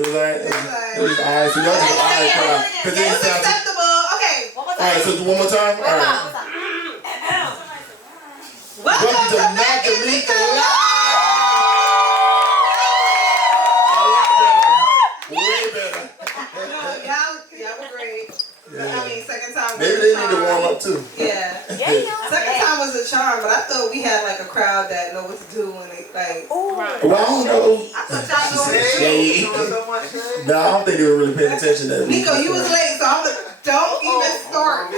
It was alright. It was alright. So y'all just alright crowd. It was acceptable. Okay. Alright, so one more time? Alright. Welcome to Meeka Live! Way better. No, y'all were great. I mean, second time was Maybe a they charm. need to warm up too. Yeah. Second time was a charm, but I thought we had like a crowd that know what to do when they like. Well, I don't know. I thought y'all know what to do. No, I don't think they were really paying attention to that. Nico, you was late, so I'm like, don't even start.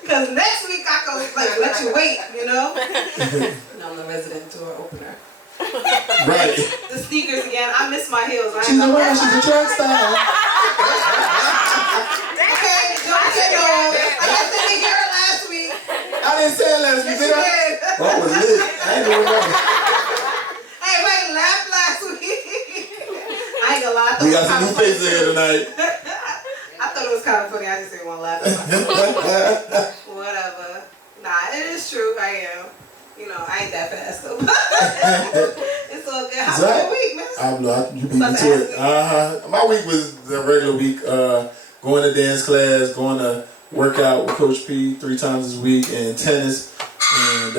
Because next week I can like let you wait, you know? And I'm the resident door opener. Right. The sneakers again. I miss my heels. She's a runner. She's a track star. Okay, don't say no. I guess they didn't hear it last week. I didn't say it last week, did I? Oh, I was lit. I ain't gonna lie. Hey, wait, laugh last week. I ain't gonna lie. We got some new faces here tonight. I thought it was kind of funny. I just didn't want to laugh at myself. Whatever. Nah, it is true. I am. You know, I ain't that fast though. It's all good. How's your week, man? You beat me to it. My week was the regular week. Going to dance class, going to work out with Coach P 3 times this week, and tennis. And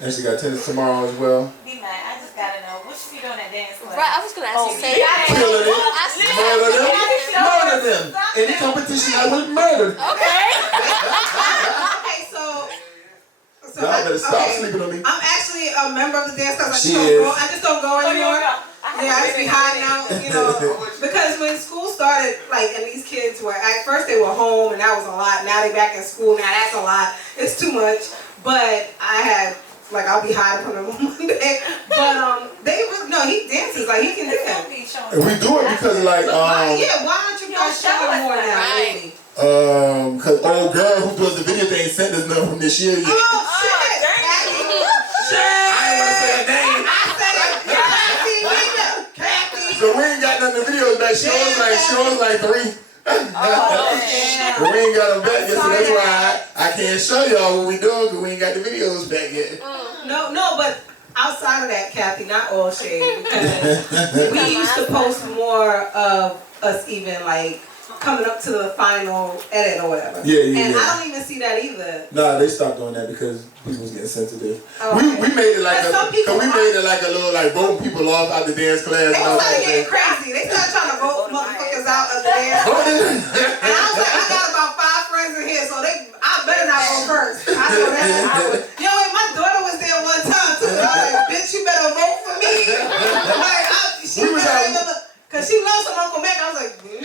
actually got tennis tomorrow as well. B-Man, I just gotta know, what you be doing at dance class? Right, I was gonna ask you. Killing it. Murder them. Any competition, I would murder them. Okay. Okay, so Y'all better stop sleeping on me. I'm actually a member of the dance class. She is. I just don't go anymore. Yeah, I just be hiding out, you know. Because when school started, like, and these kids were, at first they were home and that was a lot. Now they back in school, now that's a lot. It's too much. But I had, like, I'll be hiding from them on Monday. But they really, no, he dances, like, he can dance. And we do it because, like, yeah, why don't you guys show it more now, lately? Cause old girl who does the video thing sent us nothing from this year yet. Oh, shit! Shit! I ain't wanna say her name. I said it. Kathy. So we ain't got none of the videos back. She was like 3. But we ain't got them back yet, so that's why I can't show y'all what we doing because we ain't got the videos back yet. No, but outside of that, Kathy, not all shade, because we used to post more of us even like coming up to the final edit or whatever. Yeah. And I don't even see that either. Nah, they stopped doing that because people was getting sensitive. Oh, we made it like we made it like a little like voting people off out the dance class. They started getting crazy. They started trying to vote motherfuckers out of the dance class. And I was like, I got about 5 friends in here, so I better not go first. I know that. Yo, and my daughter was there one time too. I was like, bitch, you better vote for me. Cause she loves some Uncle Mac. I was like, we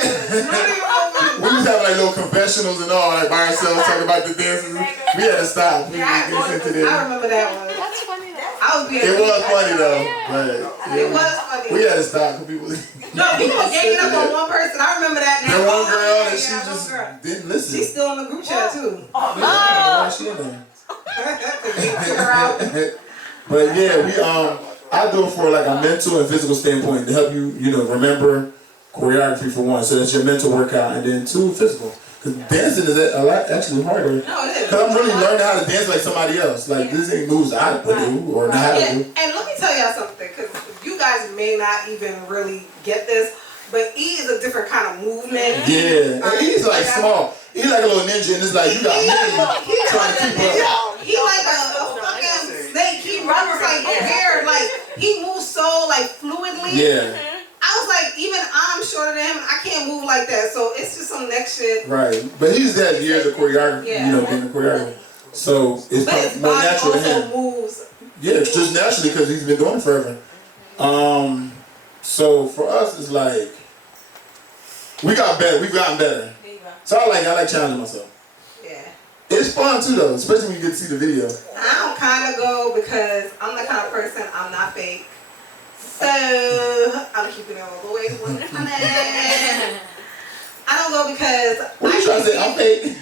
was having like little confessionals and all, like by ourselves talking about the dances. We had to stop. I remember that one. That's funny though. It was funny though, but it was funny. We had to stop because people. No, people were ganging up on one person. I remember that now. That one girl that she just didn't listen. She's still in the group chat too. Oh, she in there. But yeah, I do it for like a mental and physical standpoint to help you, remember choreography for one. So that's your mental workout, and then 2, physical. Because dancing is a lot actually harder. No, it is. Because I'm really learning how to dance like somebody else. Like this ain't moves I would do or know how to do. And let me tell y'all something, because you guys may not even really get this, but E is a different kind of movement. Yeah, and he's like small. He's like a little ninja, and it's like you got me trying to keep up. He like a fucking snake. He runs like weird. Like he moves so like fluidly. Yeah. I was like, even I'm shorter than him. I can't move like that. So it's just some next shit. Right, but he's had years of choreography. Being a choreographer. So it's more natural to him. Moves. Yeah, it's just naturally because he's been doing it forever. So for us, it's like we got better. We've gotten better. So I like challenging myself. Yeah. It's fun too though, especially when you get to see the video. I don't kind of go because I'm the kind of person, I'm not fake. So I'm keeping it all the way 100. I don't go because what are you trying to say? I'm fake.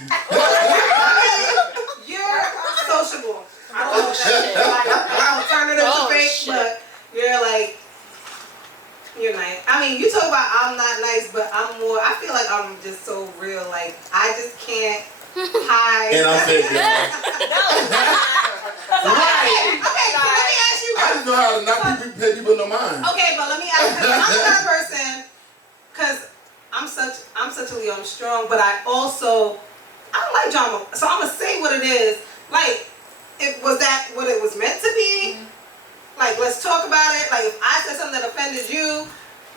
You're sociable. I don't know that. I'm alternative to fake, but you're like. You're nice. I mean, you talk about I'm not nice, but I'm more. I feel like I'm just so real. Like I just can't hide. And I'm fake. Right. Okay. So let me ask you. I just just know how to not pay people no mind. Okay, but let me ask you. I'm the kind of person, because I'm such a Leo, I'm strong, but I don't like drama. So I'm gonna say what it is. Like, was that what it was meant to be? Like, let's talk about it. Like, if I said something that offended you,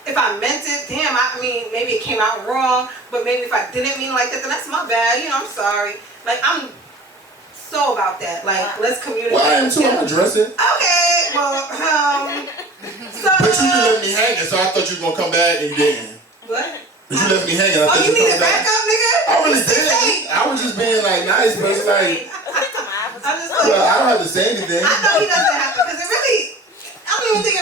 if I meant it, damn, I mean, maybe it came out wrong, but maybe if I didn't mean it like that, then that's my bad. You know, I'm sorry. Like, I'm so about that. Like, let's communicate. Well, I am too. I'm addressing. Okay, well, so. But you just left me hanging, so I thought you were gonna come back and you didn't. What? But you left me hanging. I Oh, thought you you need a coming back. backup, nigga? I really did. I was just being like nice, but it's like, I'm just well, like, I don't have to say anything. I know he doesn't have to, because it really, I don't even think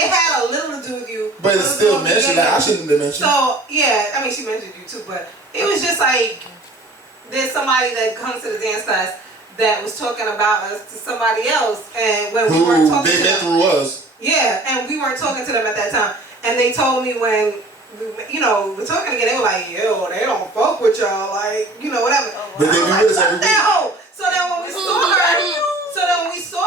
it had a little to do with you. But it's still mentioned. Like, I shouldn't have mentioned. So, yeah, I mean, she mentioned you too, but it was just like, there's somebody that comes to the dance class that was talking about us to somebody else, and when we weren't talking to them. They met through us. Yeah, and we weren't talking to them at that time. And they told me when, you know, we're talking again, they were like, yo, they don't fuck with y'all, like, you know, whatever. But they be with us every week. So then when we saw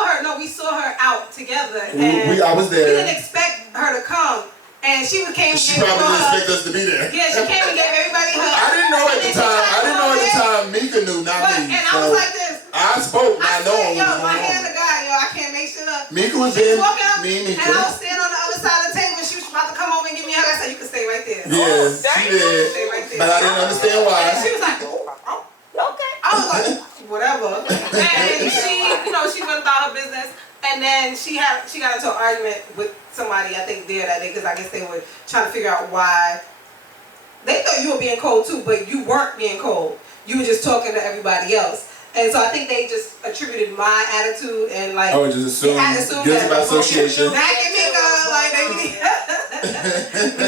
her, we saw her out together, and I was there. We didn't expect her to come, and she came. She probably didn't expect us to be there. Yeah, she came and gave everybody hugs. I didn't know at the time. Meeka knew, not me. And I was like this. I spoke, not knowing what was going on. My hand to God, I can't make shit up. Meeka was there. Me and Meeka. And I was standing on the other side of the table, and she was about to come over and give me a hug. I said, you can stay right there. Yeah, she did. Stay right there. But I didn't understand why. She was like, okay. I was like, whatever. And she went about her business, and then she got into an argument with somebody, I think, there that day, because I guess they were trying to figure out why. They thought you were being cold too, but you weren't being cold. You were just talking to everybody else. And so I think they just attributed my attitude and like. Oh, just assumed guilty by association. Mac and Meeka, like they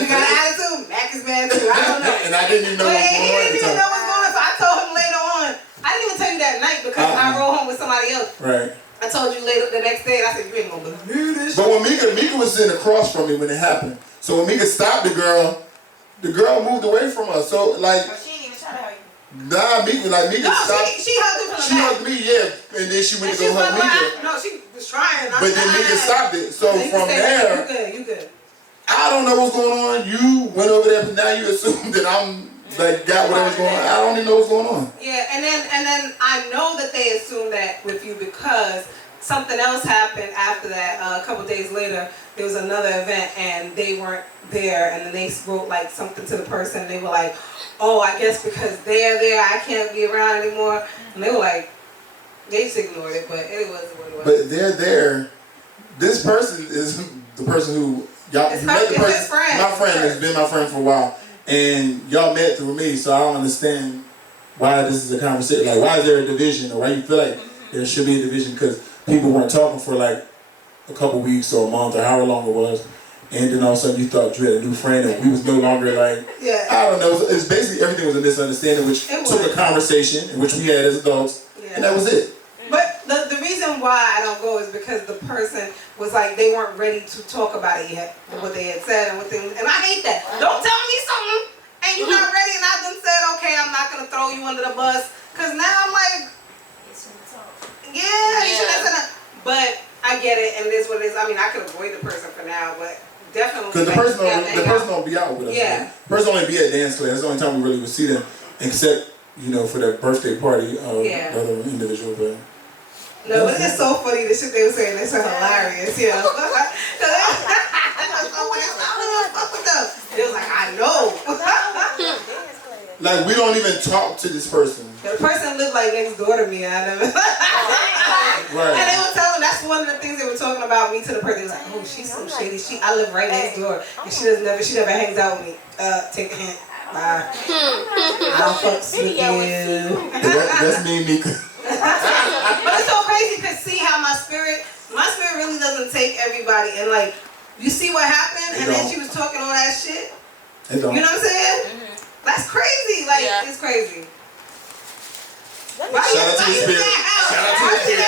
got an attitude. Mac is bad too. I don't know. And I didn't even know what's going on. He didn't even know what's going on. So I told him later on. I didn't even tell you that night because I rode home with somebody else. Right. I told you later the next day, and I said, you ain't gonna believe this. But when Meeka was sitting across from me when it happened. So when Meeka stopped the girl moved away from us. So like. Oh, she didn't even try to hug you. Nah, Meeka stopped. She hugged him from the back. She hugged me, yeah, and then she went to go hug Meeka. No, she was trying. But then Meeka stopped it. So from there, you good. I don't know what's going on. You went over there, but now you assume that I'm like got whatever's going on. I don't even know what's going on. Yeah, and then I know that they assumed that with you because something else happened after that. A couple days later, there was another event and they weren't there, and then they wrote like something to the person. They were like, "Oh, I guess because they're there, I can't be around anymore." And they were like, they just ignored it, but it was what it was. But they're there. This person is the person who y'all met. The person, my friend, has been my friend for a while, and y'all met through me. So I don't understand why this is a conversation. Like, why is there a division, or why you feel like there should be a division? Because people weren't talking for like a couple weeks or a month or however long it was, and then all of a sudden you thought you had a new friend and we was no longer like, I don't know, it's basically everything was a misunderstanding which took a conversation in which we had as adults, and that was it. But the reason why I don't go is because the person was like, they weren't ready to talk about it yet, what they had said and and I hate that. Don't tell me something and you're not ready and I done said, okay, I'm not going to throw you under the bus, because now I'm like, you should have said that. But I get it, and it is what it is. I mean, I could avoid the person for now, but definitely. Because the person don't be out with us. Yeah. The person only be at dance class. That's the only time we really would see them, except, for that birthday party of the other individual. But no, but it's so funny, the shit they were saying. It's so hilarious, It was like, I know. Like, we don't even talk to this person. The person lived like next door to me. I never. Right. And they were telling, that's one of the things they were talking about me to the person. They was like, oh, she's so shady. I live right next door. And she never hangs out with me. Take a hint. Bye. I don't fuck with you. That's me, Meeka. But it's so crazy because see how my spirit really doesn't take everybody. And like, you see what happened? And then she was talking all that shit. You know what I'm saying? Mm-hmm. That's crazy. Like, it's crazy. Shout out to the spirit. Shout out to the spirit.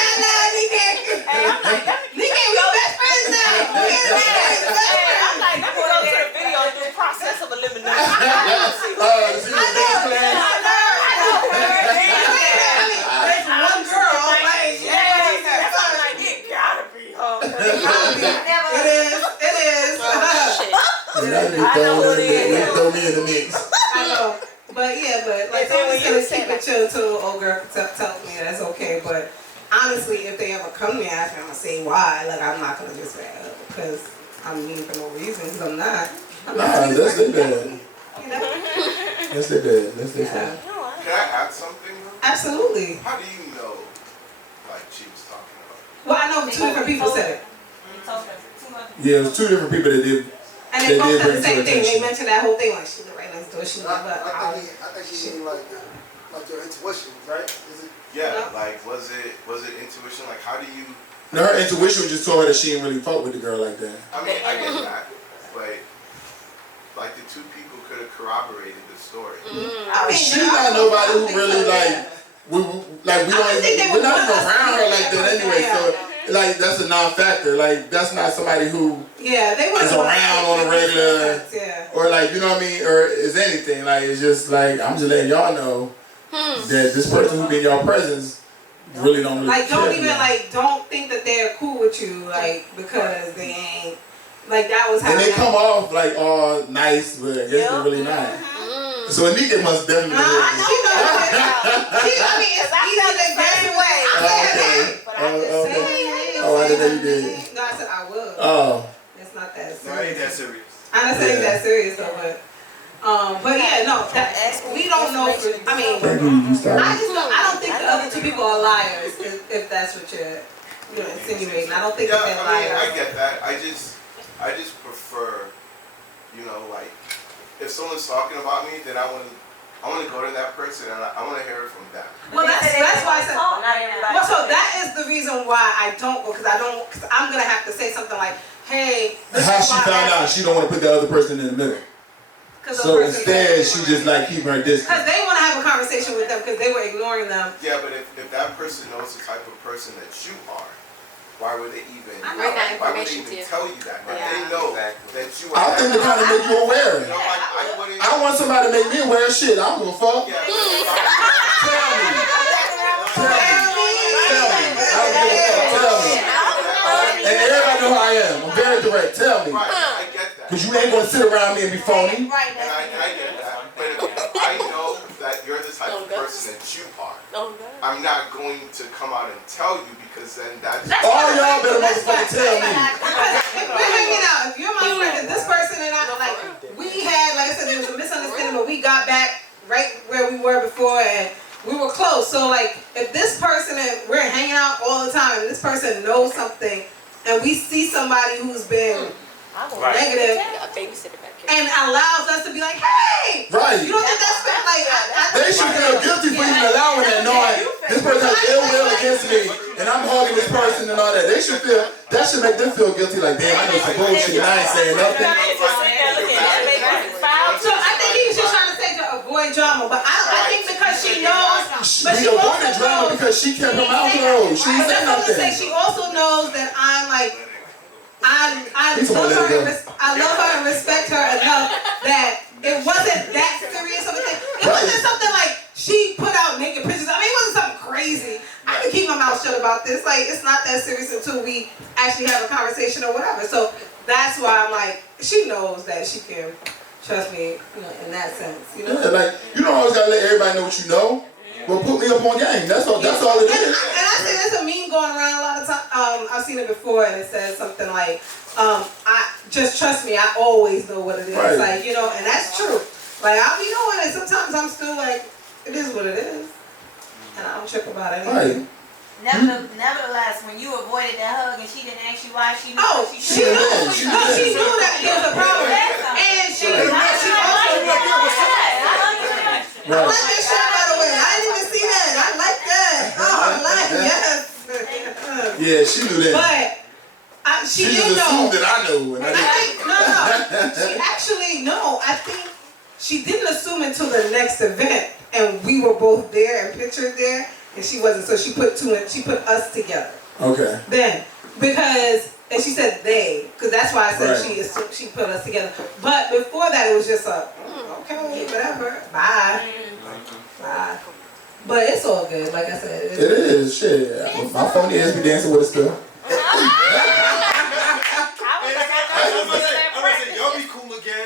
Hey, I'm like, we best friends now. I'm like, let me go to the video and do the process of elimination. I know. There's one girl. Like, it gotta be her. Throw me in the mix. I know. But yeah, but like someone's gonna keep it chill until the old girl tells me that's okay. But honestly, if they ever come to me and ask me, I'm gonna say why. Like I'm not gonna just say because I'm mean for no reason. Because I'm not. That's their bad. You know? That's their bad. That's their bad. Can I add something? Absolutely. How do you know, like she was talking about? Well, I know 2 different people said it. Yeah, it was 2 different people that did. And they both said the same thing. They mentioned that whole thing like she lived right next door. She lived, but I think she mean like your intuition, right? Is it? Yeah, like was it intuition? Like how do you? No, her intuition just told her that she didn't really fuck with the girl like that. I mean, I get that, but like the 2 people could have corroborated the story. I mean, She's not nobody who really we're not even around her like that anyway. So like that's a non-factor. Like that's not somebody who they is around on a regular, or like you know what I mean, or is anything. Like it's just like I'm just letting y'all know that this person who be in y'all presence really don't really don't think that they're cool with you because they ain't that was how. And they come off like all nice, but I guess they're really not. So Anika must definitely. I mean, it's easy to get away. I didn't know you did. No, I said I would. Oh. It's not that serious. No, it ain't that serious. I'm not saying that serious though, but yeah, no, we don't know. I mean, I don't think the other 2 people are liars. If that's what you're insinuating, I don't think that they're liars. I get that. I just prefer, like if someone's talking about me, then I want to go to that person and I want to hear it from them. Well, that's why I said. Well, so that is the reason why I don't go because I'm gonna have to say something like, "Hey." How she found out she don't want to put the other person in the middle. So instead, she just keeping her distance. Because they want to have a conversation with them because they were ignoring them. Yeah, but if that person knows the type of person that you are, why would they even? Why would they even tell you that? If they know that you are. I think they're trying to make you aware. I don't want somebody to make me aware of shit. I don't give a fuck. Yeah, Tell me. Tell me. And everybody know how I am. I'm very direct. Tell me. Right, I get that. Because you ain't going to sit around me and be phony. And I get that. But if I know that you're the type of person that you are, I'm not going to come out and tell you because then that's... All y'all better motherfucking tell me. If we're hanging out, if you're my friend and this person and I, we had, like I said, there was a misunderstanding, but we got back right where we were before and we were close. So if this person, and we're hanging out all the time and this person knows something and we see somebody who's been negative and allows us to be like, hey! Right. You don't think that's fair? They should feel guilty for even allowing that, knowing this person has ill will against me and I'm hugging this person and all that. That should make them feel guilty like, damn, I know some bullshit and I ain't saying nothing. So I think he was just trying to say to avoid drama, but I think because she knows, but She she also avoided drama knows, because she kept her mouth closed. She didn't say nothing. she also knows that I love her and respect her enough that it wasn't that serious of a thing. It wasn't something like she put out naked pictures. I mean, it wasn't something crazy. I can keep my mouth shut about this. It's not that serious until we actually have a conversation or whatever. So that's why I'm she knows that she can trust me, in that sense. Yeah, you don't always gotta let everybody know what you know. But put me up on game. That's all it is. And I say there's a meme going around a lot of times. I've seen it before, and it says something like, "I just trust me. I always know what it is." Right. And that's true. I'll be knowing it. Sometimes I'm still it is what it is, and I don't trip about it. Right. Nevertheless, when you avoided that hug and she didn't ask you why, she knew. She knew that there was a problem, and she also. I like your shirt, by the way. I didn't even see that. I like that. Oh, yes. Yeah, she knew that. But she just did know. assumed that I knew. And She actually, I think she didn't assume until the next event, and we were both there and pictured there, and she wasn't. So she put us together. Okay. Then, and she said they, because that's why I said she put us together. But before that, it was just okay, whatever, bye. Bye. But it's all good, like I said. It is, shit. My phony ass be dancing with it still. I was gonna say, y'all be cool again.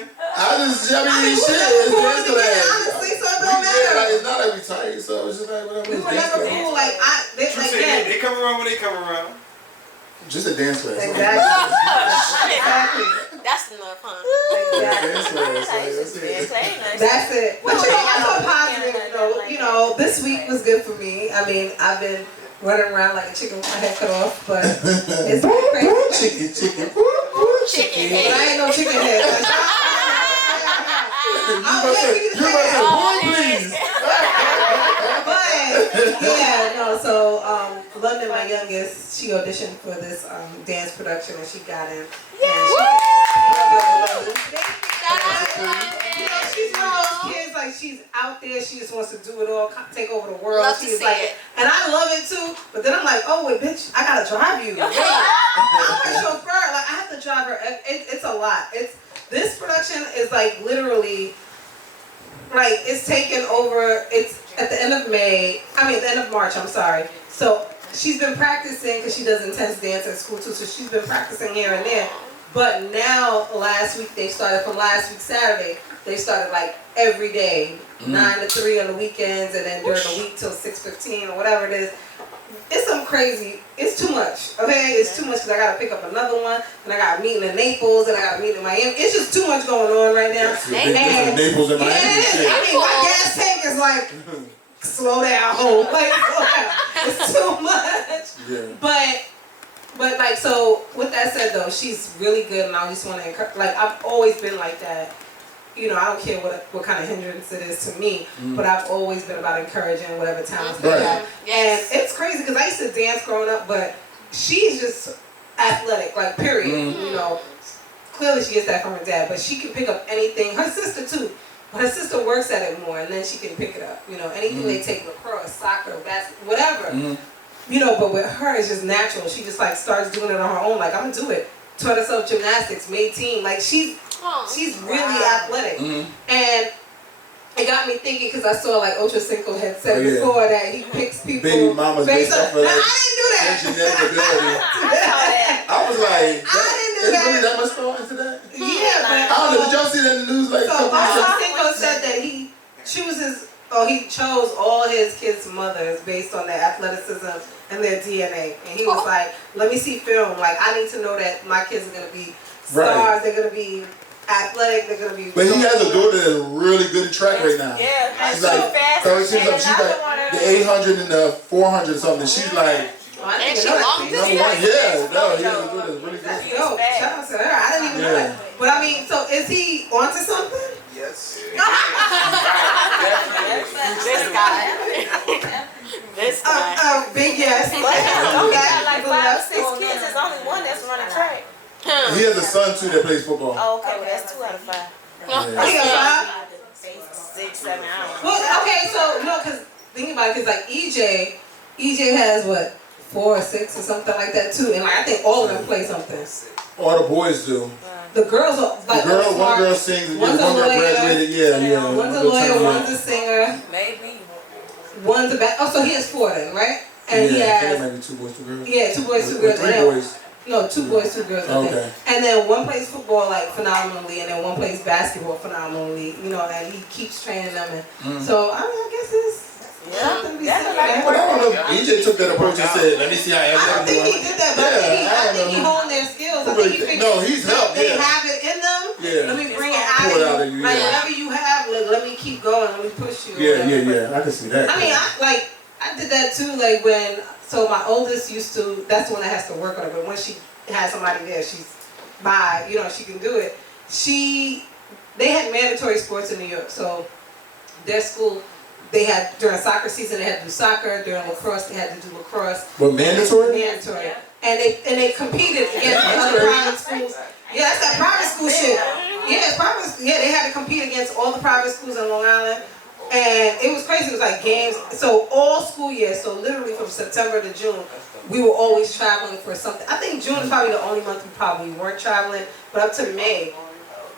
mean, shit, it's dance class. Honestly, so it Yeah, don't matter. like, it's not like we tight, so it's just like whatever. We it's were dance never class. cool. Like They come around when they come around. Just a dance class. Exactly. That's enough, huh? Dance class. That's it. That's it. But you know, I'm so positive. You know, this week was good for me. I mean, I've been running around like a chicken with my head cut off, but it's been crazy. Chicken. But I ain't no chicken head. You must say, boy, please. But yeah, no. So London, my youngest, she auditioned for this dance production and she got in. You know, she's one of those kids, like, she's out there, she just wants to do it all, take over the world. Love to She's see like, it. and I love it too, but then I'm like, oh wait, bitch, I gotta drive you. I'm a chauffeur, like, I have to drive her. It's a lot. This production is like literally, like, it's taken over, it's at the end of the end of March, I'm sorry. So she's been practicing, because she does intense dance at school too, so she's been practicing here and there. But now, last week, from last week, Saturday, they started like every day, 9 to 3 on the weekends, and then during the week till 6:15 or whatever it is. It's some crazy, it's too much, okay? It's too much because I got to pick up another one, and I got a meeting in Naples, and I got a meeting in Miami. It's just too much going on right now. Naples and Miami. I mean, my gas tank is like, slow down, home. Like, slow down. It's too much. Yeah. But like, so with that said though, she's really good, and I just want to encourage. Like, I've always been like that. You know, I don't care what kind of hindrance it is to me, but I've always been about encouraging whatever talents they have. Yes. And it's crazy because I used to dance growing up, but she's just athletic, like, period. You know, clearly she gets that from her dad, but she can pick up anything. Her sister too. But her sister works at it more, and then she can pick it up. You know, anything they take, lacrosse, soccer, basketball, whatever. You know, but with her, it's just natural. She just like starts doing it on her own. Like, I'm gonna do it. Taught herself gymnastics, made team. Like, she's really athletic. And it got me thinking, because I saw like Ocho Cinco had said before that he picks people baby mamas based off of, like, I didn't do that. genetic ability. I was like, I didn't do is that. really that much thought into that? Yeah, but I don't know. Did y'all see that in the news? Like, so Ocho Cinco said that he chose all his kids' mothers based on their athleticism and their DNA. And he was like, let me see film. Like, I need to know that my kids are going to be stars. They're going to be athletic. They're going to be... But he has a daughter that's really good at track right now. Yeah, she's like 13 something. She's like the 800 and the 400 something. She's like... And she long number one. Yeah, no, he has a daughter that's really good. That's dope. Shout out to her. I didn't even know that. But I mean, so is he onto something? Yes. This guy. Big yes. He got like 5 or 6 kids. There's only one that's running track. He has a son too that plays football. Oh, okay, well, that's 2 out of 5. He got 5? 6, 7, I don't know. Well, okay, so no, because think about it, because like EJ has what, 4 or 6 or something like that too, and like, I think all of them play something. All the boys do. The girls are like one girl sings, and one girl graduated. Yeah. One's a lawyer, one's a singer. Maybe. One's a oh, so he has 4 then, right? And he I think has it might be 2 boys, 2 girls. Yeah, 2 boys, 2 girls. 3 boys. No, 2 boys, 2 girls. I think. Okay. And then one plays football like phenomenally, and then one plays basketball phenomenally. You know, and he keeps training them. And so I mean, I guess it's something to be said. But I don't know if EJ took that approach and said, "Let me see how I don't think he did that, but I think he honed their skills. I think he figured he's helped. They have it in them. Yeah. Let me bring it out of you. Like, whatever you have, let me keep going. Let me push you. Yeah. I can see that. I mean, I did that too. Like so my oldest used to. That's the one that has to work on it. But when she has somebody there, she's by. You know, she can do it. They had mandatory sports in New York, so their school. They had, during soccer season, they had to do soccer. During lacrosse, they had to do lacrosse. But mandatory? Mandatory. And they competed against other private schools. Yeah, that's that private school shit. Yeah, it's private. Yeah, they had to compete against all the private schools in Long Island. And it was crazy. It was like games. So all school years, so literally from September to June, we were always traveling for something. I think June is probably the only month we probably weren't traveling. But up to May,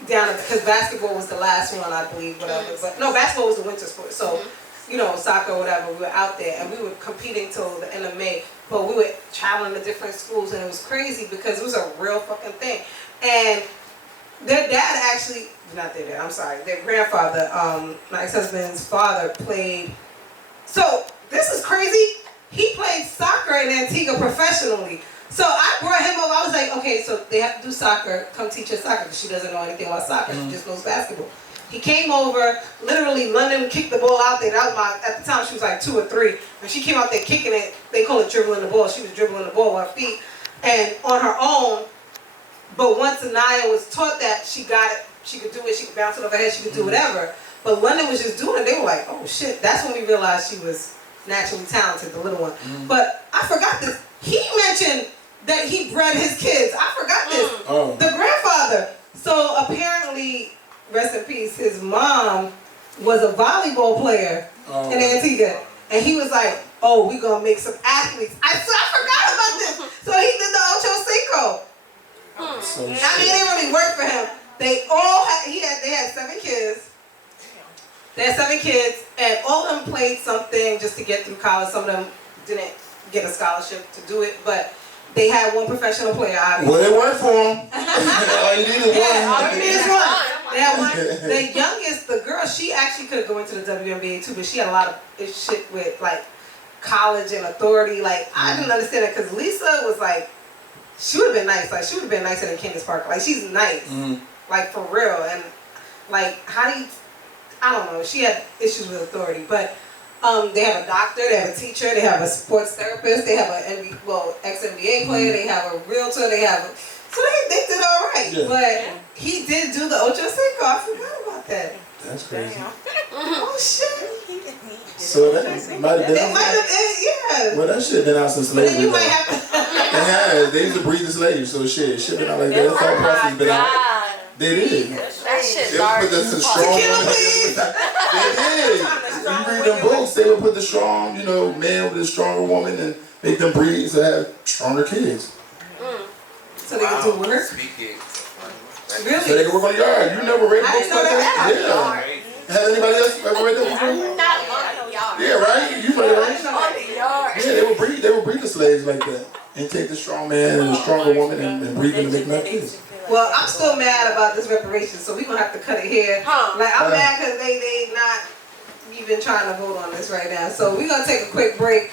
because basketball was the last one, I believe, whatever. But no, basketball was the winter sport. So, you know, soccer, whatever, we were out there and we were competing till the end of May. But we were traveling to different schools and it was crazy because it was a real fucking thing. And Their dad actually, not their dad, I'm sorry, their grandfather, my ex-husband's father played, so this is crazy, he played soccer in Antigua professionally. So I brought him over, I was like, okay, so they have to do soccer, come teach her soccer, because she doesn't know anything about soccer, she just knows basketball. He came over, literally London kicked the ball out there, that was at the time she was like 2 or 3, and she came out there kicking it, they call it dribbling the ball, she was dribbling the ball with her feet, and on her own, but once Anaya was taught that she got it, she could do it, she could bounce it over her head, she could do whatever, but London was just doing it, they were like, oh shit, that's when we realized she was naturally talented, the little one. But I forgot this, he mentioned that he bred his kids, I forgot this, the grandfather. So apparently, rest in peace, his mom was a volleyball player in Antigua. And he was like, oh, we gonna make some athletes. I forgot about this. So he did the Ocho Cinco. I mean, it didn't really work for him. They had 7 kids. They had 7 kids, and all of them played something just to get through college. Some of them didn't get a scholarship to do it, but they had one professional player, obviously. Well, it worked for them. All you need is one. All you need is one. They had one. The youngest, the girl, she actually could go into the WNBA too, but she had a lot of shit with like college and authority. Like I didn't understand it because Lisa was like, she would have been nice. Like she would have been nicer than Candace Parker. Like she's nice, like for real. And like, how do you? I don't know. She had issues with authority, but. They have a doctor, they have a teacher, they have a sports therapist, they have an ex-NBA player, they have a realtor, they did all right. Yeah. But he did do the Ocho Cinco. I forgot about that. That's crazy. Oh shit. So that might have been. It might have been, Well, that shit been out since slavery. Then you might have to. They used to breed the slaves, so shit been out like that. That thought process been out. They did. That shit They dark. would put the strong. They did. You read them books, they would put the strong, man with a stronger woman and make them breed to have stronger kids. So they can do work. Speaking. Really? So they can work on the yard. You never read books like that? Yeah. Has anybody else ever read that before? Not on the yard. Yeah, right? You read it, right? On the yard. Yeah, they would breed the slaves like that. And take the strong man and the stronger woman and breed them to make them have kids. Well, I'm still mad about this reparation, so we're going to have to cut it here. Like, I'm mad because they not even trying to vote on this right now. So we're going to take a quick break.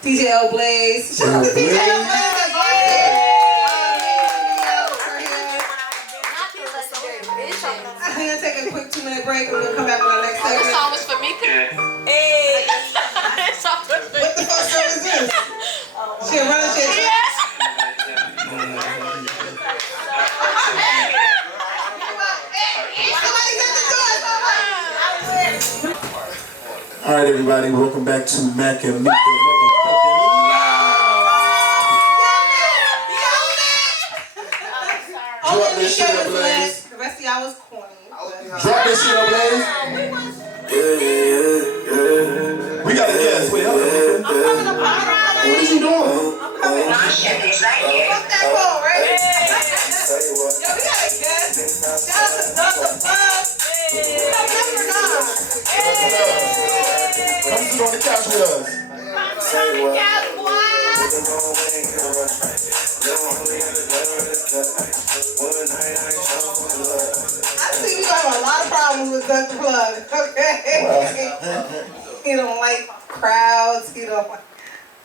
DJ L Blaze. Shout out to DJ L Blaze. We're going to take a quick 2-minute break. We're going to come back with our next segment. This song was for Meeka. Hey. What the fuck song is this? She a running shit. Yes. All right, everybody, welcome back to Mac and Meeka. Drop this shit up, Blaze. The rest of y'all was corny. Drop this shit up, Blaze. We got a guest. Wait, hold on. What is you doing? Fuck that phone, right? Yo, we got a guest. Shout out to Dr. Bub. Come sit on the couch with us. I see you have a lot of problems with Dr. Plug, okay? He don't like crowds, he don't like,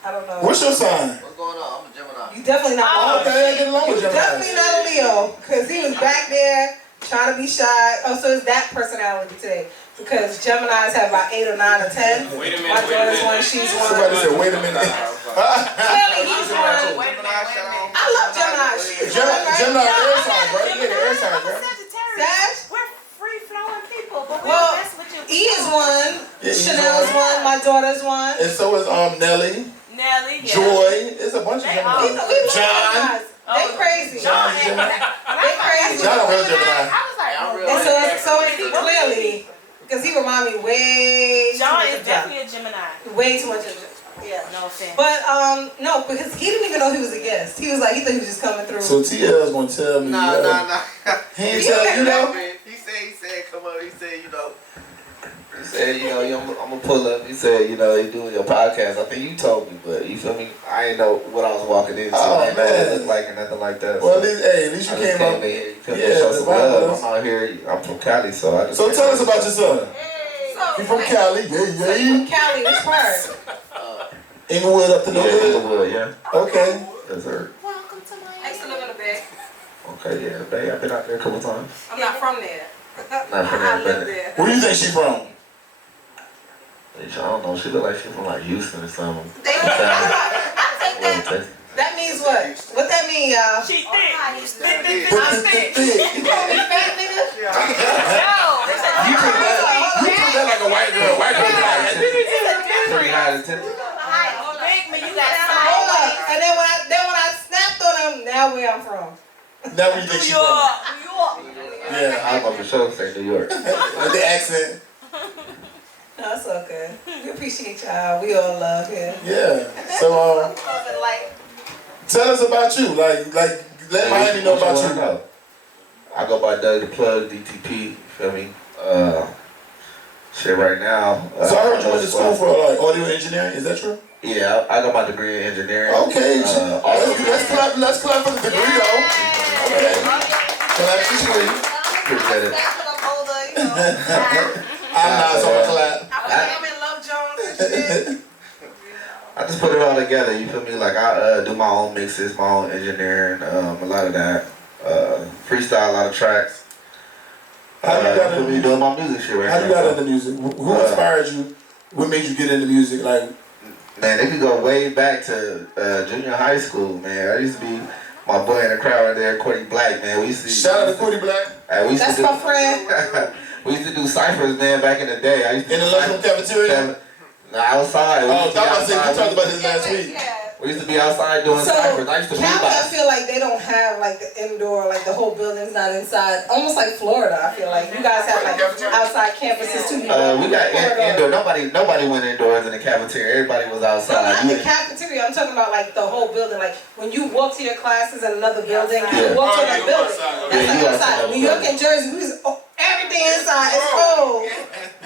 I don't know. What's your sign? What's going on? I'm a Gemini. You definitely not Oh, okay, I get along with You you. definitely not a Leo, because he was back there trying to be shy. Oh, so it's that personality today. Because Geminis have about 8 or 9 or 10. Wait a minute, My daughter's one, she's one. Somebody said, wait a minute. Clearly he's one. I love Gemini. She's one, right? Gemini air sign, right? Yeah, the air sign, right? Sag? We're free flowing people, but we Well, don't mess with you. E is one. Yeah, E's Chanel's one. My daughter's one. And so is Nelly, Nelly, yeah. Joy. It's a bunch of They all- We Geminis. love John. Geminis. They crazy. John is Gemini. They crazy. John a real Gemini. I was like, I'm real. And so is he clearly. Because he remind me way too John much is of John. definitely a Gemini. Way too much of John. Yeah. No offense. But no, because he didn't even know he was a guest. He was like, he thought he was just coming through. So TL's gonna tell me. Nah. He ain't tell you, He said, come on. He said, He said, you know, I'm gonna pull up. He said, you know, you doing your podcast. I think you told me, but you feel me? I didn't know what I was walking into. Oh, I didn't know what it man. looked like or nothing like that. Well, So at least you I just came up. in here. You feel me? Yeah, Show the some vibe love. was- I'm out here. I'm from Cali, so I just. So tell us about yourself. So, You from Cali? So you Yeah. from Cali, which part? Inglewood up to no Yeah, good? Inglewood, yeah. Okay. Yes, sir. Welcome to my. I used to live in a bed. Okay, yeah. Babe, I've been out there a couple times. I'm not from there. Not from there, I live but there. Where do you think she from? I don't know. She look like she from like Houston or something. I think that means what? What that mean, y'all? She Put I'm the thick. thick. You call me fat, nigga? No. You put that like a white girl. White girl like Pretty high attendance. Big man, you got Hold up. And then when I snapped on them, now where I'm from. Now where you think she from? Yeah, I'm gonna for sure say New York. with the accent. No, it's okay. We appreciate y'all. We all love him. Yeah. So tell us about you. Like let Miami know about you. I go by Doug the Plug, DTP. You feel me? Shit, right now. So I heard you went to school for like audio engineering. Is that true? Yeah, I got my degree in engineering. Okay. Let's clap for the degree though. Okay. Clap for degree. Appreciate it. I'm not so clap. I'm in Love Jones and shit. I just put it all together, you feel me? Like I do my own mixes, my own engineering, a lot of that. Freestyle a lot of tracks. How you got into me doing my music shit right now. How you got into music? Who inspired you? What made you get into music? Like, man, it could go way back to junior high school, man. I used to be my boy in the crowd right there, Courtney Black, man. We used to shout out to Cody Black. That's my friend. We used to do ciphers, man, back in the day. I used to In the lunchroom cafeteria? No, outside. Oh, I thought we talked about this last week. We used to be outside doing ciphers. I used to Cali, I beatbox. feel like they don't have like the indoor, like the whole building's not inside. Almost like Florida, I feel like. You guys have like outside campuses too. We got indoor. Nobody went indoors in the cafeteria. Everybody was No, outside. not the cafeteria. I'm talking about like the whole building. Like when you walk to your classes in another building, you walk to another building. That's like outside. New York and Jersey, we just everything inside. It's cold.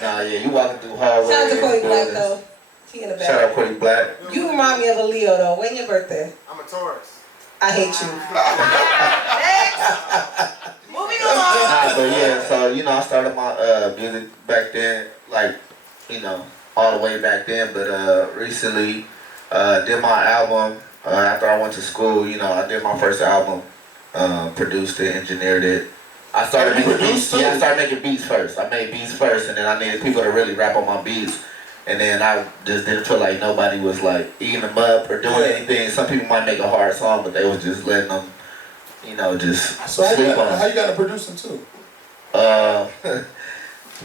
Nah, yeah, you walking through hallways. Shout out to Cody Black though. He in the back. Shout out Courtney Black. You remind me of a Leo though. When your birthday? I'm a Taurus. I hate you. Moving Nah, but yeah, so you know, I started my music back then, like, you know, all the way back then. But recently, did my album after I went to school. You know, I did my first album, produced it, engineered it. I started making beats. Yeah, I started making beats first. I made beats first, and then I needed people to really rap on my beats. And then I just didn't feel like nobody was like eating them up or doing anything. Some people might make a hard song, but they was just letting them, you know, just So how sleep you on them. got to producing too?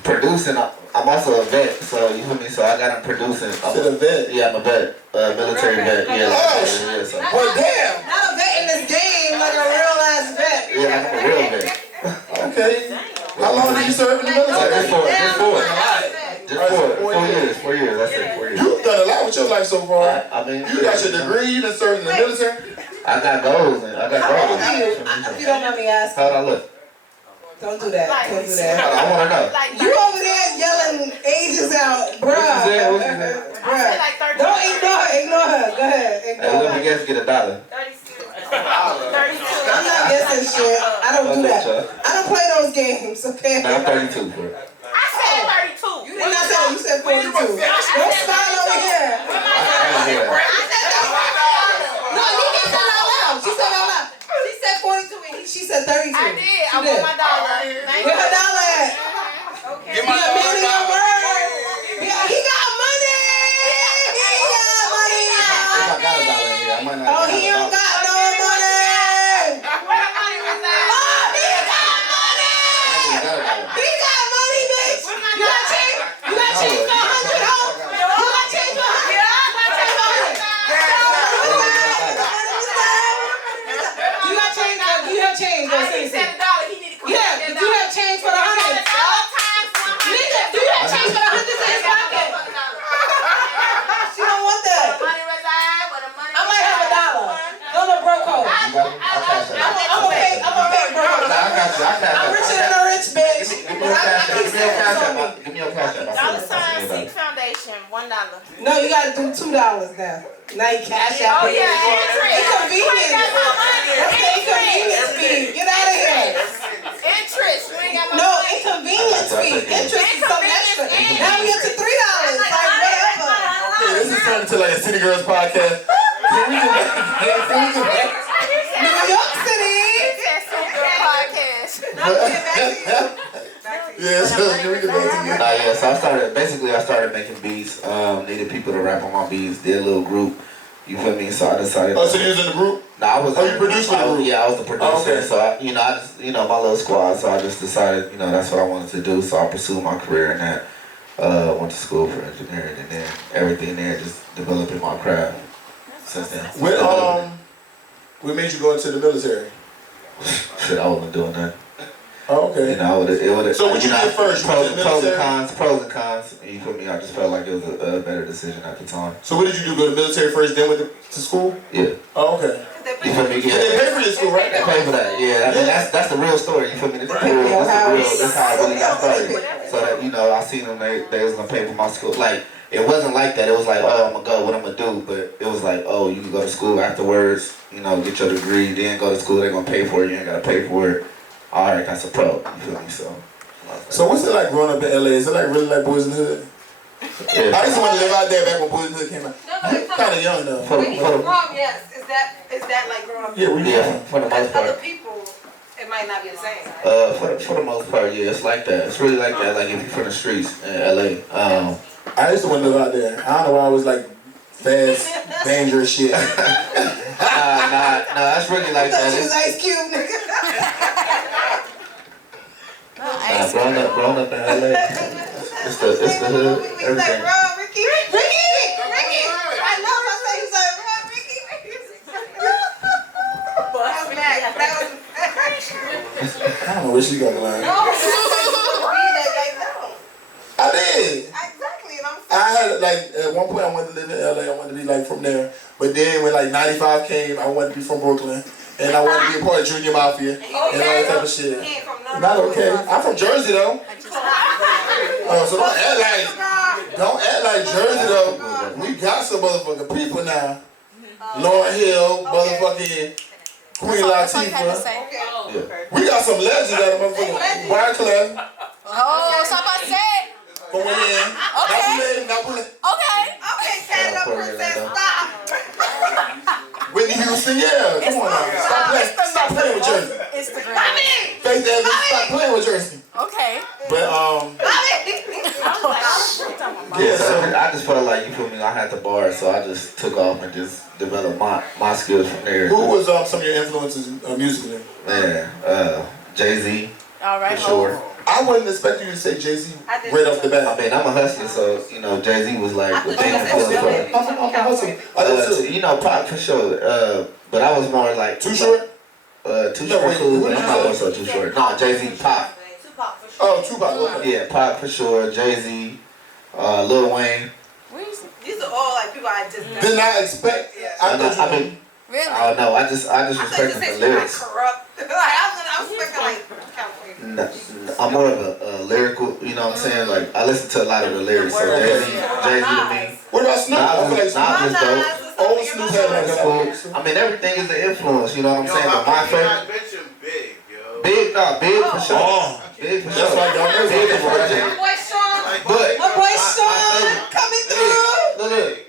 Producing, I'm also a vet, so you feel me? So I got him producing. You said a vet? Yeah, I'm a vet, military vet. Yeah, Oh, yeah, so. Well, damn. Not a vet in this game, like a real ass vet. Yeah, I'm a real vet. Okay. How long did you serve in the military? Just 4 years. I said 4 years. You've done a lot with your life so far. I mean, You got your degree, you done served in the military. I got goals, and I got How old goals. are you? If you don't mind me asking. How'd I look? Don't do that. Don't do that. I want to know. You over there yelling ages out, bruh. What you said? Bruh. Don't ignore her. Ignore her. Go ahead. Hey, Ignore let me her. guess, get $1. I'm not guessing shit. I don't do that. I don't play those games, okay? No, I'm 32 for it. I said 32. You did not say that. You said 42. Don't smile over here. No, he didn't say it out loud. She said it out loud. She said 42 and she said 32. I did. She I want my dollar. Where her dollar at? Get He my a man of your dollar. word. He got money. He got money. If I got $1 in here, I might not. Oh, he don't got no money. Where the money was at? Oh, he got money. I got $1. He got money, bitch. You got change? You got change for 100, ho? You got change for 100? Yeah, I got change for 100. You got change? Do you have change? Go He see. said $1. He need to come Yeah, back. do you have change for the 100? Nigga, do you have change for the 100 in his pocket? She don't want that. I might have $1. Go to broke hole. You got it? I'll cash it. I'm gonna pay broke hole. Nah, I got you. I cash I'm it. richer than a rich bitch. Give me your cash app. Give me your cash app. Give me your cash app. $1. No, you gotta do $2 now. Now you cash out. Oh yeah, Inconvenience. That's the inconvenience fee. Get out of here. Interest. You ain't got No, inconvenience fee. Interest is something extra. Now we get to $3. Like whatever. Okay, this is turning into like a City Girls podcast. Can we go back? New York City. podcast. Now we get back to you. Yeah, so can we get back to you? Yeah, so I started making beats, needed people to rap on my beats, did a little group, you feel me, so I decided. Oh, so you was in the group? No, I was. Oh, you produced for the group? Yeah, I was the producer, Oh, okay. so I just, my little squad, so I just decided, that's what I wanted to do, so I pursued my career in that, went to school for engineering, and then everything there, just developing my craft since then. What made you go into the military? Shit, I wasn't doing that. Oh, okay. It would. So what you did first? You went to the Pros and military? pros and cons. You feel me? I just felt like it was a better decision at the time. So what did you do? Go to the military first, then went to school? Yeah. Oh, okay. You feel me? Yeah, they pay for your school, right? They pay for that. Yeah. I mean, that's the real story. You feel me? That's the real. That's how I really got started. So that I seen them. They was gonna pay for my school. Like it wasn't like that. It was like, oh, I'm gonna go. What I'm gonna do? But it was like, oh, you can go to school afterwards. Get your degree. Then go to school. They're gonna pay for it. You ain't gotta pay for it. All right, that's a pro. You feel me? So what's it like growing up in LA? Is it like really like Boys in the Hood? yeah. I used to want to live out there back when Boys in the Hood came out. Kind of young though. Where you from? Yes. Is that like growing up? Yeah, where you Yeah, from? for the most Other part. people, it might not be the same. For the most part, yeah, it's like that. It's really like that. Like if you're from the streets in LA. I used to want to live out there. I don't know why I was like fast, dangerous shit. Nah, that's really like Thought you was that. Ice Cube, nigga. Growing up in LA, it's the hood, He's like, everything. bro, Ricky. I know. I said he's like, bro, Ricky. That was Mac. That was. I don't know where she got the line. No. I did. Exactly, and I'm I had like at one point I wanted to live in LA. I wanted to be like from there. But then when like 95 came, I wanted to be from Brooklyn. And I wanted to be a part of Junior Mafia and all that type of shit. He ain't from none Not of okay. those. I'm from Jersey though. Oh, so don't act like Jersey though. We got some motherfucking people now. Lauryn Hill, motherfucking Queen Latifah. Okay. We got some legends out of motherfucking Wyclef. Oh, so I said. Going in. Not pulling. Okay. Okay, stand up, princess, stop. Whitney Houston, yeah. Come on now. Stop playing with Jersey. Instagram. Faith Evans, stop playing with Jersey. Okay. But yeah, so I just felt like, you feel me, I had the bar, so I just took off and just developed my skills from there. who was some of your influences musically? Man, Jay-Z, All right. for sure. I wasn't expecting you to say Jay-Z right off the I bat. mean, I'm a hustler, so, Jay-Z was like a big influence for me. I'm awesome. I did too. Pop for sure, but I was more like... Too short? Too No, short wait, cool, who but did I'm you not say? also too short. No, Jay-Z, Pop. Oh, Tupac. Okay. Yeah, Pop for sure, Jay-Z, Lil Wayne. These are all like people I just know. Did not expect. I mean, Really? I don't know, I just I thought you respect said the like lyrics. corrupt. Like I was expecting like California. I'm more of a lyrical, you know what I'm saying? Like, I listen to a lot of the lyrics, so Jay-Z to me. What about Snoop? I feel like Snoop. Nas is dope. Old Snoop had like That's cool. I mean, everything is an influence, you know what I'm saying? How But my can you not favorite, mention Big, yo? big for sure. Oh, Big for that's sure. why y'all know Big people for right sure. there. My boy Sean. But, My boy Sean coming through. look,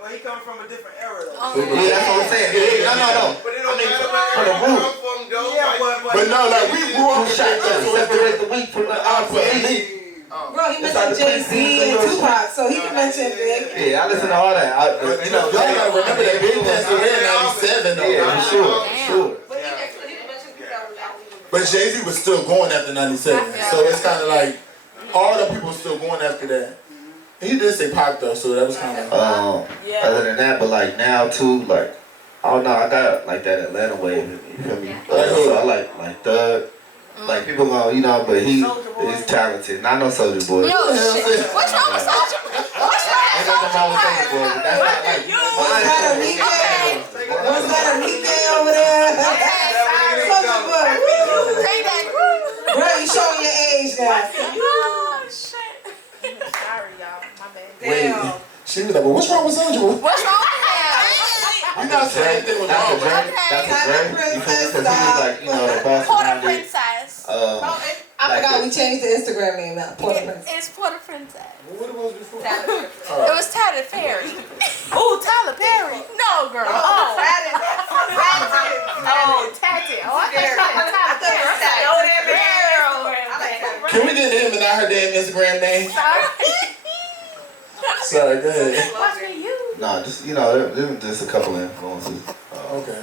But he coming from a different era though. yeah, that's what I'm saying. Big, no. But it don't I mean, matter for where the you root. come from, though. Yeah, Like, but But no, like we grew up Two with shots that, so it's separate the wheat from the elite. Bro, he mentioned Jay-Z and Tupac, so he can mention Big. Yeah, I listen to all that. Y'all gotta remember that Big passed away in '97 though. Yeah, for sure, for sure. But he mentioned people that was out. But Jay-Z was still going after '97, so it's kind of like all the people still going after that. He did say Pac though, so that was kind of. Other than that, but like now too, like I don't know, I got like that Atlanta wave in me, you feel me? So I like Thug, like people go, but he's talented. Not no Soulja Boy. Yo, shit. What's wrong with Soulja? What's wrong Ain't with nothing wrong with Soulja Soulja Boy, but that's not like Was that a Meeka? Was that a Meeka over there? Soulja Boy. Woo. Take that. Woo. Bro, you showing your age now. Oh, shit. Sorry, y'all. My bad. Wait, Damn. She was like, well, what's wrong with Sandra? What's wrong with him? You're not saying anything was wrong with her. That's a Tyler Dre. Princess, Because he was like, you know, the boss Porter behind it. Princess. I forgot we changed the Instagram name now. Porter Princess. It's Porter Princess. What was it before? It was Tyler Perry. Ooh, Tyler Perry. No, girl. Oh, Tatted. oh, Tatted. Oh, I thought Tyler Perry. Can we get him and not her damn Instagram name? Sorry, go ahead. Watching you. Nah, just, you know, there were just a couple of influences. Okay.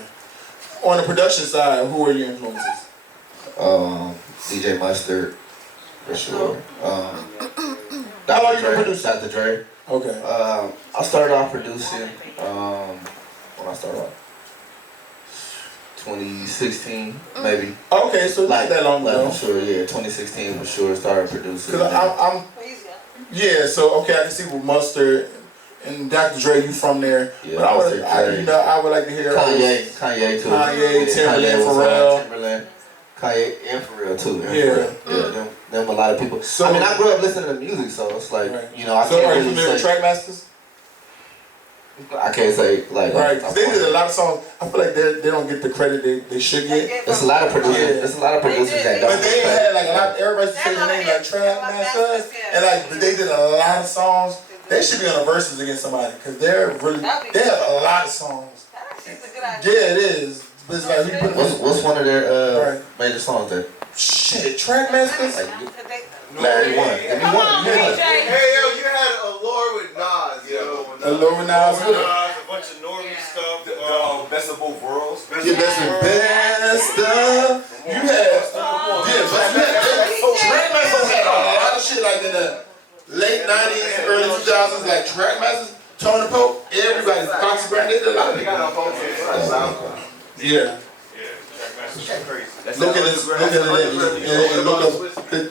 On the production side, who are your influences? DJ Mustard, for sure. How long you been producing? Dr. Dre. Okay. I started off producing, when I started off, 2016, maybe. Okay, so not that long ago. For sure, yeah, 2016 for sure, started producing. Cause yeah, so okay, I can see with Mustard and Dr. Dre, you from there. Yeah, But I would like to hear Kanye too. Kanye, Timberland, was, Pharrell. Timberland, Kanye and Pharrell too. Them a lot of people. So, I mean, I grew up listening to music, so it's like, you know, I so can't are you really familiar with say. Trackmasters? I can't say like. Right, 'cause they did a lot of songs. I feel like they don't get the credit they should get. There's a lot of producers. Yeah. There's a lot of producers that don't. But they had like a lot. Everybody should say their name like Trackmasters, and like but they did a lot of songs. They should be on the verses against somebody because they have a lot of songs. Yeah, it is. But it's like What's one of their major songs that? Shit, Trackmasters. Larry one. Give me one. Hey yo, you had Allure with Nas, yo. Allure with Nas. A bunch of normie stuff. Best of both worlds. Yeah, that's the best stuff. You had, Trackmasters had a lot of shit like in the late 90s, early 2000s, like Trackmasters, Tony Pope, everybody, Foxy Brown, they did a lot of it. Yeah. Look at this, and look up,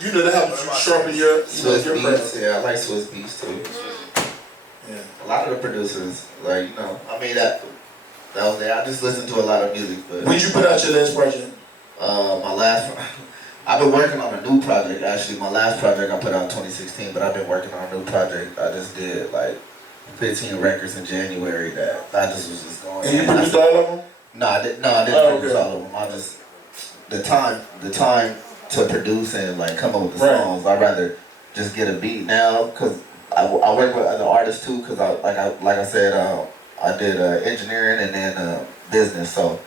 you know that helps you sharpen your Swiss your beats, presence. yeah, I like Swiss beats too. Yeah. A lot of the producers, like, you know, I mean that was there. I just listened to a lot of music, but When you put out your last project? I've been working on a new project. Actually, my last project I put out in 2016, but I've been working on a new project. I just did like 15 records in January that I just was just going. And you produced all of them? No, I didn't produce all of them. I just the time to produce and like come up with the songs. I'd rather just get a beat now because I work with other artists too. Because like I said, I did engineering and then business. So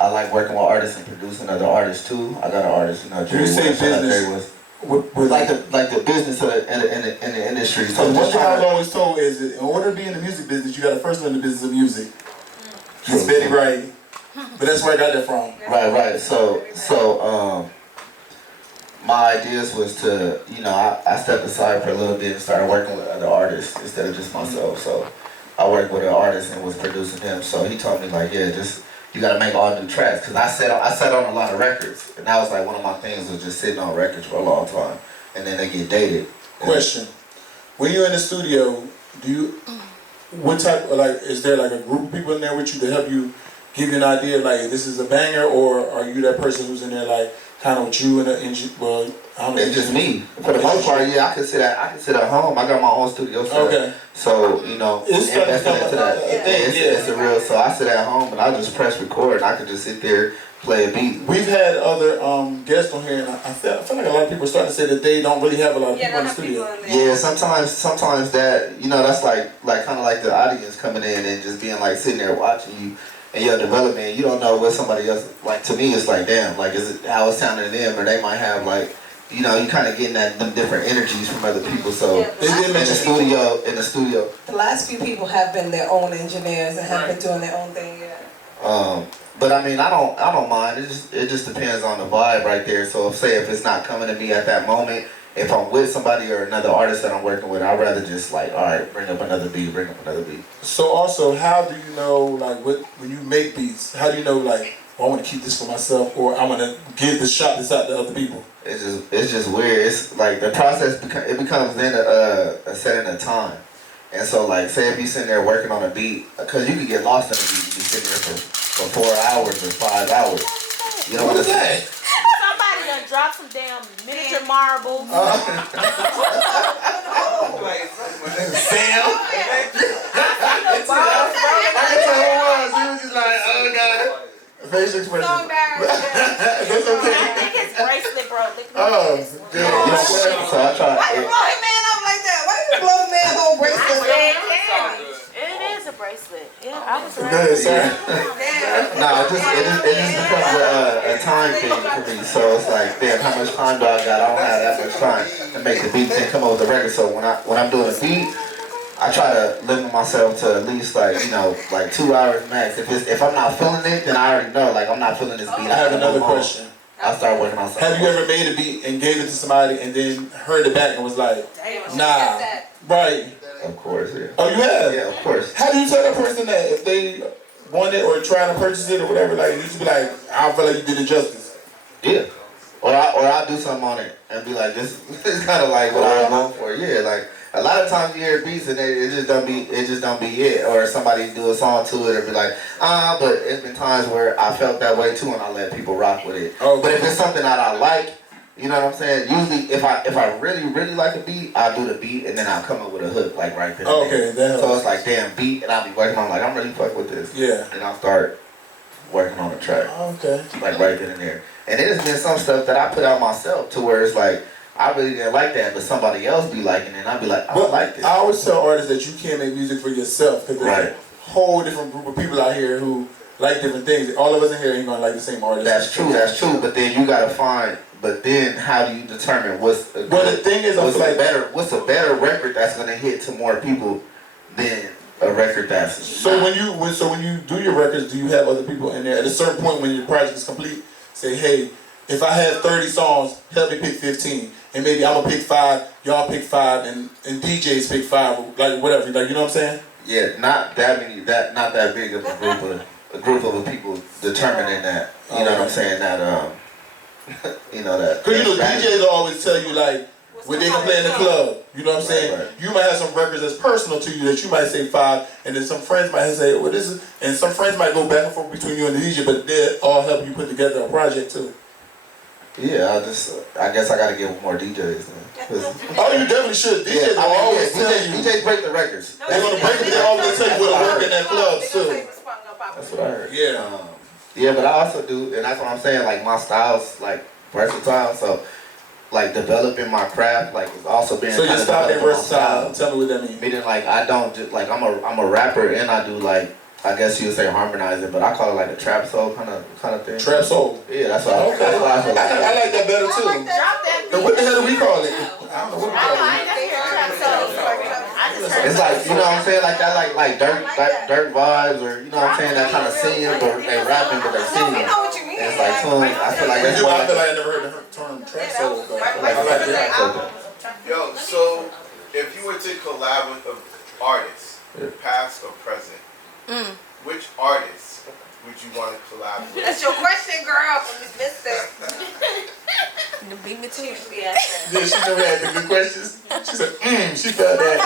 I like working with artists and producing other artists too. I got an artist, you know. You say business? Like the business in the industry. So one thing I was always told is that in order to be in the music business, you got to first learn the business of music. It's very right. But that's where I got that from. Right. So my ideas was to, you know, I stepped aside for a little bit and started working with other artists instead of just myself. So I worked with an artist and was producing him. So he told me like, yeah, just you gotta make all new tracks. Cause I sat on a lot of records, and that was like one of my things was just sitting on records for a long time, and then they get dated. Question: when you're in the studio, what type of is there like a group of people in there with you to help you give you an idea of like this is a banger, or are you that person who's in there like kind of with you and the engine? Well, I don't know. It's just me. For the most part, yeah, I can sit at home. I got my own studio set. Okay. So, you know, It's investing into that. It's a real, so I sit at home and I just press record and I can just sit there, play a beat. We've had other guests on here, and I feel like a lot of people are starting to say that they don't really have a lot of people in the studio. Yeah, sometimes that, you know, that's like kind of like the audience coming in and just being like sitting there watching you and your development. You don't know what somebody else, like to me it's like, damn, like is it how it sounded to them, or they might have like, you know, you kind of getting them different energies from other people. So in the studio. The last few people have been their own engineers and have been doing their own thing. Yeah. But I mean, I don't mind. It just depends on the vibe right there. So if it's not coming to me at that moment, if I'm with somebody or another artist that I'm working with, I'd rather just like, all right, bring up another beat. So also, how do you know like when you make beats? How do you know like, I want to keep this for myself, or I want to give this shot this out to other people? It's just weird. It's like the process becomes then a setting of time. And so like say if you sitting there working on a beat, because you could get lost in a beat. You be sitting there for 4 hours or 5 hours. You know what I'm saying? Somebody done dropped some damn miniature marbles. Sam? facial expression. So embarrassed. That's I okay. think his bracelet broke. Oh, good. So I try. Why you blow his man up like that? Why you blow the man whole bracelet? It is a bracelet. Yeah, I was Go right. ahead, sir. Damn. No, it just becomes a time thing for me. So it's like, damn, how much time do I got? I don't have that much time to make the beats and come up with the record. So when I'm doing a beat, I try to limit myself to at least like 2 hours max. If I'm not feeling it, then I already know like I'm not feeling this beat. I have another question. I'll start working on something. Have you ever made a beat and gave it to somebody and then heard it back and was like, nah, right? Of course, yeah. Oh, you have? Yeah, of course. How do you tell that person that if they want it or trying to purchase it or whatever, like you just be like, I don't feel like you did it justice. Yeah. Or I'll do something on it and be like, this is kind of like what I was going for. Yeah, like a lot of times you hear beats and it just don't be it. Or somebody do a song to it or be like, but it's been times where I felt that way too and I let people rock with it. Okay. But if it's something that I like, you know what I'm saying? Usually if I really like a beat, I'll do the beat and then I'll come up with a hook like right then and Okay, there. that helps. So it's like damn beat and I'll be working on like I'm really fucking with this. Yeah. And I'll start working on the track. Okay. Like right then and there. And it has been some stuff that I put out myself to where it's like, I really didn't like that, but somebody else be liking it, and I'll be like, I But like this. I always tell artists that you can't make music for yourself because there's Right. a whole different group of people out here who like different things. All of us in here ain't gonna like the same artist. That's true, but then you gotta find, but then how do you determine what's a Well, the thing is, I what's feel a like what's a better record that's gonna hit to more people than a record that's So when you do your records, do you have other people in there at a certain point when your project is complete? Say, hey, if I have 30 songs, help me pick 15, and maybe I'm gonna pick 5, y'all pick 5, and DJs pick 5, like whatever, like you know what I'm saying? Yeah, not that big of a group of people determining that. You know what I'm saying? That you know that. Cause DJs will always tell you like when they can play in the club. You know what I'm saying? Right. You might have some records that's personal to you that you might say 5, and then some friends might say, well, this is, and some friends might go back and forth between you and the DJ, but they all help you put together a project too. Yeah, I guess I gotta get with more DJs then. Oh, you definitely should. DJs will always tell you. DJs break the records. They're gonna break it. They always tell you what'll work in that club too. That's what I heard. Yeah. Yeah, but I also do, and that's what I'm saying. Like my style's like versatile, so like developing my craft, like is also being. So your style ain't versatile. Tell me what that means. Meaning like I don't just like I'm a rapper and I do like I guess you would say harmonizing, but I call it like a trap soul kind of thing. Trap soul. Yeah, that's what I feel like. I like that better too. Drop that But what the hell do we call it? I don't know what we call I it. ain't hear trap soul. I just heard It's like, you know what I'm saying, like that, like dirt vibes, or you know what I'm saying, that kind of singing, but they rapping, but they No, we singing. know what you mean. And it's like tune. I feel like that's I why. feel like I never heard the term trap soul, but I like that. Yo, so if you were to collab with an artist, past or present, which artist would you want to collab with? That's your question, girl. You missed it. The beat me too. Yeah. Yeah, she never had the good questions. She said, she felt that.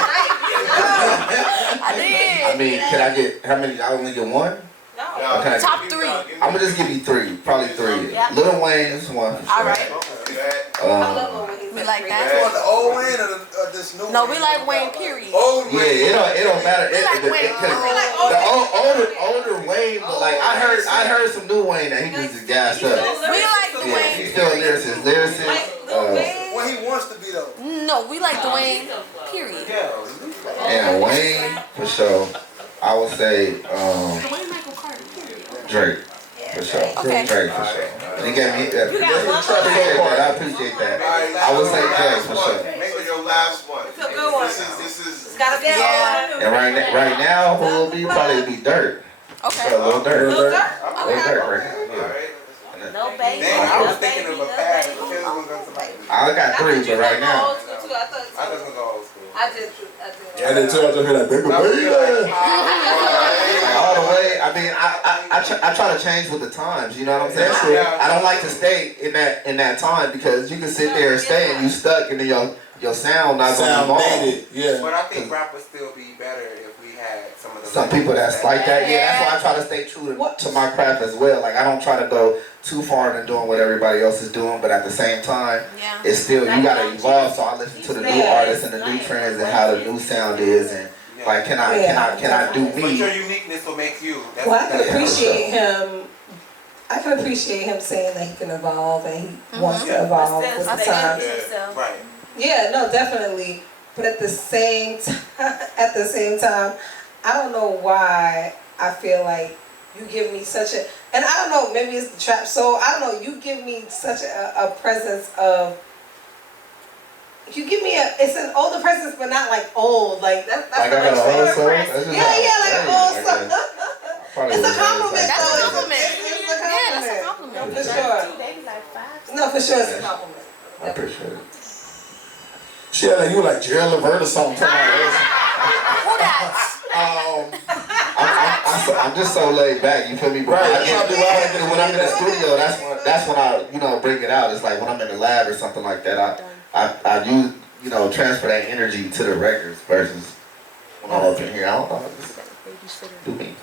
I did. I mean, can I get how many? I only get one. Yeah, Okay. Top 3. I'm gonna just give you 3, probably 3. Yeah. Lil Wayne's one. For All sure. right. We like that. You want the old Wayne or this new No, Wayne? we like Wayne, period. Old Yeah, Wayne. it don't matter. We like Wayne. The older Wayne, but like I heard some new Wayne that he just gassed up. We like the Yeah, he's Wayne. still a lyricist. What he wants to be though. No, we like the Wayne, period. And Wayne, for sure. I would say Wayne Michael Carter, period. Drake, for sure. Okay. Drake, for sure. He gave me I appreciate that. I would say Drake, for sure. So your last one. It's a good one. This is. Gotta be Yeah. And right now, who will be probably be Dirt. Okay. So, Lil Dirt. Lil Durk? Lil Dirt right now. Yeah. Alright. no baby. Damn, I was no thinking baby, of a no past. baby. Which one was going to somebody? I got 3, but right now. Old school too. I I just thought going to go old school. I did. I did too. I just hear like, baby, baby. Like, all the way. I mean, I try to change with the times. You know what I'm saying? That's true. I don't like to stay in that time because you can sit there and stay and you stuck and then your sound not going to Sound evolve. dated. Yeah. But I think rap would still be better if we had some of the. Some people that's like that, yeah. That's why I try to stay true to my craft as well. Like I don't try to go too far in doing what everybody else is doing, but at the same time, Yeah. it's still you gotta evolve. So I listen to the new artists and the new trends and how the new sound is, and like can I do But your me? uniqueness will make you. Well, I can Yeah, appreciate him I can appreciate him saying that he can evolve and he wants to evolve with the times. Right. Yeah, no, definitely. But at the same time, I don't know why I feel like you give me such a, and I don't know, maybe it's the trap soul. I don't know. You give me such a presence of. You give me it's an older presence, but not like old. Like that's Like I got an old soul. yeah, like an old soul. It's a compliment, That's though. a compliment. It's a compliment. Yeah, that's a compliment. No, for sure. No, for sure, it's a compliment. I appreciate it. She had like you were like Gerald Levert or something. Who that? I'm just so laid back. You feel me? Right. When I'm in the studio, that's when I bring it out. It's like when I'm in the lab or something like that. I use transfer that energy to the records versus when I'm up in here. I don't know. Just do me.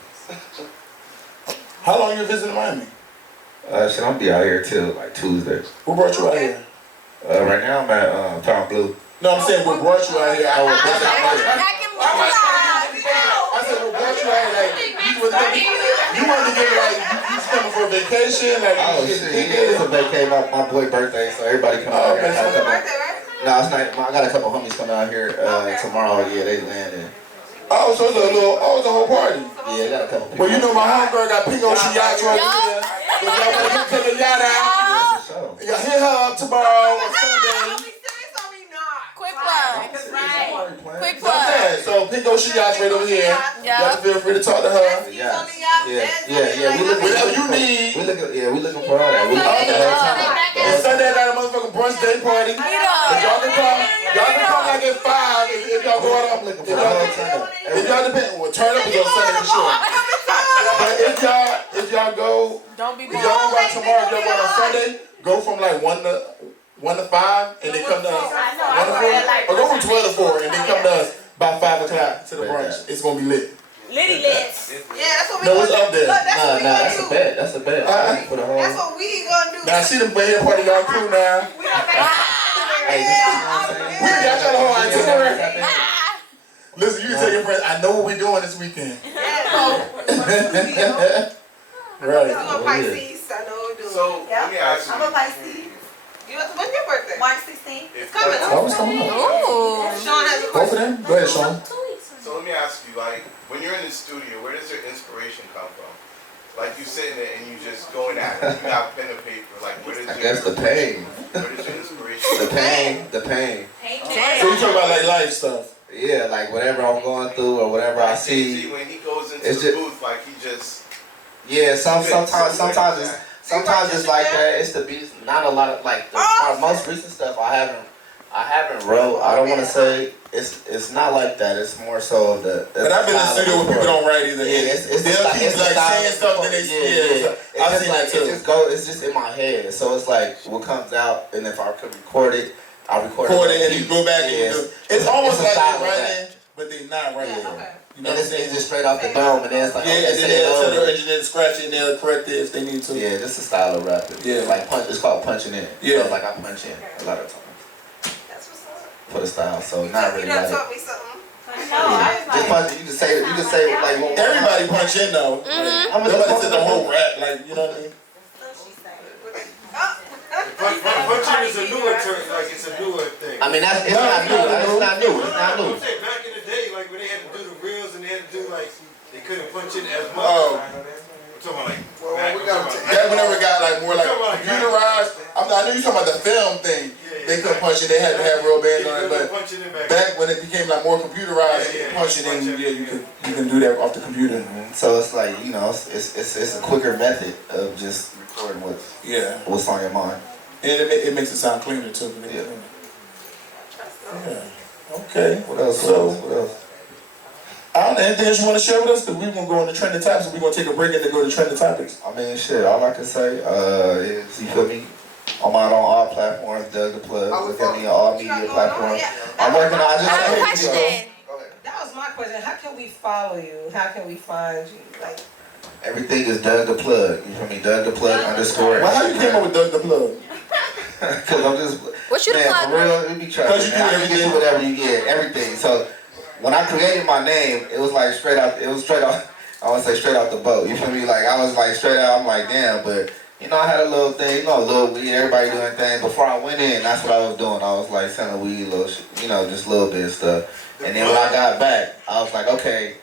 How long you visiting Miami? Shit, I'm be out here till like Tuesday. Who brought you out here? Right now I'm at Tom Blue. No, I'm saying what brought you out here? I Back in said what brought you out here? Like you wanted to get like you was coming for a vacation? Like Oh shit, yeah, it's a vacay. My boy birthday, so everybody come out here. It's your birthday, right? No, it's not. I got a couple homies coming out here tomorrow. Yeah, they landing. Oh, so it's it's a whole party. Yeah, I got a couple people. Well, you know my homegirl got pink ocean yachts right here. If y'all want to take a yacht out, y'all hit her up tomorrow or Sunday. Quick plug. Quick plug. Okay, so pink ocean yachts right over here. Y'all feel free to talk to her. Yeah. We looking. Whatever you need. We looking for all that. We looking for all that. And Sunday I got a motherfucking brunch day party. But y'all can come. Y'all can come like at 5 if y'all go out. I'm looking for the whole time. If y'all depend, well, turn up is on Sunday for sure. But if y'all go, Don't be if y'all go out tomorrow, if y'all go out on Sunday, go from like 1 to 5, and then come to us. 1 to 4, or go from 12 to 4, and then come to us by 5 o'clock to the brunch. It's gonna be lit. Litty lit. Yeah, that's what we No, gonna it's up there. Look, that's what we gonna That's do. a bet. That's a bet. For the whole. That's what we gonna do. Now see them band party y'all crew now. We gonna make Hey, this is what I'm saying. We got y'all the whole itinerary. Ah. Listen, you can tell your friends, I know what we're doing this weekend. We Right. doing Pisces. I know what we're doing. So let me ask I'm you. a Pisces. When's your birthday? March 16th. If coming. Oh, what's coming up? Ooh. Sean has a Both of question. them? Go ahead, Sean. So let me ask you, like, when you're in the studio, where does your inspiration come from? Like you sitting there and you just going at it. You got pen and paper. Like, where does I guess the pain. Where does your inspiration The come pain. The pain. So you talk about like life stuff. Yeah, like whatever I'm going through or whatever I see. when he goes into It's the just- booth, like he just. Yeah, sometimes it's like that. It's the beats. Not a lot of like my most recent stuff. I haven't wrote. I don't want to say it's not like that. It's more so of the. But I've been in the studio where people don't write either. Yeah, it's They'll keep like saying stuff that they I've seen that too. It's just in my head. So it's like what comes out, and if I could record it, I record it and you go back and you do. It's almost It's a like style they're of writing, but they're not writing. Okay. You know And what I'm it's saying? just straight off the dome, and then it's like Yeah, and then they'll tell the engineer to scratch it and they'll correct it if they need to. Yeah, this is a style of rapping. Yeah. Like punch. It's called punching in. Yeah. So like I punch in a lot of times That's what's up. for the style. So not You really done like. taught me something. Just punch. You just say like. Well, Everybody punch in though. Mm-hmm. Nobody said the whole rap, like, you know what I mean? Punching is a newer term, like it's a newer thing. I mean, it's not new. It's not new. It's not I'm new. saying back in the day, like when they had to do the reels and they had to do like, they couldn't punch in as much. Oh. I'm talking about like, Well, back, we I'm gotta talking take- about- That whenever it got like more like computerized. I know you talking about the film thing. They couldn't punch it. They had to have real bands on it. But punching in back. back when it became like more computerized, punching in, you can do that off the computer. So it's like it's a quicker method of just recording what's on your mind. And it makes it sound cleaner too. Yeah. Yeah. Okay. What else? So, What else? I don't know, anything else you want to share with us? Because we're going to go on the trending topics. We're going to take a break and then go to trending topics. I mean, shit. All I can say is you feel me. I'm out on all platforms. Doug the Plug. Look at me on all media platforms. I'm working on. I have a question. That was my question. How can we follow you? How can we find you? Like, Everything is Doug the Plug. You feel me? Doug the Plug _ Well, how you came up with Doug the Plug? Cause I'm just. What you the Man, plug for real, with? it be trying. Cause you do I can everything. get you whatever you get, everything. So when I created my name, it was like straight out. It was straight off. I would say straight off the boat. You feel me? Like I was like straight out. I'm like, damn, but. You know, I had a little thing, you know, a little weed, everybody doing things. Before I went in, that's what I was doing. I was like selling weed, little shit, you know, just a little bit of stuff. And then when I got back, I was like, okay,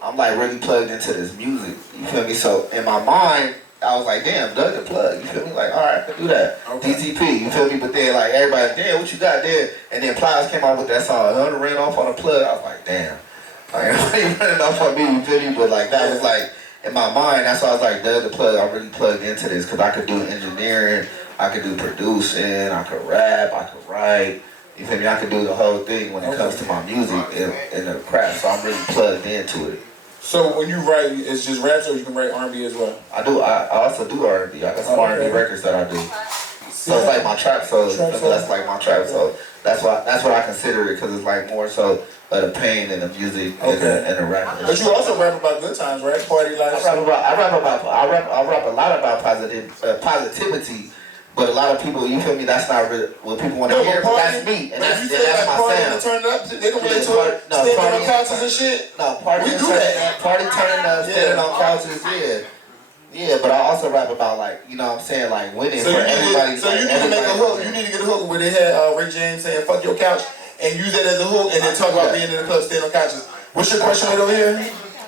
I'm like really plugged into this music. You feel me? So in my mind, I was like, damn, Doug the plug. You feel me? Like, all right, I can do that. Okay. DTP, you feel me? But then like everybody, damn, what you got there? And then Plies came out with that song, Hunter ran off on a plug. I was like, damn. Like, everybody running off on me, you feel me? But like that was like, in my mind, that's why I was like, Doug the plug. I really plugged into this because I could do engineering, I could do producing, I could rap, I could write. You feel me? I could do the whole thing when it comes to my music and the craft. So I'm really plugged into it. So when you write, it's just raps, or you can write R&B as well? I do. I also do R&B. I got some R&B records that I do. So it's like my trap. So that's like my trap. So that's what I consider it because it's like more so of the pain and the music and the rap. But you also rap about good times, right? Party life. I rap a lot about positivity, but a lot of people, you feel me? That's not really what people want to hear. But that's me, and that's my sound. Turn it up, they can relate to it. Standing on couches and shit. No, party turning up, standing on couches, yeah. But I also rap about like, you know what I'm saying, like winning for everybody. So you need to make a hook. You need to get a hook where they had Ray James saying "fuck your couch" and use that as a hook, and then talk about being in the club, standing on couches. What's your question right over here?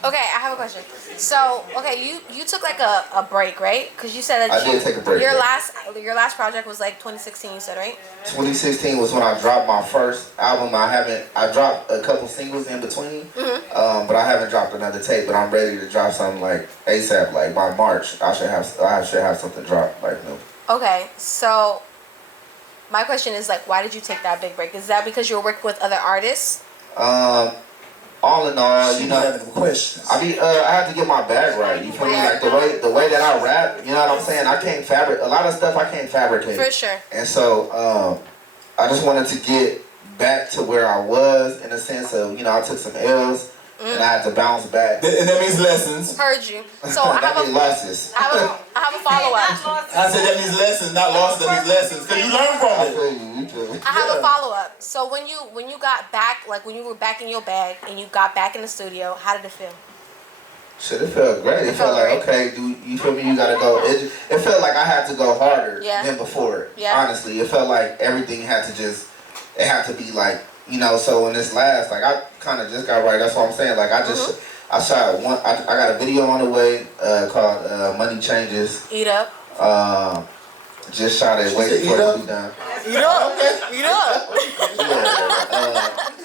Okay, I have a question. So, okay, you took like a break, right? Because you said that I did take a break. Your last project was like 2016, you said, right? 2016 was when I dropped my first album. I dropped a couple singles in between, but I haven't dropped another tape. But I'm ready to drop something like ASAP, like by March. I should have something dropped like new. Okay, so my question is like, why did you take that big break? Is that because you were working with other artists? All in all, you know, having questions. I have to get my bag right. You feel me? Like the way that I rap, you know what I'm saying? I can't fabricate a lot of stuff. I can't fabricate. For sure. And so I just wanted to get back to where I was in a sense of, you know, I took some L's and I had to bounce back. And that means lessons. Heard you. So I have losses. I have a follow up. I said that means lessons, not losses. That means lessons. Cause you learn from it. I have a follow up. So when you got back, like when you were back in your bag and you got back in the studio, how did it feel? Shit, it felt great. It felt like, okay, you feel me? You gotta go. It felt like I had to go harder than before. Yeah. Honestly, it felt like everything had to be like, you know. So in this last, like I kind of just got right. That's what I'm saying. Like I shot one. I got a video on the way called "Money Changes." Eat up. Just shot it. Waiting for it to be done. Eat up. Eat up.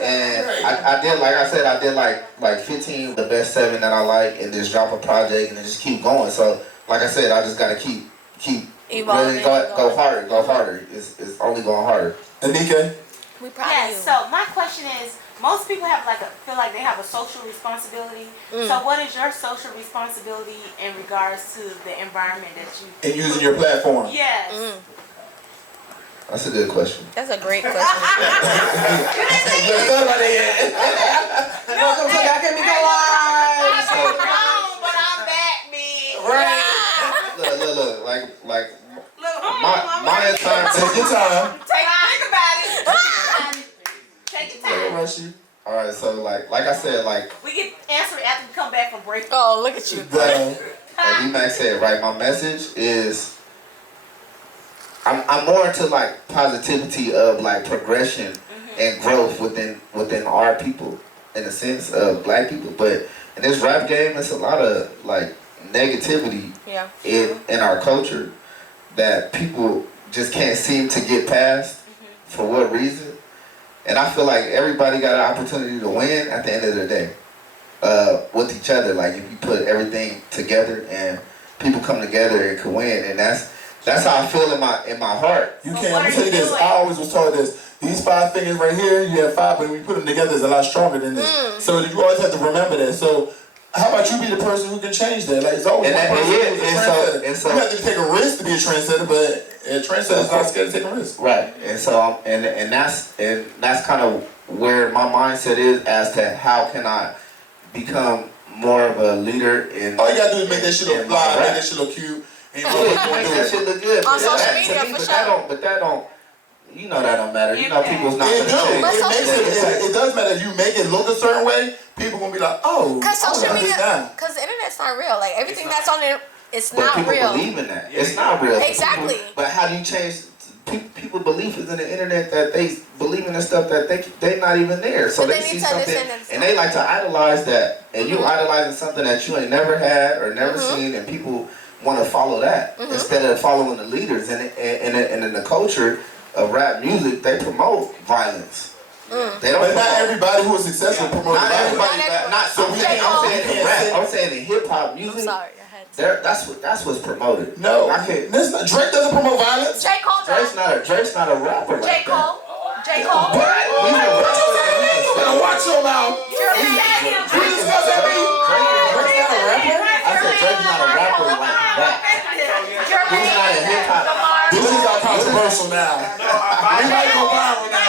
And I did, like I said, I did like 15, the best 7 that I like, and just drop a project and then just keep going. So, like I said, I just gotta keep evolving, really go harder. It's only going harder. Meeka? We proud of you. So my question is, most people have feel like they have a social responsibility. So what is your social responsibility in regards to the environment that you And using your platform. Yes. That's a good question. That's a great question. Welcome to Back in Meeka Live. I'm wrong, but I'm back, me. Right. Look, like my time. Take your time. Think about it. Take your time. Rush you. All right, so like I said, like We can answer it after we come back from break. Oh, look at you. like D-Max said, right? My message is. I'm more into like positivity of like progression and growth within our people, in a sense of black people. But in this rap game, it's a lot of like negativity in our culture that people just can't seem to get past for what reason. And I feel like everybody got an opportunity to win at the end of the day with each other. Like if you put everything together and people come together and can win, and that's how I feel in my heart. You can't. Let me tell you this. I always was taught this. These 5 fingers right here, you have 5, but when you put them together, it's a lot stronger than this. So you always have to remember that. So how about you be the person who can change that? Like it's always one person who's a trendsetter. You have to take a risk to be a trendsetter, but a trendsetter is not scared to take a risk. Right. And so and that's kind of where my mindset is as to how can I become more of a leader in. All you gotta do is make that shit look fly, make that shit look cute. Make that shit look good. On social media, for sure. But that don't, you know that don't matter. You know people's not It gonna change. It does matter if you make it look a certain way. People gonna be like, oh, Because social media, because because the internet's that's not real. Like everything that's on there, it's But not people real. believe in that. It's not real. Exactly. But how do you change people belief is in the internet that they believe in the stuff that they not even there. So But they they see need to something understand and they like to idolize that. And you Mhm. idolizing something that you ain't never had or never Mhm. seen, and people want to follow that Mhm. instead of following the leaders. And in the culture of rap music, they promote violence. They don't. But not everybody who is successful promotes Not violence. everybody. Not everybody. Not so. J. I'm Cole. saying in rap. I'm saying in hip hop I'm music. sorry, I had to. That's what's promoted. No, I can't. Drake doesn't promote violence. J. Cole does. Drake's not a rapper. J. Like Cole. J. Cole. That. But he's a rapper. You better watch your mouth. Shirley You discuss that me? Drake's not a rapper. I said Drake's not a rapper like that. He's not a hip hop. This is all controversial now. We might go viral now.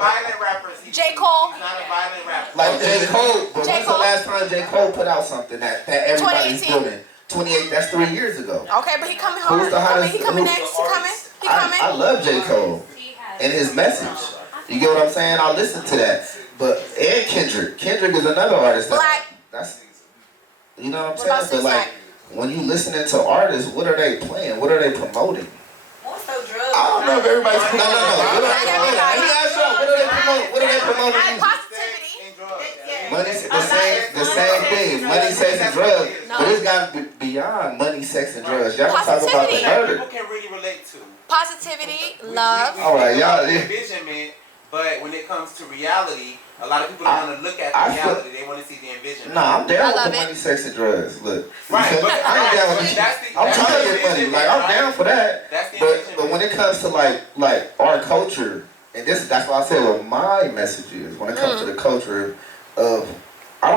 Violent rappers. J. Cole. He's not a violent rapper. Like J. Cole. But J. when's the Cole. last time J. Cole put out something that everybody's 2018. doing? 28. That's 3 years ago. Okay, but he coming hard. Who's the hottest? He coming next. He coming. He coming. I love J. Cole and his message. You get what I'm saying? I listen to that. And Kendrick. Kendrick is another artist. Black. That's you know what I'm What saying? about But 6 like ix when you listening to artists, what are they playing? What are they promoting? Also drugs. I don't know if everybody's No. What are they promoting? Let me ask y'all. What are they promoting? What are they promoting? Positivity. Money, the same thing. Money, sex, and drugs. No. But it's got to be beyond money, sex, and drugs. Y'all talk about the Positivity. murder. People can really relate to. Positivity. Love. All right, y'all. Envisionment, but when it comes to reality, a lot of people don't want to look at I the feel- reality. They want to see the envisionment. Nah, I'm down I love with the it. money, sex, and drugs. Look, Right, but I ain't down with that's it. the- I'm that's trying to the get money. envisionment, Like I'm right? down for that. That's the But envisionment. when it comes to like our culture, and that's why I said what my message is. When it comes to the culture of, I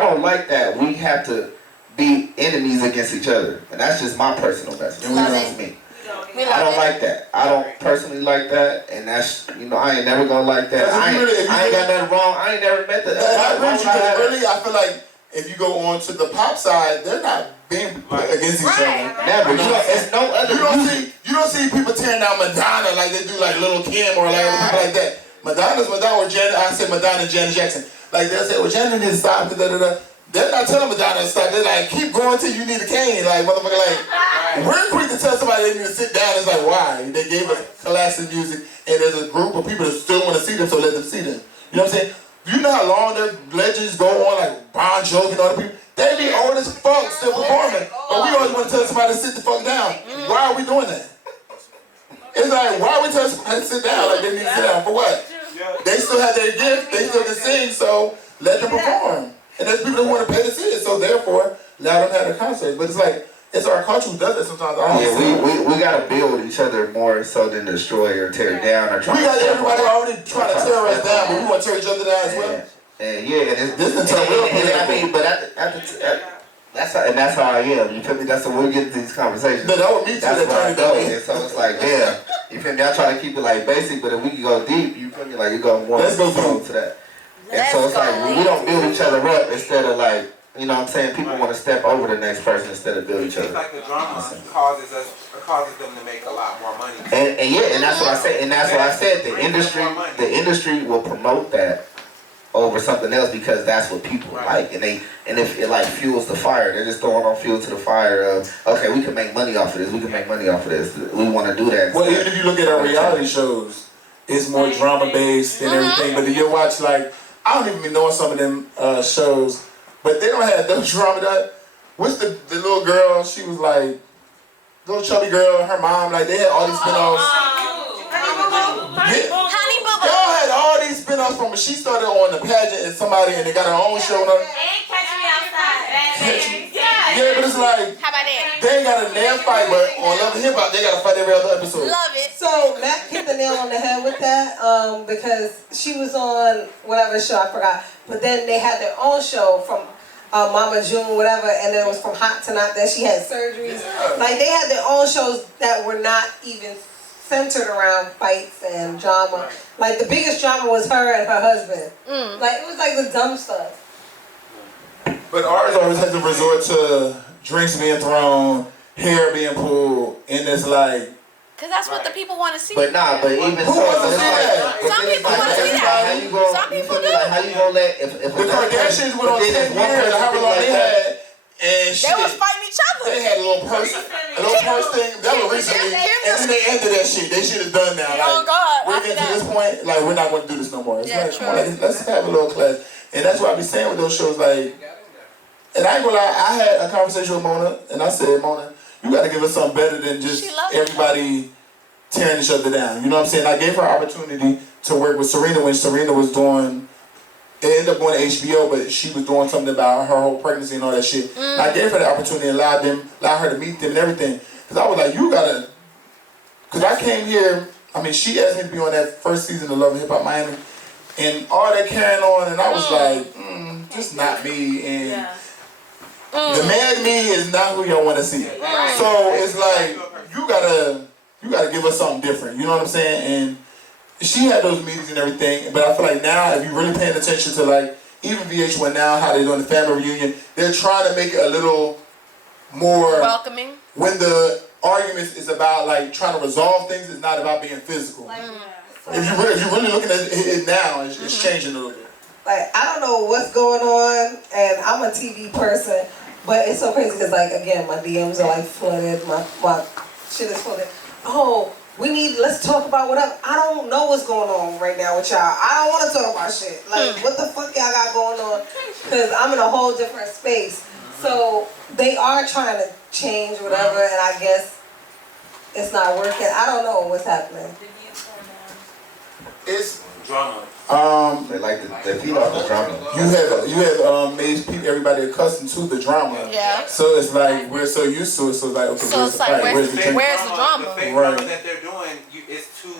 don't like that we have to be enemies against each other, and that's just my personal message. Love That's it. me. We I love don't it. like that. I don't personally like that, and that's I ain't never gonna like that. If you I ain't got nothing wrong. I ain't never met that. I agree with you, because really, I feel like if you go on to the pop side, they're not being against each Right. other. Never. It's no other. You don't see people tearing down Madonna like they do like Lil' Kim or like other people like that. Madonna's Madonna or Janet. I said Madonna and Janet Jackson. Like they'll say, well, Janet needs to stop. Da, da, da. They're not telling Madonna to stop. They're like, keep going till you need a cane. Like motherfucker, like we're quick to tell somebody they need to sit down. It's like why? They gave us classic music, and there's a group of people that still want to see them, so let them see them. You know what I'm saying? Do you know how long their legends go on, like Bon Jovi and other people? They be old as fuck still performing, but we always want to tell somebody to sit the fuck down. Why are we doing that? It's like, why are we telling somebody to sit down? Like they need to sit down for what? They still have their gift, they still can sing, so let them perform. And there's people that want to pay to see it, so therefore, let them have their concerts. But it's like, it's our culture who does it sometimes. We gotta build each other more so than destroy or tear down or try. We got everybody already trying to tear us down, but we want to tear each other down as well. And it's This is real I mean, but that's how I am. You feel me? That's how we get into these conversations. No, that was me too. That's That where I turned go. it down. And so it's like, damn. You feel me? I try to keep it like basic, but if we can go deep, you feel me? Like it go more. Let's go deep to that. And so it's like we don't build each other up instead of like, you know what I'm saying? People want to step over the next person instead of build each It's other. like the drama causes them to make a lot more money. And that's what I said. And that's what I said. The industry will promote that over something else because that's what people like. And if it like fuels the fire, they're just throwing on fuel to the fire of, okay, we can make money off of this. We can make money off of this. We want to do that. Well, even if you look at our reality shows, it's more drama based and everything. But if you watch like, I don't even be knowing some of them shows, but they don't have those drama. That what's the little girl? She was like little chubby girl. Her mom, like they had all these spinoffs. Honey Boo Boo. Y'all had all these spinoffs from when she started on the pageant and somebody, and they got her own show. And Catch Me Outside. Yeah, but it's like How about that? they ain't got a damn fight, but on Love and Hip Hop, they got to fight every other episode. Love it. So Matt hit the nail on the head with that, because she was on whatever show, I forgot. But then they had their own show from Mama June, whatever, and then it was from Hot to Not that she had surgeries. Like they had their own shows that were not even centered around fights and drama. Like the biggest drama was her and her husband. Like it was like the dumb stuff. But ours always has to resort to drinks being thrown, hair being pulled, and it's like. Cause that's what the people want to see. But nah, but even Who wants to see that? Some people want to see that. How you gonna, Some people do. Like how you gonna let if The Kardashians went on 10 years, however long they had, And shit, They was fighting each other. they had a little purse thing. That was recently, and then they ended that shit. They should have done now. Oh Like, God. we're after getting to that. this point, like we're not going to do this no more. It's Yeah, like, true. come on, like, let's have a little class. And that's what I be saying with those shows, like, and I ain't gonna lie, I had a conversation with Mona, and I said, Mona, you got to give us something better than just She loves it. everybody tearing each other down. You know what I'm saying? I gave her an opportunity to work with Serena when Serena was doing. It ended up going to HBO, but she was doing something about her whole pregnancy and all that shit. And I gave her the opportunity and allowed her to meet them and everything. Because I was like, you gotta. Because I came here, I mean, she asked me to be on that first season of Love and Hip Hop Miami, and all that carrying on, and I was like, just not me. And the man me is not who y'all want to see. So it's like, you gotta give us something different. You know what I'm saying? And she had those meetings and everything, but I feel like now, if you're really paying attention to like, even VH1 now, how they're doing the family reunion, they're trying to make it a little more Welcoming. when the argument is about like trying to resolve things, it's not about being physical. If you're really looking at it now, it's changing a little bit. Like, I don't know what's going on, and I'm a TV person, but it's so crazy because, like, again, my DMs are like flooded, my shit is flooded. Oh, let's talk about whatever. I don't know what's going on right now with y'all. I don't want to talk about shit. Like, what the fuck y'all got going on? Because I'm in a whole different space. So they are trying to change whatever, and I guess it's not working. I don't know what's happening. It's Drama. They like they feed off the drama. you have made everybody accustomed to the drama. Yeah. So it's like we're so used to it. So it's like, okay, So where's it's the like, fight? where's the change? drama? The fake Right. drama that they're doing, it's too,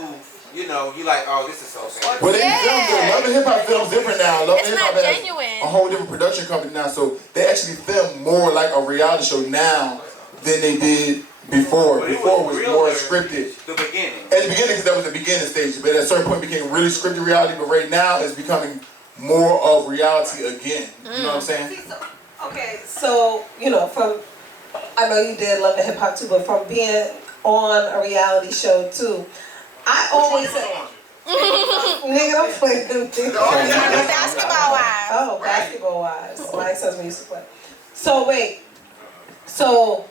you like, oh, this is so fake. But they film Love and Hip Hop films different now. Love It's and Hip Hop not has genuine. a whole different production company now. So they actually film more like a reality show now than they did before. But it Before was was real more there. scripted. The beginning. At the beginning, because that was the beginning stage, but at a certain point, it became really scripted reality. But right now, it's becoming more of reality again. You know what I'm saying? Okay, so, I know you did Love and Hip Hop too, but from being on a reality show too, I always say, nigga, don't play them things. Basketball wives. Oh, Basketball Wives. My ex-husband used to play. So wait, so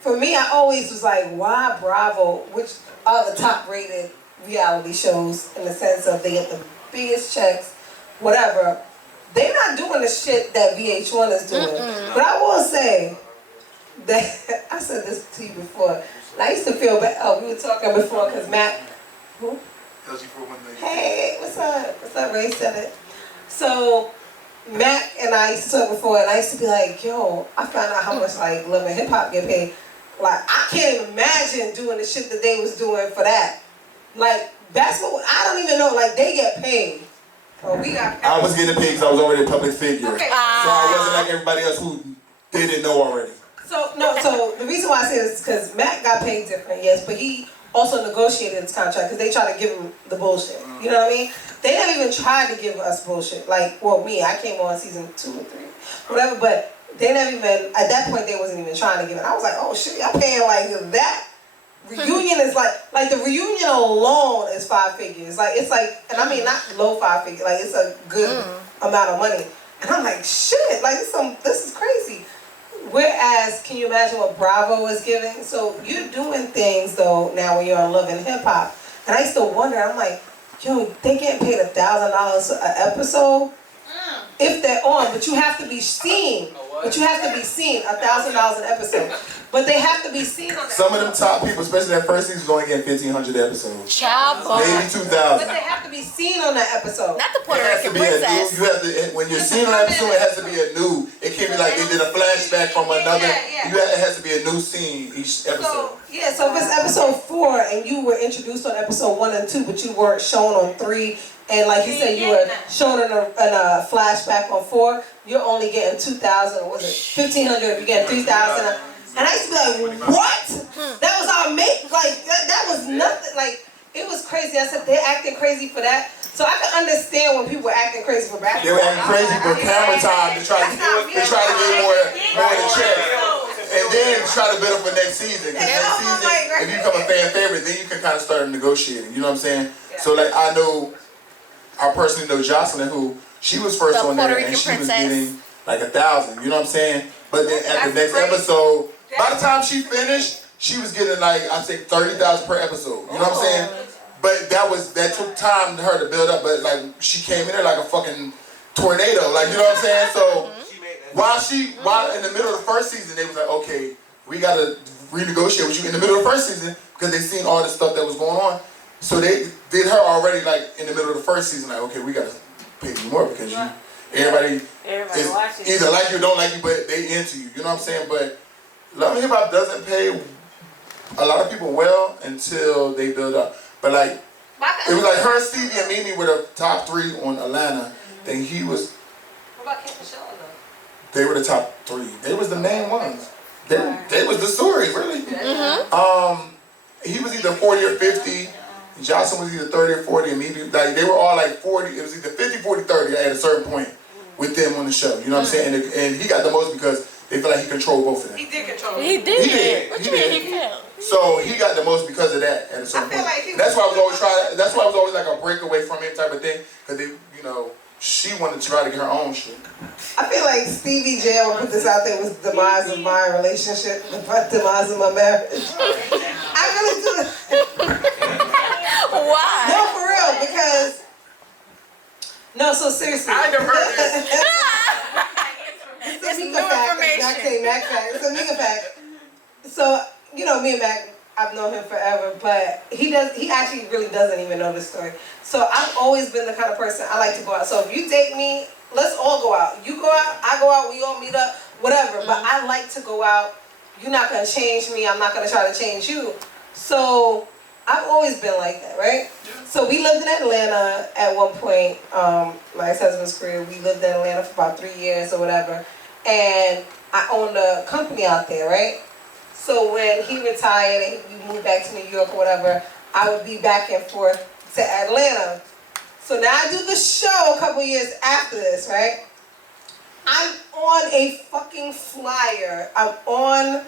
for me, I always was like, why Bravo, which are the top rated reality shows in the sense of they get the biggest checks, whatever. They're not doing the shit that VH1 is doing. But I will say that, I said this to you before, and I used to feel bad. Oh, we were talking before because Matt, who? Hey, what's up? What's up, Ray said it. So, Matt and I used to talk before, and I used to be like, yo, I found out how much like Love and Hip Hop get paid. Like, I can't even imagine doing the shit that they was doing for that. Like, that's what, I don't even know, like, they get paid. Oh, we got paid. I was getting paid because I was already a public figure. Okay. So I wasn't like everybody else who they didn't know already. So the reason why I say this is because Matt got paid different, yes, but he also negotiated his contract because they tried to give him the bullshit. You know what I mean? They never even tried to give us bullshit. Like, well, me, I came on season 2 or 3, whatever, but they never even, at that point, they wasn't even trying to give it. I was like, oh shit, y'all paying like that. Reunion is like the reunion alone is 5 figures. Like, it's like, and I mean, not low 5 figures, like, it's a good amount of money. And I'm like, shit, like, this is crazy. Whereas, can you imagine what Bravo is giving? So you're doing things though now when you're on Love and Hip Hop, and I used to wonder. I'm like, yo, they getting paid $1,000 an episode if they're on, but you have to be seen. But you have to be seen $1,000 an episode. But they have to be seen on that. Some of them top people, especially that first season, was only getting 1,500 episodes. Child boy. Maybe 2,000. But they have to be seen on that episode. Not the Puerto It has to Rican be a new. princess. You have to when you're seeing an episode, it has to be a new. It can't be like they did a flashback from another. It has to be a new scene each episode. So if it's episode 4 and you were introduced on episode 1 and 2, but you weren't shown on 3, and like you said, you were shown in a flashback on 4, you're only getting 2,000. Or was it 1,500? If you get 3,000. And I used to be like, what? That was our mate? Like, that was nothing. Like, it was crazy. I said, they're acting crazy for that. So I can understand when people were acting crazy for basketball. They were acting crazy for camera time to try to get more in the check. And then try to build up for next season. Because next season, if you become a fan favorite, then you can kind of start negotiating. You know what I'm saying? So, like, I personally know Jocelyn, who, she was first on there, and she was getting like 1,000. You know what I'm saying? But then at the next episode, by the time she finished, she was getting like, I think 30,000 per episode. You know what I'm saying? But that took time for her to build up. But like, she came in there like a fucking tornado. Like, you know what I'm saying? So while in the middle of the first season, they was like, okay, we gotta renegotiate with you in the middle of the first season because they seen all the stuff that was going on. So they did her already like in the middle of the first season, like, okay, we gotta pay you more because everybody is either like you or don't like you, but they into you. You know what I'm saying? But Love and Hip Hop doesn't pay a lot of people well until they build up. But like, it was like her, Stevie, and Mimi were the top 3 on Atlanta. Then he was. What about Kim Michelle though? They were the top 3. They was the main ones. They was the story, really. He was either 40 or 50. Johnson was either 30 or 40, and Mimi, like, they were all like 40. It was either 50, 40, 30 at a certain point with them on the show. You know what I'm saying? And he got the most because they feel like he controlled both of them. He did control it. He did. He did. So he got the most because of that at a certain point. That's why I was always trying. That's why I was always like a breakaway from him type of thing, because they, you know, she wanted to try to get her own shit. I feel like Stevie J, I would put this out there, was the demise of my relationship, the demise of my marriage. I really do. Why? No, for real, because no, so seriously. I never heard this. It's a Meeka fact. Mac say Mac fact. It's a Meeka fact. So, you know, me and Mac, I've known him forever, but he actually really doesn't even know this story. So I've always been the kind of person, I like to go out. So if you date me, let's all go out. You go out, I go out, we all meet up, whatever. But I like to go out. You're not going to change me. I'm not going to try to change you. So I've always been like that, right? So we lived in Atlanta at one point, my ex-husband's career. We lived in Atlanta for about 3 years or whatever. And I owned a company out there, right? So when he retired and we moved back to New York or whatever, I would be back and forth to Atlanta. So now I do the show a couple years after this, right? I'm on a fucking flyer. I'm on,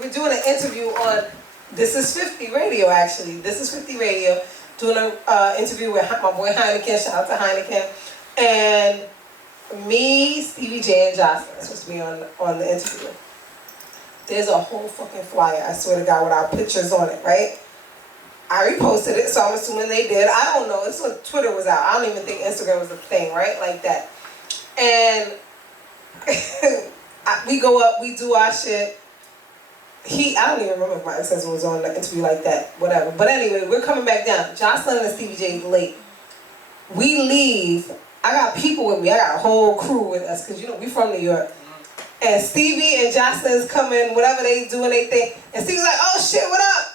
we're doing an interview on This Is 50 Radio, actually. This Is 50 Radio, doing an interview with my boy Heineken, shout out to Heineken. And me, Stevie J, and Jocelyn are supposed to be on the interview. There's a whole fucking flyer, I swear to God, with our pictures on it, right? I reposted it, so I'm assuming they did. I don't know. It's when Twitter was out. I don't even think Instagram was a thing, right? Like that. And we go up, we do our shit. I don't even remember if my ex-husband was on the interview like that, whatever. But anyway, we're coming back down. Jocelyn and Stevie J is late. We leave. I got people with me. I got a whole crew with us, because, you know, we from New York. And Stevie and Jocelyn's coming, whatever they doing, they think. And Stevie's like, oh shit, what up?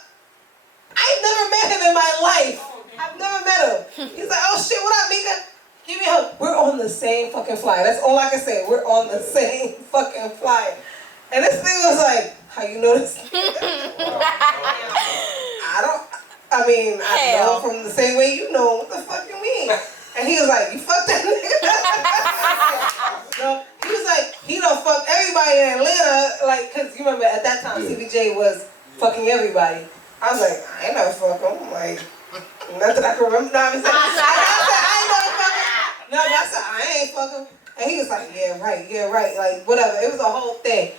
I ain't never met him in my life. I've never met him. He's like, oh shit, what up, Meeka? Give me a hug. We're on the same fucking flyer. That's all I can say. We're on the same fucking flyer. And this thing was like, how you know this? I know from the same way you know. What the fuck you mean? And he was like, you fucked that nigga? No, he was like, he done fucked everybody in Atlanta, like, cause you remember at that time CBJ was fucking everybody. I was like, I ain't never fuck him. Like, nothing I can remember. No, I said, I ain't never fuck him. No, but I said, I ain't fuck him. And he was like, yeah, right, like, whatever. It was a whole thing.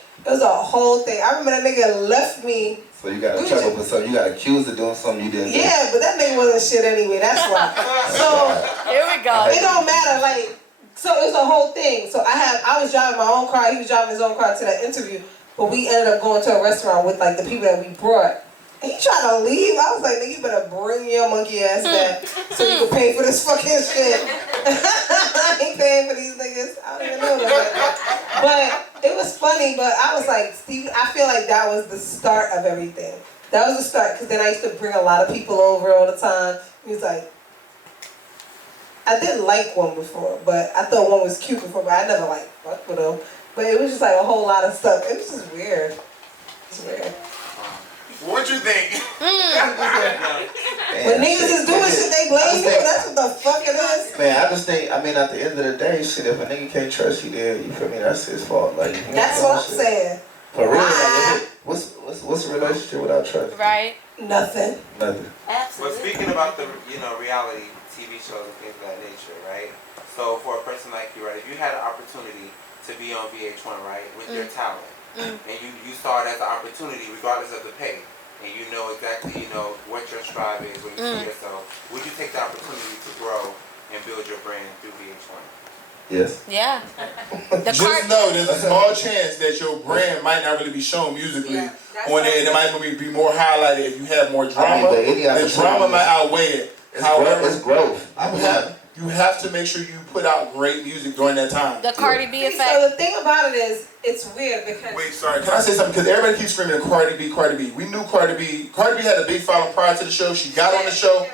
I remember that nigga left me. So you got to check up with something. You got accused of doing something you didn't do. Yeah, but that nigga wasn't shit anyway. That's why. So here we go. It don't matter. Like, so it was a whole thing. So I was driving my own car. He was driving his own car to that interview. But we ended up going to a restaurant with like the people that we brought. And he tried to leave. I was like, nigga, you better bring your monkey ass back so you can pay for this fucking shit. I ain't paying for these niggas. I don't even know them. But it was funny, but I was like, Steve, I feel like that was the start of everything. That was the start, because then I used to bring a lot of people over all the time. He was like, I didn't like one before, but I thought one was cute before, but I never like fucked with them. But it was just like a whole lot of stuff. It was just weird. It's weird. What'd you think? When niggas is doing shit, they blame you. That's what the fuck it is. Man, I just think, at the end of the day, shit, if a nigga can't trust you, then, you feel me, that's his fault. Like, that's what I'm saying. For real, like, what's a relationship without trust? Right. Nothing. But speaking about the, reality TV shows and things of that nature, right? So for a person like you, right, if you had an opportunity to be on VH1, right, with your talent, and you saw it as an opportunity regardless of the pay, and you know exactly, you know, what your strive is, where you see yourself, would you take the opportunity to grow and build your brand through VH1? Yes. Yeah. Just know there's a small chance that your brand might not really be shown musically on there, and it might be more highlighted if you have more drama. The drama might outweigh it. However, it's growth. You have to make sure you put out great music during that time. The Cardi B effect. So the thing about it is, it's weird because. Wait, sorry. Can I say something? Because everybody keeps screaming Cardi B, Cardi B. We knew Cardi B. Cardi B had a big following prior to the show. She got on the show,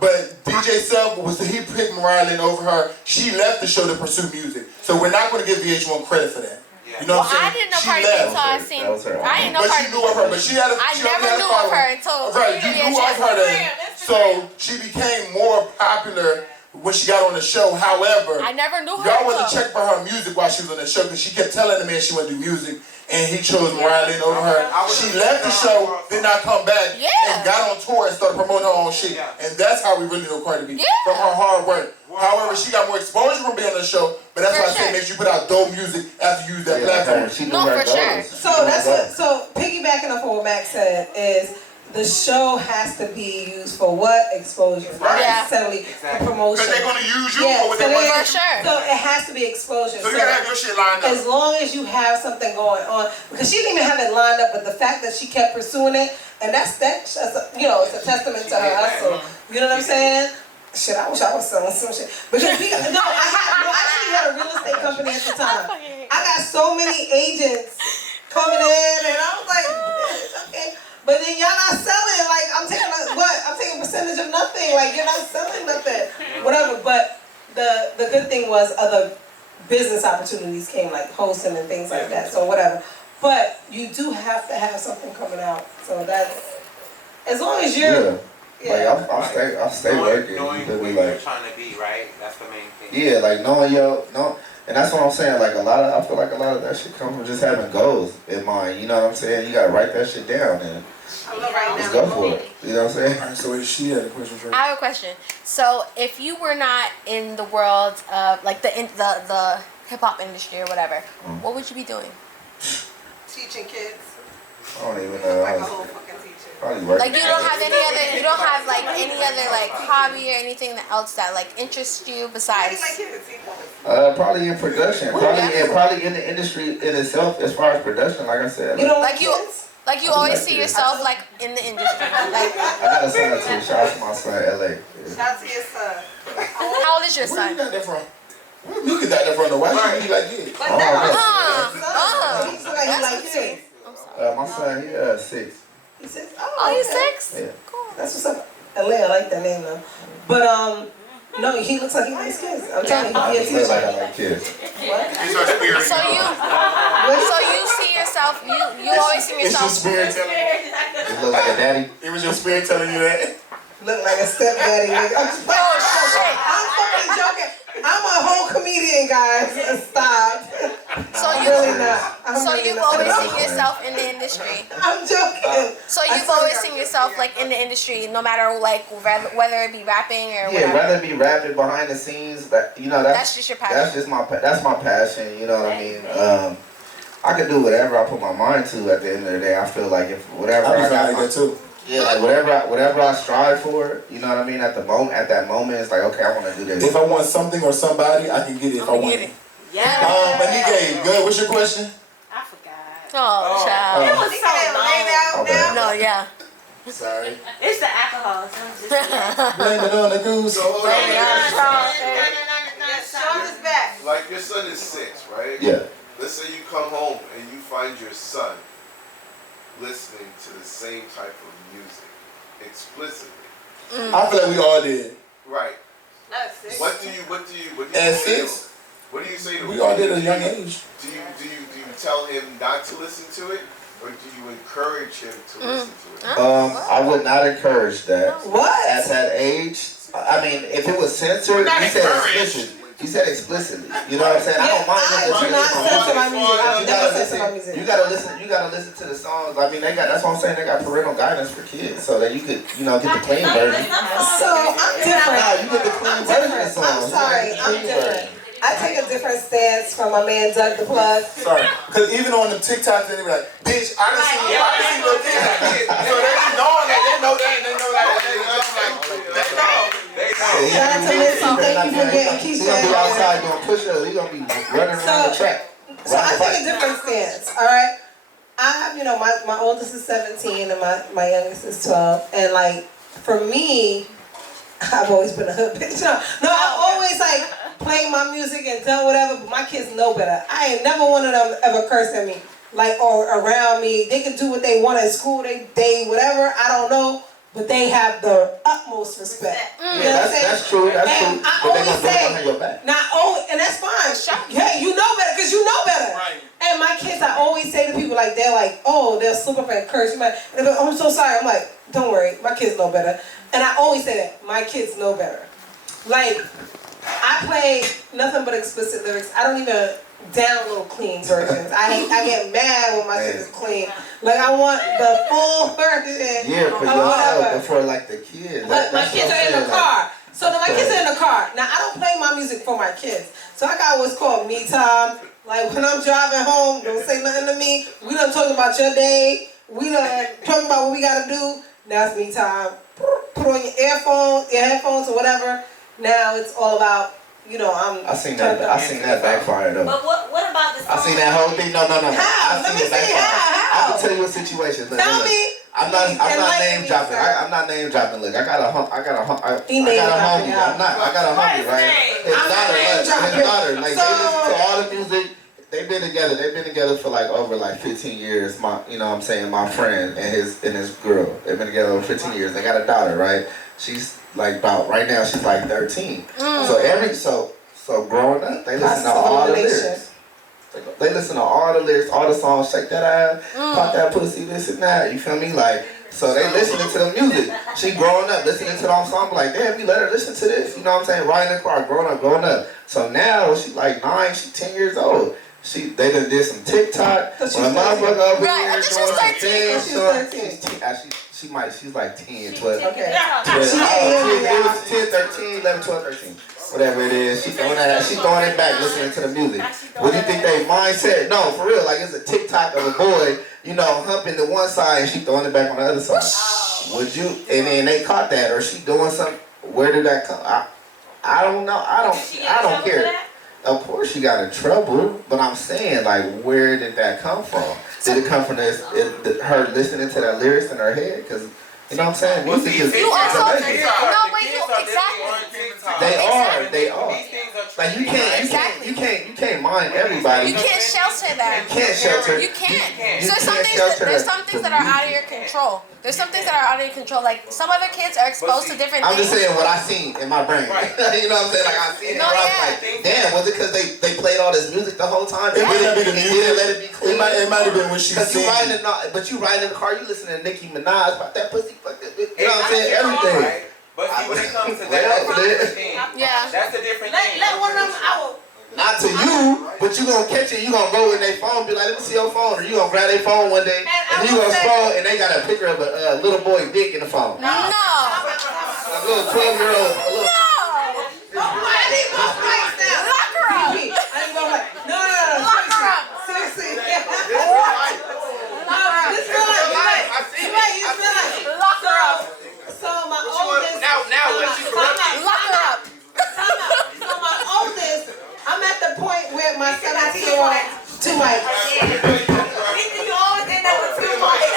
but DJ Self he picked Mariah Lynn over her. She left the show to pursue music. So we're not going to give VH1 credit for that. You know what I'm saying? I didn't know Cardi B until I seen. I didn't know Cardi B. But she knew of her. But she had a. I never knew of her until. Right, you knew of her then. So she became more popular when she got on the show. However, I never knew her. Y'all wasn't check for her music while she was on the show because she kept telling the man she wanted to do music, and he chose Mariah Lynn over her. She left the show, did not come back, and got on tour and started promoting her own shit. And that's how we really know Cardi B, from her hard work. However, she got more exposure from being on the show, but that's why I say make sure you put out dope music after you use that platform. No, for sure. So that's what. So piggybacking off what Max said is. The show has to be used for what? Exposure. Not necessarily for promotion. Because they're going to use you for what they want to do. So it has to be exposure. So you got to have your shit lined up. As long as you have something going on. Because she didn't even have it lined up, but the fact that she kept pursuing it, and that's you know, it's a testament to her hustle. You know what I'm saying? Shit, I wish I was selling some shit. Because I actually had a real estate company at the time. I got so many agents coming in, and I was like, okay. But then y'all not selling, like, I'm taking a percentage of nothing, like, you're not selling nothing, whatever. But the good thing was other business opportunities came, like hosting and things like that, so whatever. But you do have to have something coming out, so that's, as long as you're, Like, I'll stay working. Knowing where you're trying to be, right? That's the main thing. Yeah, like knowing and that's what I'm saying. Like I feel like a lot of that shit comes from just having goals in mind. You know what I'm saying? You gotta write that shit down and just go for it. You know what I'm saying? Alright, so she had a question for you. I have a question. So if you were not in the world of like the hip hop industry or whatever, what would you be doing? teaching kids. I don't even know. Like a whole fucking teacher. Like you don't have any other, you don't have like any other like hobby or anything else that like interests you besides. Probably in production. Probably in the industry in itself as far as production. Like I said. You don't like you always see yourself like in the industry. Like I got a son too. Shout out to my son, LA. Shout out to your son. How old is your Where son? you got that from? Where Meeka got that from? Why should he like this? But he's like he like this. My son, he 6. He says, he's 6? Yeah. Cool. That's what's up. LA, I like that name though. But no, he looks like he likes kids. I'm telling you, he a teacher. Like I like kids. So you see yourself, you always see yourself. It's your spirit telling you. It look like a daddy. It was your spirit telling you that. Look like a stepdaddy. I'm shit. I'm fucking joking. I'm a whole comedian, guys. Stop. So I'm you really not. you've always seen yourself in the industry. I'm joking. So you've always seen yourself like in the industry, no matter like whether it be rapping or whatever. Yeah, whether it be rapping behind the scenes, that's just your passion. That's my passion. You know what I mean? I can do whatever I put my mind to. At the end of the day, I feel like if whatever I got that too. Yeah, like whatever I strive for, you know what I mean. At that moment, it's like okay, I want to do this. If I want something or somebody, I can get it if I want it. Yeah. Meeka, good. What's your question? I forgot. Oh, child. It was so long. No, yeah. Sorry. It's the alcohol. So I'm just Blame it on the goose. So hold on. Sean is back. Like your son is 6, right? Yeah. Let's say you come home and you find your son listening to the same type of music explicitly. I feel like we all did. Right. That's 6. What do you At say to 6? him? What do you say to him? We all did at a young age. Do you tell him not to listen to it, or do you encourage him to listen to it? I would not encourage that. What? At that age, I mean, if it was censored, you said explicit. You said explicitly. You know what I'm saying? I don't mind I do not censor my music. I would never censor my music. You gotta listen to the songs. I mean, that's what I'm saying. They got parental guidance for kids, so that you could, get the clean version. So I'm different. Nah, you get the clean version of songs. I'm sorry. I'm different. I take a different stance from my man Doug the Plug. Sorry, because even on the TikToks, they be like, bitch, I done seen little kids like this. So they be knowing that, they know that, they know that. Shout out to Missy, thank you for getting He's Keisha. gonna be outside doing push-ups. He's gonna be running around the track. So I take a different stance, all right? I have, my oldest is 17 and my youngest is 12. And like, for me, I've always been a hood bitch. No, I've always like played my music and done whatever, but my kids know better. I ain't never one of them ever cursed at me, like, or around me. They can do what they want at school, they whatever, I don't know. But they have the utmost respect. You know what I'm saying? That's true. That's and true. I But they always gonna do it say, behind your back. not always, and that's fine. Yeah, you know better because you know better. Right. And my kids, I always say to people like, they're like, oh, they'll slip up and curse. And they're like, oh, I'm so sorry. I'm like, don't worry, my kids know better. And I always say that, my kids know better. Like, I play nothing but explicit lyrics. I don't even download clean versions. I get mad when my shit is clean. Like, I want the full version. Yeah, for yourself, but for like the kids. But my kids are in the car. So my kids are in the car. Now, I don't play my music for my kids. So I got what's called me time. Like, when I'm driving home, don't say nothing to me. We done talking about your day. We done talking about what we got to do. Now it's me time. Put on your headphones or whatever. Now it's all about, I seen that backfire though. But what about the song? I seen that whole thing. No. How? I Let seen me it backfire. see how. I can tell you a situation. Look, Tell look. me. I'm not Enlighten name me, dropping. sir. I'm not name dropping. Look, I got a homie, He right? name dropping, His I'm not name dropping. daughter, like, So- they listen to all the music. They've been together for like over like 15 years. My friend and his girl. They've been together over 15 years. They got a daughter, right? She's like right now she's like 13. So growing up, they listen to all the lyrics. They listen to all the lyrics, all the songs, shake that ass, pop that pussy, this and that, you feel me? Like, so they listening to the music. She growing up, listening to the ensemble, like, damn, we let her listen to this, you know what I'm saying? Riding in the car, growing up. So now, she's like 9, she's 10 years old. They done did some TikTok. So she's when a motherfucker over Right, I here think doing some she's 13. things, she's like 10, 12. Okay. 10, 13, 11, 12, 13. Whatever it is, she's throwing it back, listening to the music. What do you think they mindset? No, for real, like it's a TikTok of a boy, humping the one side and she throwing it back on the other side. Would you? And then they caught that, or she doing something. Where did that come? I don't know. I don't care. Of course she got in trouble, but I'm saying, like, where did that come from? Did it come from her listening to that lyrics in her head? Because, you know what I'm saying? Music is exactly. They are. Like, you can't mind everybody. You can't shelter them. You can't shelter. You can't. You So can't there's some things that are out of your control. There's some things that are out of your control. Like, some other kids are exposed to different I'm things. just saying what I seen in my brain. You know what I'm saying? Like, I seen it. No, And I was yeah. like, damn, was it because they played all this music the whole time? It might not be the They music. didn't let it be clean. It might have been when she Because you seen. riding in the car, you listening to Nicki Minaj about that pussy, fuck that bitch. You know what I'm saying? Everything. Right? But see, when it comes to that, that's a different thing. Yeah. That's a different thing. Let one of them out. Not to you, but you gonna catch it. You gonna go in their phone, be like, let me see your phone, or you gonna grab their phone one day, and you gonna scroll, and they got a picture of a little boy dick in the phone. No. A little 12-year-old. I need more fights now. Lock her up. I need more fights. No. Lock her up. Seriously. This real life. This feel like, you feel like. Lock her up. So my oldest. Now what? She corrupted. Lock her up. So my oldest, I'm at the point where my 17-year-old, two mics. You always end up with 2 mics.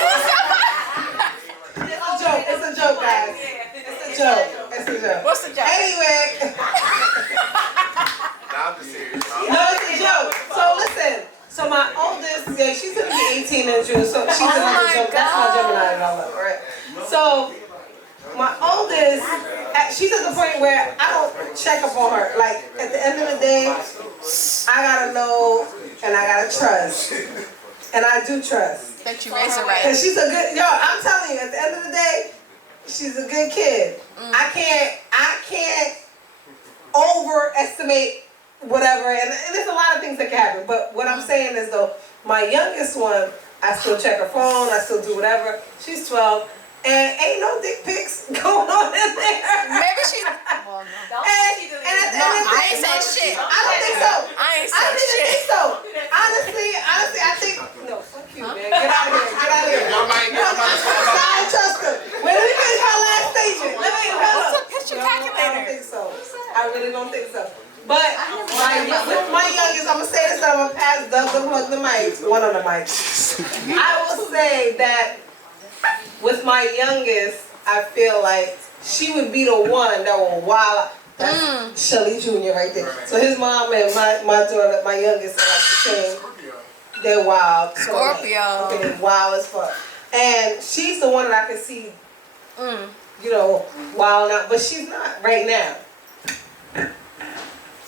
It's a joke, guys. It's a joke. What's the joke? Anyway. Nah, I'm just serious. No, it's a joke. So listen. So my oldest, she's gonna be 18 in June. So she's another joke. That's my Gemini and all that, right? So my oldest, she's at the point where I don't check up on her. Like, at the end of the day, I gotta know and I gotta trust. And I do trust. That you raised her right. Cause she's a good, I'm telling you, at the end of the day, she's a good kid. I can't overestimate whatever, and there's a lot of things that can happen. But what I'm saying is though, my youngest one, I still check her phone, I still do whatever. She's 12. And ain't no dick pics going on in there. Maybe she. Well, no. And at I ain't saying shit. I don't think so. I ain't I saying didn't shit. think so. Honestly, I think no. Fuck you, man. Get out of here. Get out of here. I don't trust her. When we finish our last station, let me hold What's up. a picture No, I calculator? don't think so. I really don't think so. But with my youngest, I'm gonna say this. I'm gonna pass the mic. One on the mic. I will say that with my youngest, I feel like she would be the one that will wild. That's Shelly Jr. right there. So his mom and my daughter, my youngest, are like the same. They're wild. Scorpio. Okay, wild as fuck. And she's the one that I can see, you know, wild out. But she's not right now.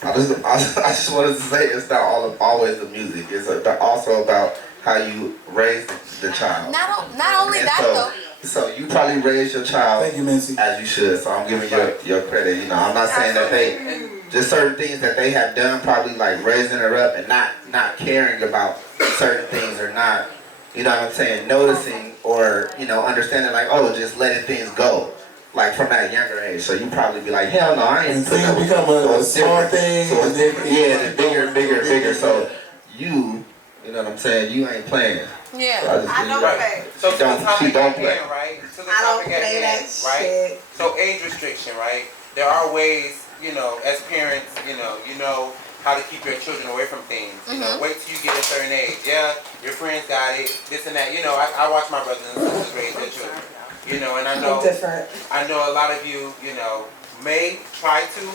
I just wanted to say it's not always the music. It's also about how you raise the child. Not only that though. So you probably raised your child Thank you, Mincy. as you should. So I'm giving your credit. You know, I'm not saying that they just certain things that they have done, probably like raising her up and not caring about certain things or not, you know what I'm saying, noticing or, you know, understanding like, oh, just letting things go. Like from that younger age. So you probably be like, hell no, I ain't. And things become a small thing. So it's different. Yeah, it's bigger. So you know what I'm saying, you ain't playing. Yeah. So I don't play. So to the topic she don't at play. hand, right? To the I don't topic at play hand, that right? shit. So age restriction, right? There are ways, you know, as parents, you know how to keep your children away from things. You know, wait till you get a certain age. Yeah, your friends got it, this and that. You know, I watch my brothers and sisters raise their children. You know, and I know a lot of you, you know, may try to.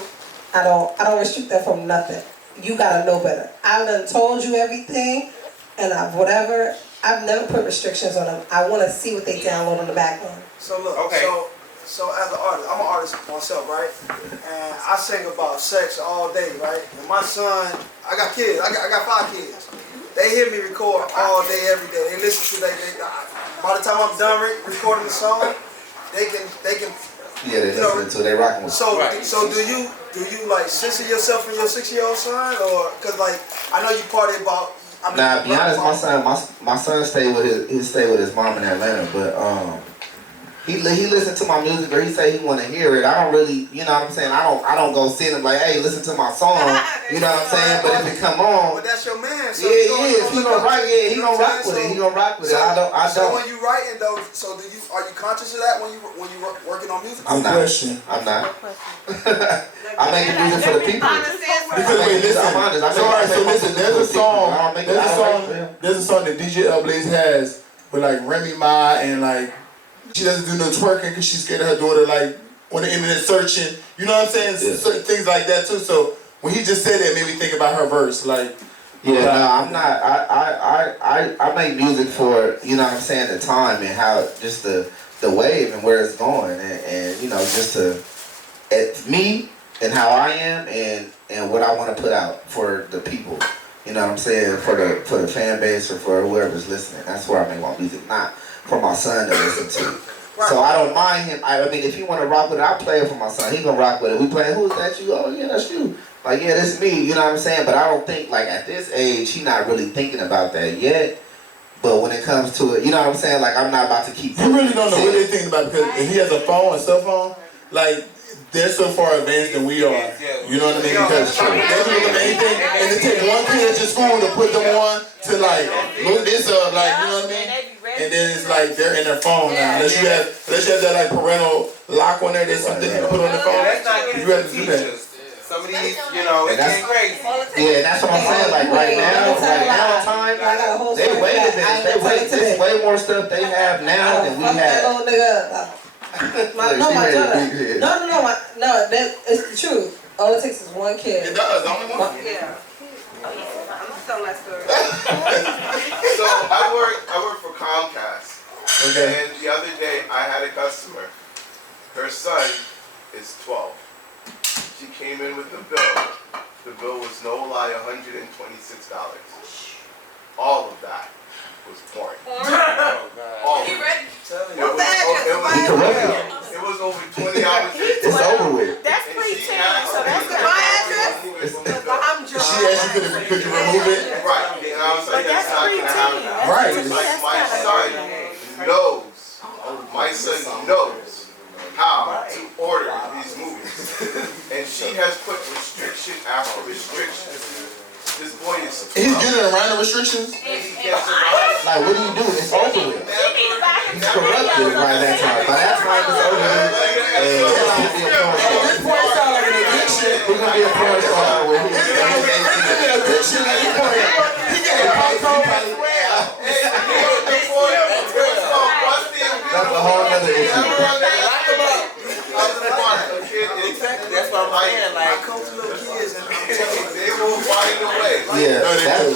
I don't restrict that from nothing. You gotta know better. I've done told you everything, and I've never put restrictions on them. I want to see what they download on the back end. So look, Okay. so as an artist, I'm an artist myself, right? And I sing about sex all day, right? And my son, I got kids. I got 5 kids. They hear me record all day, every day. They listen to by the time I'm done recording the song, they can. Yeah, they listening to it, they rocking with it. So do you like censor yourself from your 6-year-old son, or because like I know you party about. Nah, to be honest, my son stayed with his mom in Atlanta, but he listened to my music or he say he want to hear it. I don't really, you know what I'm saying. I don't go sit and like, hey, listen to my song. You know what I'm saying. But if it come on, but that's your man. So yeah, he gonna rock. Yeah, he gonna rock with it. He gonna rock with it. I don't. So when you writing though, so are you conscious of that when you working on music? I'm not. I make the music for the people. Because wait, listen. So listen. There's a song that DJ Blaze has with like Remy Ma and like she doesn't do no twerking because she's scared of her daughter like on the internet searching. You know what I'm saying? Yeah. Certain things like that too. So when he just said that, it made me think about her verse. Like, yeah, no, I'm not. I make music for, you know what I'm saying, the time and how just the wave and where it's going and you know just to me and how I am and what I want to put out for the people. You know what I'm saying, for the fan base or for whoever's listening. That's where I make my music, not for my son to listen to. Right. So I don't mind him. I mean, if he want to rock with it, I'll play it for my son. He gonna rock with it. We playing, who's that you? Oh yeah, that's you. Like, yeah, that's me. You know what I'm saying? But I don't think, like, at this age, he not really thinking about that yet. But when it comes to it, you know what I'm saying? Like, I'm not about to keep... You really don't know what they're thinking about because if he has a cell phone, like, they're so far advanced than we are. You know what I mean? Because they can look at anything, and it take one kid at your school to put them on to, like, look this up, like, you know what I mean? And then it's like they're in their phone now. Unless you have that, like, parental lock on there, there's something you can put on the phone. You have to do that. Some of these, you know, it's getting crazy. Yeah, that's what I'm saying. Like right now, time, there's way more stuff they have now than we have. My daughter. No, it's the truth. All it takes is one kid. It does, only one. Yeah. I'm just telling that story. So I work for Comcast. Okay. And the other day I had a customer. Her son is 12. She came in with the bill. The bill was no lie $126. All of that was porn. All of it. It was over 20 hours. It's over with. That's pre-10, so that's good. My address? I'm just. She asked you could you remove it? Right. And I was like, that's not gonna happen. Right. It's like my son knows how to order these movies. And she has put restriction after restriction. This boy is. He's getting around the restrictions. Like, what do you do? It's over with. He's corrupted by that time. By that time, it's over with. And he's gonna be a porn star. This boy sound like an addiction. He's gonna be a porn star when he's An addiction at this point. He getting probably. That's a whole other issue. Exactly. That's what I'm saying. Like, I come to little kids and I'm telling They will find a way. Yeah,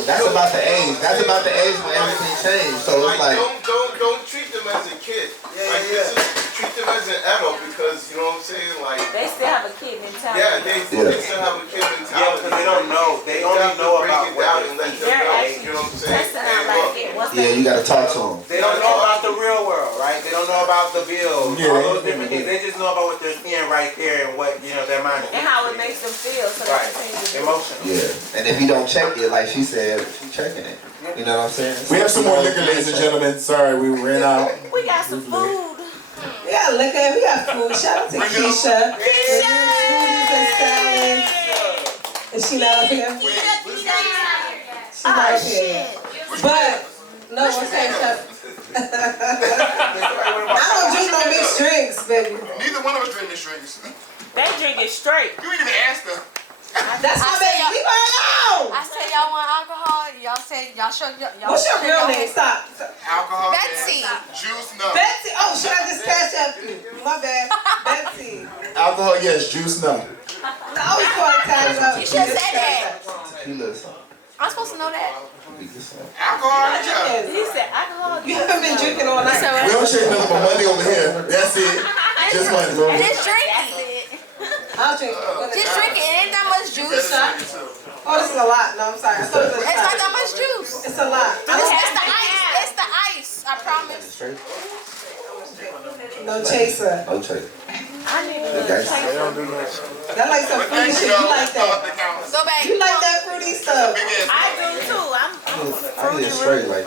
that's about the age. That's about the age when everything changed. So it's like, don't treat them as a kid. This is treat them as an adult because you know what I'm saying. Like They still have a kid mentality. yeah, they still have a kid mentality. yeah, because they don't know. They only know about what and let them They're know. actually You know what I'm saying? testing out like it. What's yeah, you gotta talk to them. They don't know about the real world, right? They don't know about the bills, Yeah. all those different things. They just know about what they're seeing right there and what their mind is. and how it makes them feel. So Right. they continue to do it. Emotional. Yeah, and if you don't check it, like she said, she's checking it. You know what I'm saying? We have some more liquor, ladies and gentlemen. Sorry, we ran out. We got some food. We got liquor, we got food. Shout out to Keisha. Foodies and salads. Is she not up here? She's not up here. But, no, what's that? I don't drink no mixed drinks, baby. Neither one of us drink this drinks. They drink it straight. You ain't even asked her. That's my baby. Leave her alone. I said y'all want alcohol. Y'all say y'all show y'all. What's your real name? Stop. Alcohol. Betsy. Juice, no. Betsy. Oh, should I just cash up you? My bad. Betsy. Alcohol, yes. Juice, no. I always call it cash up. You should say that. Tequila or something. I'm supposed to know that. Alcohol, He said alcohol. You haven't been drinking all night. We don't shake nothing but money over here. That's it. Just money. Just drink it. I'll drink. Just drink it. It ain't that much juice. Oh, this is a lot. No, I'm sorry. I thought it was a It's not shot. that much juice. It's a lot. It's the ice. It's the ice. I promise. No chaser. No check. I need to That like some fruity shit. You like that? Go back. You like that fruity stuff? I do too. I need it straight like.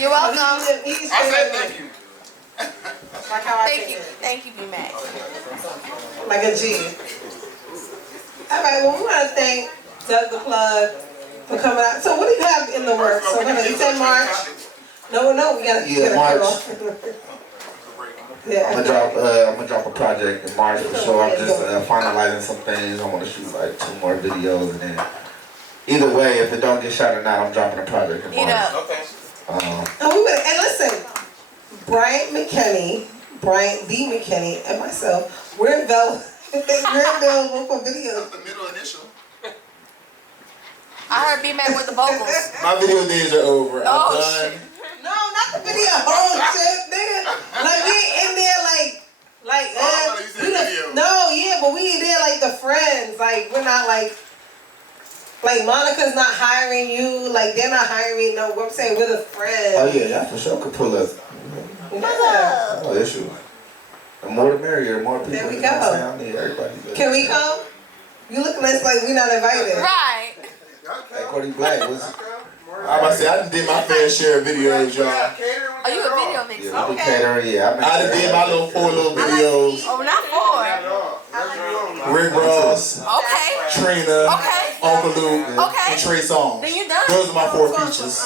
You're welcome. I said thank you. Like how I Thank you. think it. Thank you, B-Mac. Like a G. All right, well, we want to thank Doug the Plug for coming out. So what do you have in the works? So you said March? No, we got to Yeah, March. Yeah. I'm gonna drop a project in March for sure. I'm just finalizing some things. I want to shoot like 2 more videos, and then either way, if it don't get shot or not, I'm dropping a project in March. Okay. And listen, Bryant D. McKinney, and myself, we're available for videos. The middle initial. I heard B-Mac with the vocals. My video days are over. I'm Oh, done. shit. No, not the video. Oh shit, nigga. Like we in there but we in there like the friends. Like we're not like Monica's not hiring you. Like they're not hiring me. No, I'm saying we're the friends. Oh yeah, for sure could pull up. Yeah. No issue. The more the merrier. The more people. There we you know what I'm go. saying? I need everybody. Can we come? You look at us like we're not invited. Right. Hey, Cody Black was. I'm about to say, I done did my fair share of videos, y'all. Are you a video mixer? Yeah, we be catering. Yeah, I done did my little 4 little videos. Oh, not 4. Rick Ross, Okay. Trina, Okay. Uncle Luke, Okay. and Trey Songz. Then you done. Those are my 4 features.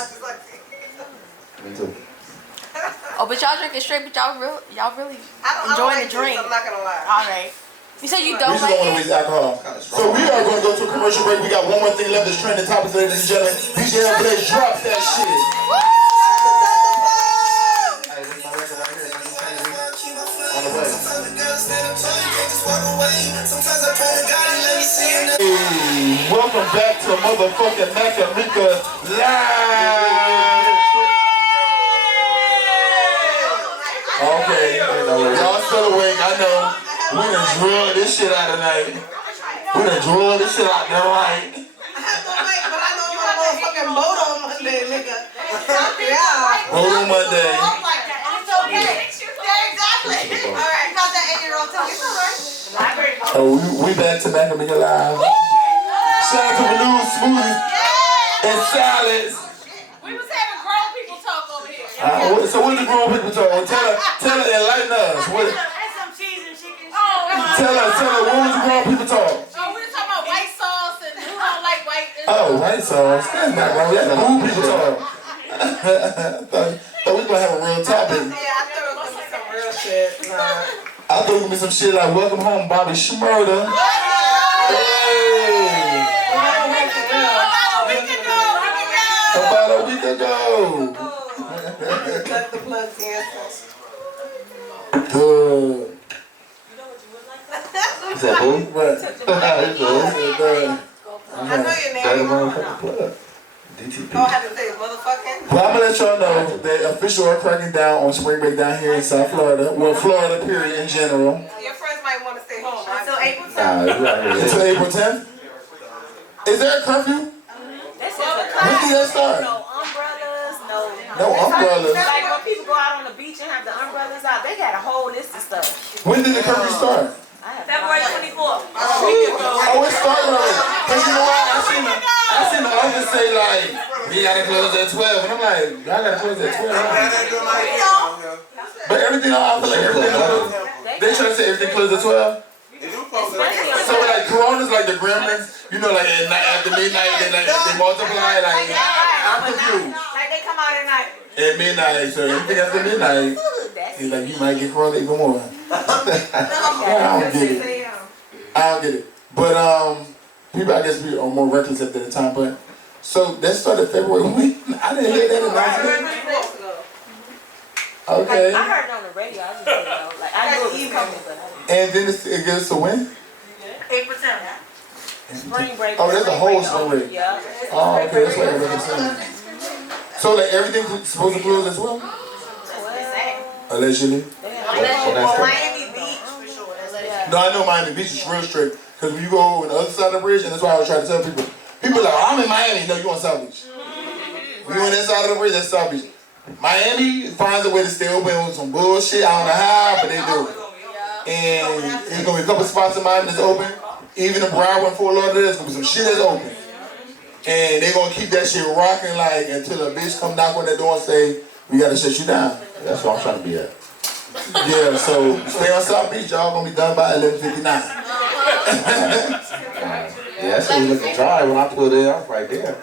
Me too. Oh, but y'all drinking straight, but y'all really enjoying the drink. I'm not gonna lie. All right. You said you We don't just don't want to like waste it? alcohol. So we are going to go to a commercial break. We got one more thing left that's trending topics, ladies and gentlemen. DJ Blaze, drop that shit. Hey, this my record right here. On the way. Hey, welcome back to motherfucking Meeka Live. Okay, y'all still awake, I know. We done drilled this shit out tonight. We done drilled this shit out tonight. I have no mic, but I know I'm on motherfucking boat on Monday, nigga. Yeah. Boat on Monday. It's okay. Yeah, exactly. All right, you got that 8-year-old tell me. Oh, we back to Meeka Live. Shout out to Balloon Smoothies and Salads. We was having grown people talk over here. So what the grown people talking? Tell her, enlighten us. What? That's some cheese and chicken. Oh, Tell her, what was the grown people talk? Oh, we were talking about white sauce and who don't like white. Oh, white sauce. That's not wrong. That's old people talk. thought we gonna have a real topic. Yeah, I thought it was gonna be some real shit. Nah. I thought it was gonna be some shit like "Welcome Home, Bobby Shmurda." Hey. About a week ago. Let the plug dance. Good. Is that who? What? I know your name. DTP. Oh, I have to say motherfucking. Well, I'm gonna let y'all know that official are cracking down on spring break down here in South Florida. Well, Florida, period, in general. Your friends might want to stay home until April 10th. Nah, you out here. Until April 10th? Is there a curfew? When did that start? No umbrellas, No umbrellas. Like when people go out on the beach and have the umbrellas out, they got a whole list of stuff. When did the curfew start? February 24th. Oh, it started already. Cause you know what? I seen the office say like, we gotta close at 12, and I'm like, y'all gotta close at 12. But everything, I feel like everything closed. They try to say everything closed at 12. So like Corona's like the gremlins, you know, like at night, after midnight, they multiply. Like I'm confused. Like they come out at night. At midnight, so anything after midnight, it's like you might get Corona even more. I don't get it. I don't get it. But people, I guess, are more reckless at that time. But so that started February. I didn't hear that announcement. Okay. I heard it on the radio. I just didn't know. Like I knew it was coming, but I And then it goes to when? didn't. April 10th. Spring break. Oh, that's a whole spring break. Yeah. Oh, okay. That's what everybody's saying. So like everything's supposed to close as well? Allegedly. Miami Beach for sure. No, I know Miami Beach is real strict. Because when you go on the other side of the bridge, and that's why I was trying to tell people. People are like, I'm in Miami. No, you on South Beach. When you on that side of the bridge, that's South Beach. Miami finds a way to stay open with some bullshit. I don't know how, but they do it. And there's going to be a couple spots in Miami that's open. Even in Broward and Fort Lauderdale, there's going to be some shit that's open. And they're going to keep that shit rocking like until a bitch come knock on that door and say, we got to shut you down. That's what I'm trying to be at. Yeah, so stay on South Beach. Y'all going to be done by 11:59. Yeah, that shit was looking dry when I pulled in. I was right there.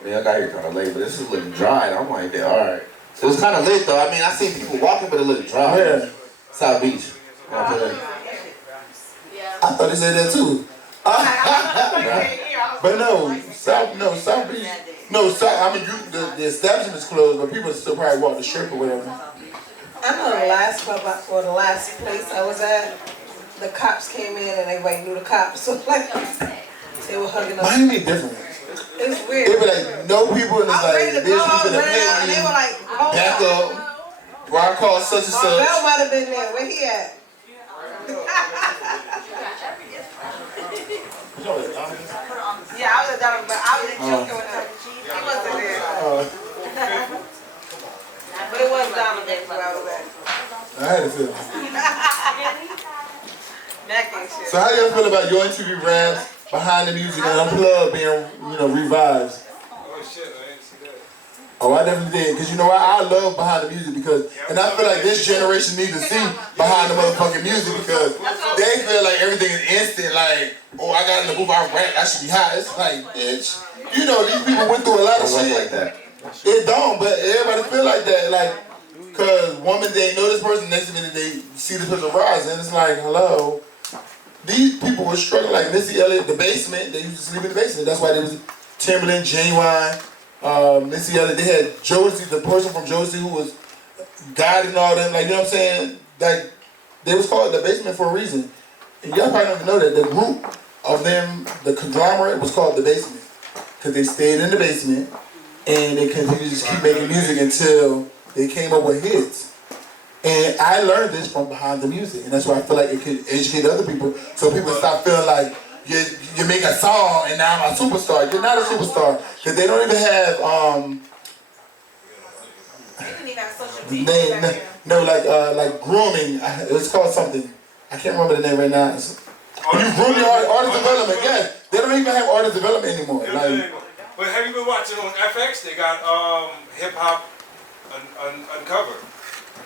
I mean, I got here kind of late, but this is looking dry. And I'm like, yeah, all right. It was kind of lit though. I mean, I seen people walking, but it looked dry. Yeah. South Beach. When I pulled in. I thought they said that too. But South Beach. No, I mean, the establishment's closed, but people still probably walk the strip or whatever. I know the last club or the last place I was at, the cops came in and everybody knew the cops. So like, they were hugging us. Miami different. It's weird. They were like, no people, and it's I was ready like, to go, bitch, we finna and pay they you. were like, hold Back up. up. Where I call such and such. Bell might have been there. Where he at? Yeah, I was at Donald, but I was joking with him. He wasn't there. But it was Donald where I was at. I had to feel. Back and shit. So how y'all feel about your interview raps behind the music and Unplugged being revived? Oh shit, I didn't see that. Oh, I definitely did. Because you know what? I love behind the music because, and I feel like this generation needs to see behind the motherfucking music because they feel like everything is instant. Like, oh, I got in the booth, I rap, I should be hot. It's like, bitch, you know, these people went through a lot of shit. Like that. It don't, but everybody feel like that. Like, because one minute they know this person, next minute they see this person rise. And it's like, hello. These people were struggling like Missy Elliott, the basement. They used to sleep in the basement. That's why there was Timberland, Genuine, Missy Elliott. They had Josie, the person from Josie who was guiding all them. Like, you know what I'm saying? Like, they was called the basement for a reason. And y'all probably don't even know that. The group of them, the conglomerate, was called the basement. Because they stayed in the basement and they continued to just keep making music until they came up with hits. And I learned this from behind the music, and that's why I feel like it could educate other people, so people stop feeling like you make a song and now I'm a superstar. You're not a superstar because they don't even have like grooming. It's called something. I can't remember the name right now. You groom your artist development. Yes, they don't even have artist development anymore. Like, but have you been watching on FX? They got hip hop uncovered.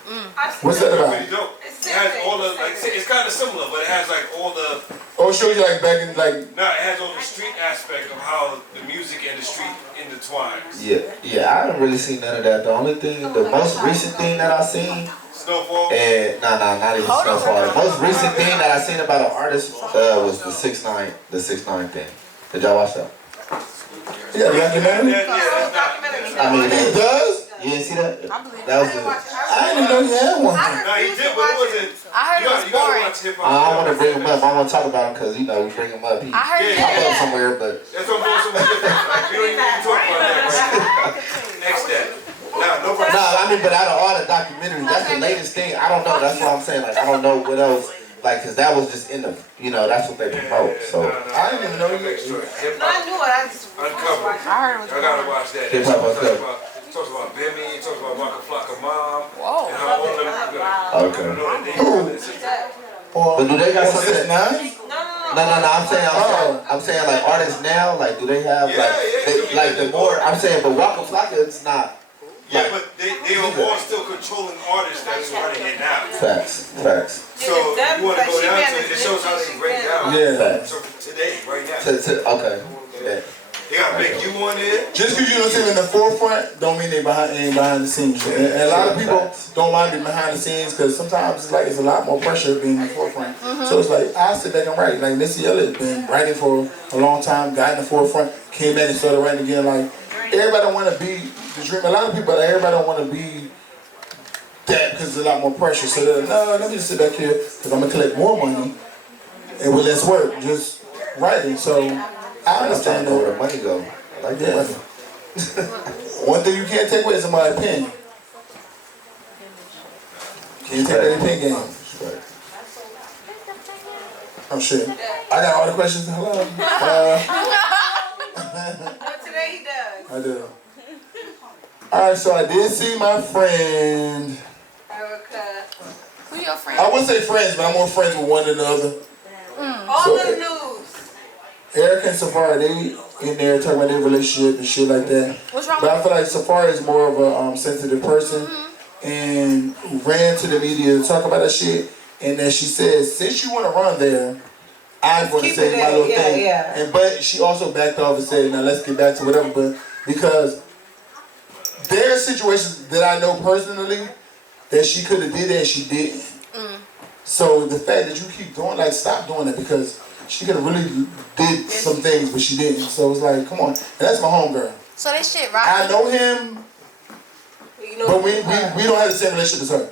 What's that about? Pretty dope. It has all the like. It's kind of similar, but it has like all the. Oh, it shows you like back in like. No, it has all the street aspect of how the music and the street intertwines. Yeah. I haven't really seen none of that. The only thing, the most recent thing that I seen. Snowfall. And not even Snowfall. The most recent thing that I seen about an artist was the 6ix9ine, the 6ix9ine thing. Did y'all watch that? Yeah, documentary. I mean, He does. you didn't see that? That was the. I didn't know he had one. No, he did, but it wasn't. I heard it was You gotta boring. watch hip hop. I don't want to bring him up. I want to talk about him because you know we bring him up. He I heard Yeah, pop it. up somewhere, but That's what I'm saying. We don't even need to talk about that right now. Next step. Nah, no problem. no, I mean, but out of all the documentaries, that's the latest thing. I don't know. That's what I'm saying. Like I don't know what else. Like, cause that was just in the, you know, that's what they promote. So I didn't even know he Next story. Hip No, I hop. knew it. I just Uncovered. I heard it was Y'all gotta boring. watch that. Hip Hop Uncovered. Talks about Bimmy, talks about Waka Flocka Mom. Whoa. And how all of them like, okay. know that they or But do they got something? 6ix9ine? No. I'm saying like artists now. Like, do they have like the more? I'm saying, but Waka Flocka, it's not. Yeah, but they are all still controlling artists that's running it now. Facts. So you want to go down to it, it shows how they break down. Yeah. So today, right now, Okay. Yeah. they gotta make you on there. Just because you don't see them in the forefront, don't mean they ain't behind the scenes. And a lot of people don't mind being behind the scenes because sometimes it's like it's a lot more pressure being in the forefront. So it's like I sit back and write. Like Missy Elliott been writing for a long time, got in the forefront, came back and started writing again. Like everybody don't want to be the dream. A lot of people, everybody don't want to be that because there's a lot more pressure. So they're no, let me just sit back here because I'm gonna collect more money and with less work, just writing. So I understand Where that. the money go? I like the Yeah. money. One thing you can't take away is somebody's pen. Can't take that pen game. Right. Oh shit. I got all the questions. Hello. But today he does. I do. Alright, so I did see my friend. Erica. Who your friend? I wouldn't say friends, but I'm more friends with one than the other. All So, of the news. Erica and Safari, they in there talking about their relationship and shit like that. What's wrong But with I feel like Safari is more of a sensitive person and ran to the media to talk about that shit. And then she says, since you want to run there, I'm going to Keep say it my there, little yeah, thing. yeah. And but she also backed off and said, now let's get back to whatever. But because there are situations that I know personally that she could have did that and she didn't. So the fact that you keep doing, like, stop doing it because she could have really did some things, but she didn't. So it's like, come on. And that's my homegirl. So this shit right? I know him, You know, but we don't have the same relationship as her.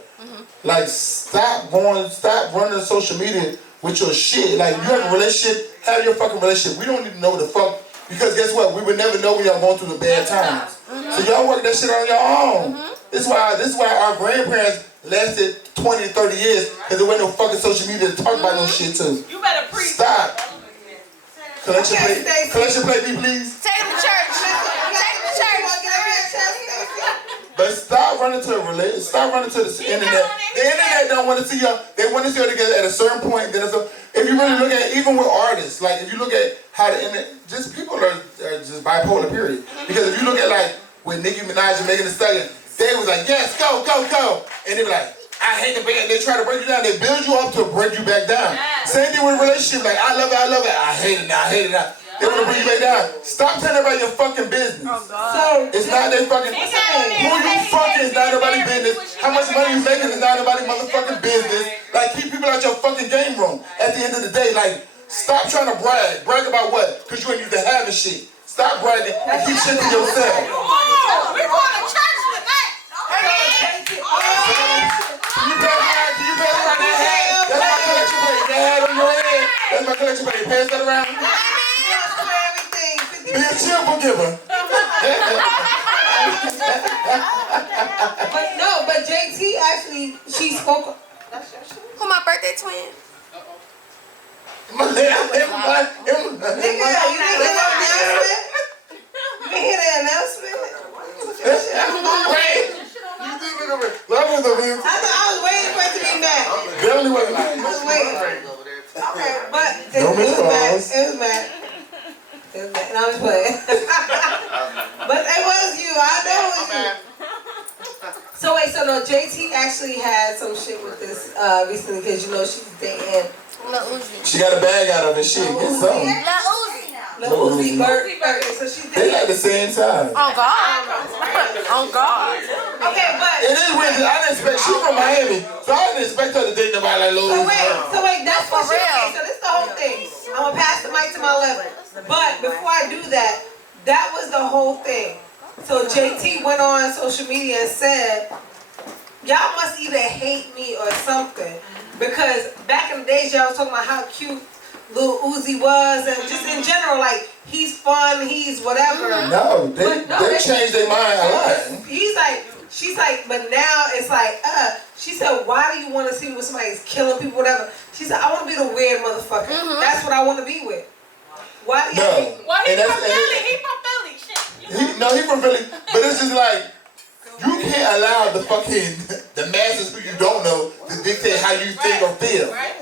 Like, stop running social media with your shit. Like, you have a relationship, have your fucking relationship. We don't need to know the fuck, because guess what? We would never know when y'all going through the bad times. So y'all work that shit on your own. This is why our grandparents lasted 20, 30 years, because there wasn't no fucking social media to talk about no shit too. you better preach. Stop. Collect your plate, me please. Take him to church. Take him to church. But stop running to the internet. The internet don't want to see y'all. They want to see y'all together at a certain point. Then if you really look at it, even with artists, like if you look at how the internet, just people are just bipolar, period. Because if you look at like with Nicki Minaj and Megan Thee Stallion, they was like, yes, go, go, go. And they be like, I hate the band. They try to break you down. They build you up to break you back down. Same thing with a relationship. Like, I love it, I love it. I hate it now, I hate it now. They want to bring you back down. Stop telling everybody your fucking business. So It's not their fucking. Who you fucking is not nobody's business. How much money you making is not nobody's motherfucking business. Like, keep people out your fucking game room. At the end of the day, like, stop trying to brag. Brag about what? Because you ain't used to having shit. Stop bragging and keep shit to yourself. we going to church tonight. You better around that hat. That's my collection plate. That hat on your head. That's my collection plate. Pass that around. Be a cheerful giver. But JT actually, she spoke. Who my birthday twin? My leg, Nigga, you didn't hear the announcement? Wait. Love was over here. I was waiting for it to be back. Definitely wasn't. I was waiting. Okay, but it No was miss back. calls. It was back. It was back. No, I'm just playing. But it was you. I know it was you. So wait, so So no, JT actually had some shit with this recently because you know she's dating Lil Uzi. She got a bag out of it. Shit, get something. Lil Uzi. Lil Uzi Vert. So she's They dating. like the same time. On God. On God. Okay, but It is weird. I didn't expect. She from Miami, so I didn't expect her to date nobody like Lil Uzi. so wait, that's what For she. real. Okay, so this is the whole thing. I'm gonna pass the mic to my level. But before I do that, that was the whole thing. So JT went on social media and said, y'all must either hate me or something. Because back in the days, y'all was talking about how cute Lil Uzi was and just in general, like, he's fun, he's whatever. No, they changed their mind a lot. She's like, but now it's like, she said, why do you want to see me with somebody who's killing people, whatever? She said, I want to be the weird motherfucker. That's what I want to be with. Why do you hate me? Well, he's from Philly. He's from Philly. Shit. He from Philly, but it's just like, you can't allow the masses who you don't know to dictate how you think or feel. Right.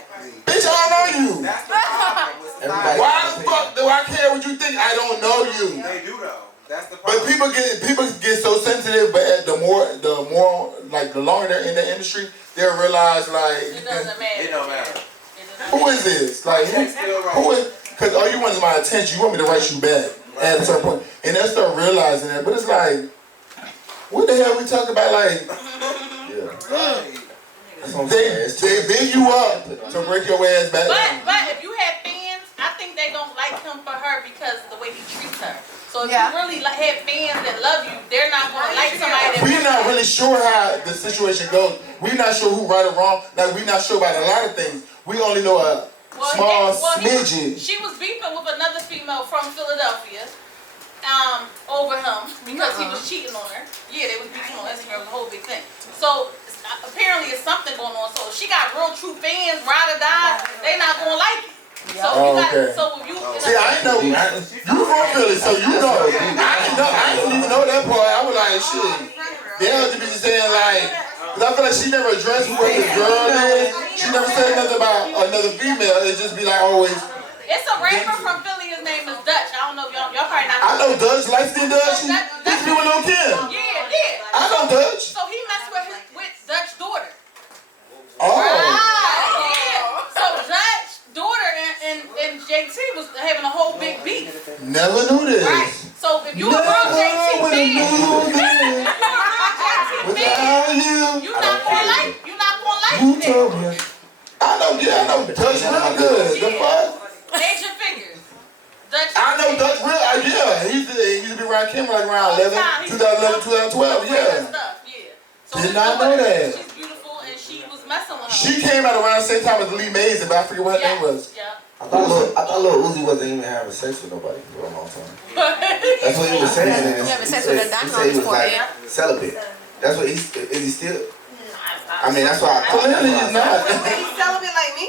Bitch, I don't know you. That's the problem with society. Why the fuck do I care what you think? I don't know you. They do though. That's the But problem. people get so sensitive, but the more like the longer they're in the industry, they'll realize like It doesn't matter. It don't matter. who is this? Like who is? Because all you want is my attention. You want me to write you back at a certain point, and they start realizing that. But it's like, what the hell we talk about? Like, they big you up to break your ass back. But if you have fans, I think they don't like him for her because of the way he treats her. So if you really have fans that love you, they're not going to like somebody that. We're not really sure how the situation goes. We're not sure who right or wrong. Like we're not sure about a lot of things. We only know a small smidgen. She was beefing with another female from Philadelphia over him because he was cheating on her. Yeah, they was beefing on Instagram. It was a whole big thing. So apparently it's something going on. So if she got real true fans, ride or die, they not going to like it. So you got, so if you see, I ain't know. You from Philly, so you know. I didn't even know that part. I was like, shit. They had to be saying like, cause I feel like she never addressed who the girl is. She never said nothing about another female. It just be like always. It's a rapper from Philly. His name is Dutch. I don't know if y'all probably not. I know Dutch, light skin Dutch. He used to be with Lil Kim. Yeah. I know Dutch. So he messed with Dutch's daughter. Oh. Yeah. So Dutch's daughter and JT was having a whole big beef. Never knew this. Right. So if you a real JT fan, you're not gonna like you told me. I know Dutch real good. The fuck? Action figures. Dutch. I know Dutch real. Yeah, he used to be around Kim like around 2011, 2012. Yeah. So Did not know that. She's beautiful and she was messing with him. She came out around the same time as Lee Mays, but I forget what her name was. Yeah. I thought Lil Uzi wasn't even having sex with nobody for a long time. That's what he was saying. You having sex with a doctor he on said he his was like forehead. celibate. That's what is he still? I mean, that's why I thought. Clearly he's not. He's celibate like me?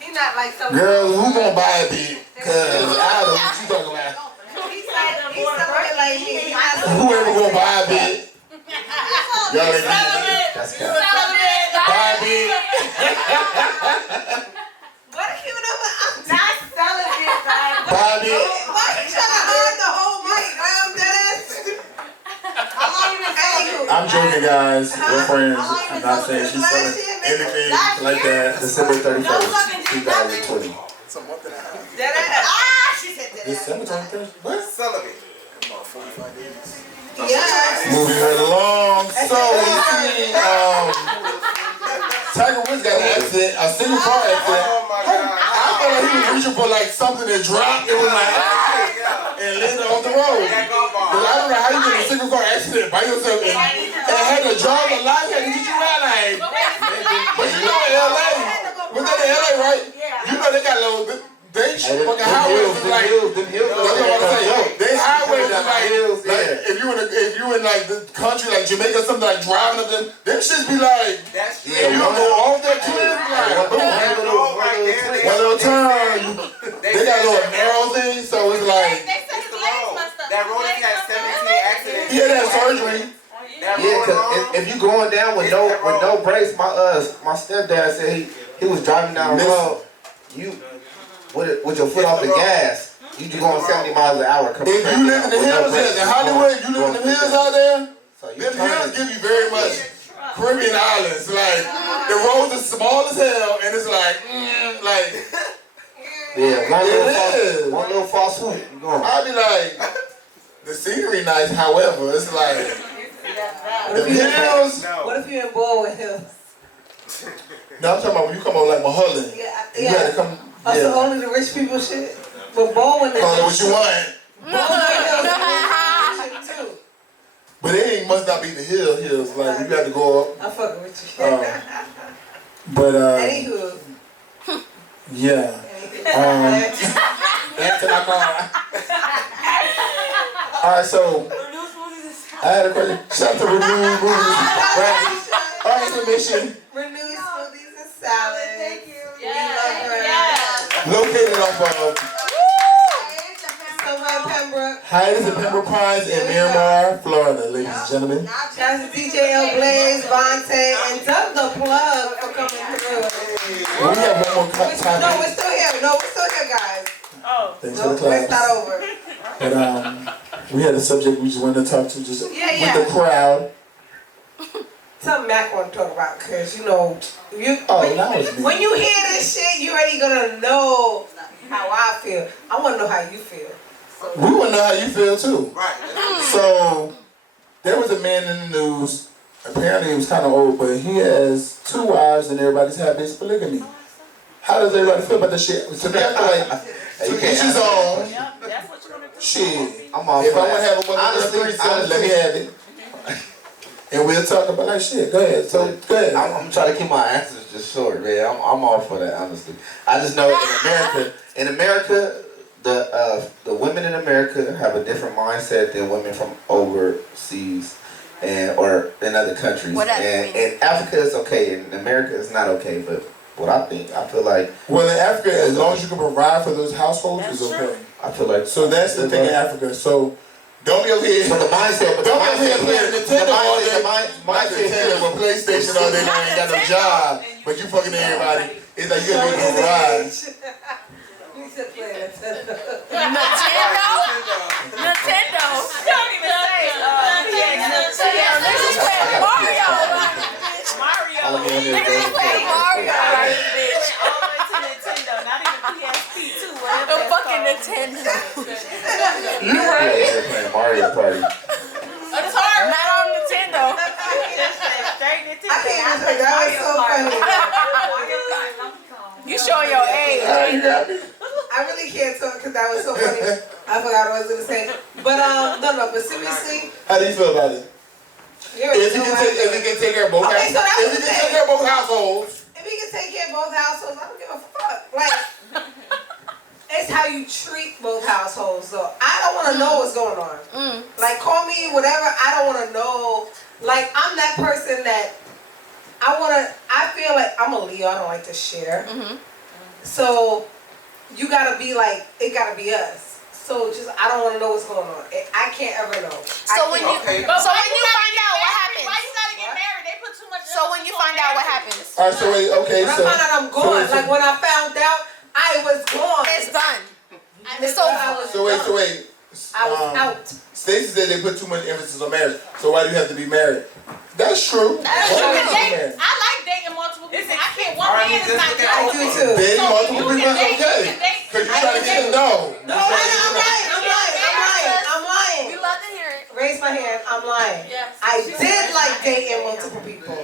He's not like celibate. Girl, who gonna buy a beat? Cause I don't know what you talking about. He's celibate like me. He's not Whoever gonna buy a beat? Y'all ain't That's kind of. buy a beat. What if you know what I'm Not celibate, right? Buy a beat. Why you trying to hide the whole mic? I'm dead ass. How long you been celibate? I'm joking, guys. We're friends. I'm not saying she's selling anything like that. December 31st, 2020. Dead ass. She said dead ass. December 21st? What? Celibate. Yes. Moving right along. So we see Tiger Woods got an accident, a single car accident. Oh my God. I felt like he was reaching for like something that dropped. It was like and landed on the road. But I don't know how you get in a single car accident by yourself and had to drive a lot had to get you out like. But you know in LA, was that in LA, right? You know they got little. They fucking highways is like. That's what I'm saying. They highways is like if you in like the country like Jamaica or something like driving up them shits be like. That's true. If you don't go off that cliff, like one little turn. They got little narrow things, so it's like. They said his legs messed up. That road has had 17 accidents. He had that surgery. Yeah, cause if you going down with no brakes, my stepdad said he was driving down the road. You with your foot off the gas, you just going 70 miles an hour. If you live in the hills, in Hollywood, you live in the hills out there. So Them hills give you very much. Caribbean islands. Like, the roads are small as hell, and it's like, Yeah, one little false swoop. I'd be like, the scenery nice, however, it's like, the hills. What if you're in Baldwin Hills? No, I'm talking about when you come over like Mulholland. Yeah. You gotta come. Oh, Yeah. so only the rich people shit? But Baldwin is. Call it what you want. Baldwin Hills is rich too. But it must not be the hills. Like, you got to go up. I'm fucking with you. But, Anywho. yeah. Back to my car. Alright, so I had a question. Shout out to Renew Movies. Our information Renewed smoothies and salad. Thank you. Yes. located off of Somewhere in Pembroke. Hiatus and Pembroke Pines in Miramar, Florida, ladies and gentlemen. Shout out to DJ L Blaze, Vontae, and Doug the Plug for coming through. Well, we have one more topic. No, we're still here. Guys. Thanks for the No, class. it's not over. But we had a subject we just wanted to talk to just with the crowd. Something Mac want to talk about, cause you know, Now it's me. when you hear this shit, you already gonna know how I feel. I want to know how you feel. We want to know how you feel too. Right. So there was a man in the news. Apparently he was kind of old, but he has 2 wives and everybody's happy. It's polygamy. How does everybody feel about this shit? To me, I feel like to each his own. Shit. I'm all If for I want to that. have a one of those threesomes, let me have it. And we'll talk about like shit. Go ahead. So go ahead. I'm trying to keep my answers just short, man. I'm all for that, honestly. I just know in America, the women in America have a different mindset than women from overseas or in other countries. And in Africa, it's okay. In America, it's not okay. But what I feel like. Well, in Africa, as long as you can provide for those households, it's okay. I feel like. So that's the thing in Africa. So don't be over here. So the mindset. Don't be over here playing Nintendo all day. Nintendo or PlayStation all day long. Ain't got no job, but you fucking everybody. It's like you gotta be able to provide. Nintendo. Don't even say Niggas is playing Mario. Niggas is playing Mario. Bitch. The fucking Nintendo. You right. They're playing Mario Party. It's hard. Not on Nintendo. I can't even say that was so funny. You showing your age. You got me. I really can't talk because that was so funny. I forgot what I was gonna say. But no. But seriously, How do you feel about it? you already If you know can how I take care of both Okay, so that's if the you can thing. take care of both households. If he can take care of both households, I don't give a fuck. Like, it's how you treat both households, though. I don't want to know what's going on. Like, call me whatever. I don't want to know. Like, I'm that person that I feel like I'm a Leo. I don't like to share. So you gotta be like, it gotta be us. So I don't want to know what's going on. I can't ever know. So when you find out what happens. Why you gotta get married? They put too much. So when you find out what happens. All right, so wait, okay, When I so found out I'm gone, like when I found out I was gone. It's done. It's so wait. I was out. Stacey said they put too much emphasis on marriage. So why do you have to be married? That's true. That's Why do you true. have to be married? I like dating multiple people. I can't. One man is not good. I do too. Dating multiple people is okay. Because you're trying to get to know. No, I'm lying. We love to hear it. Raise my hand. I'm lying. Yes. I did like dating multiple people.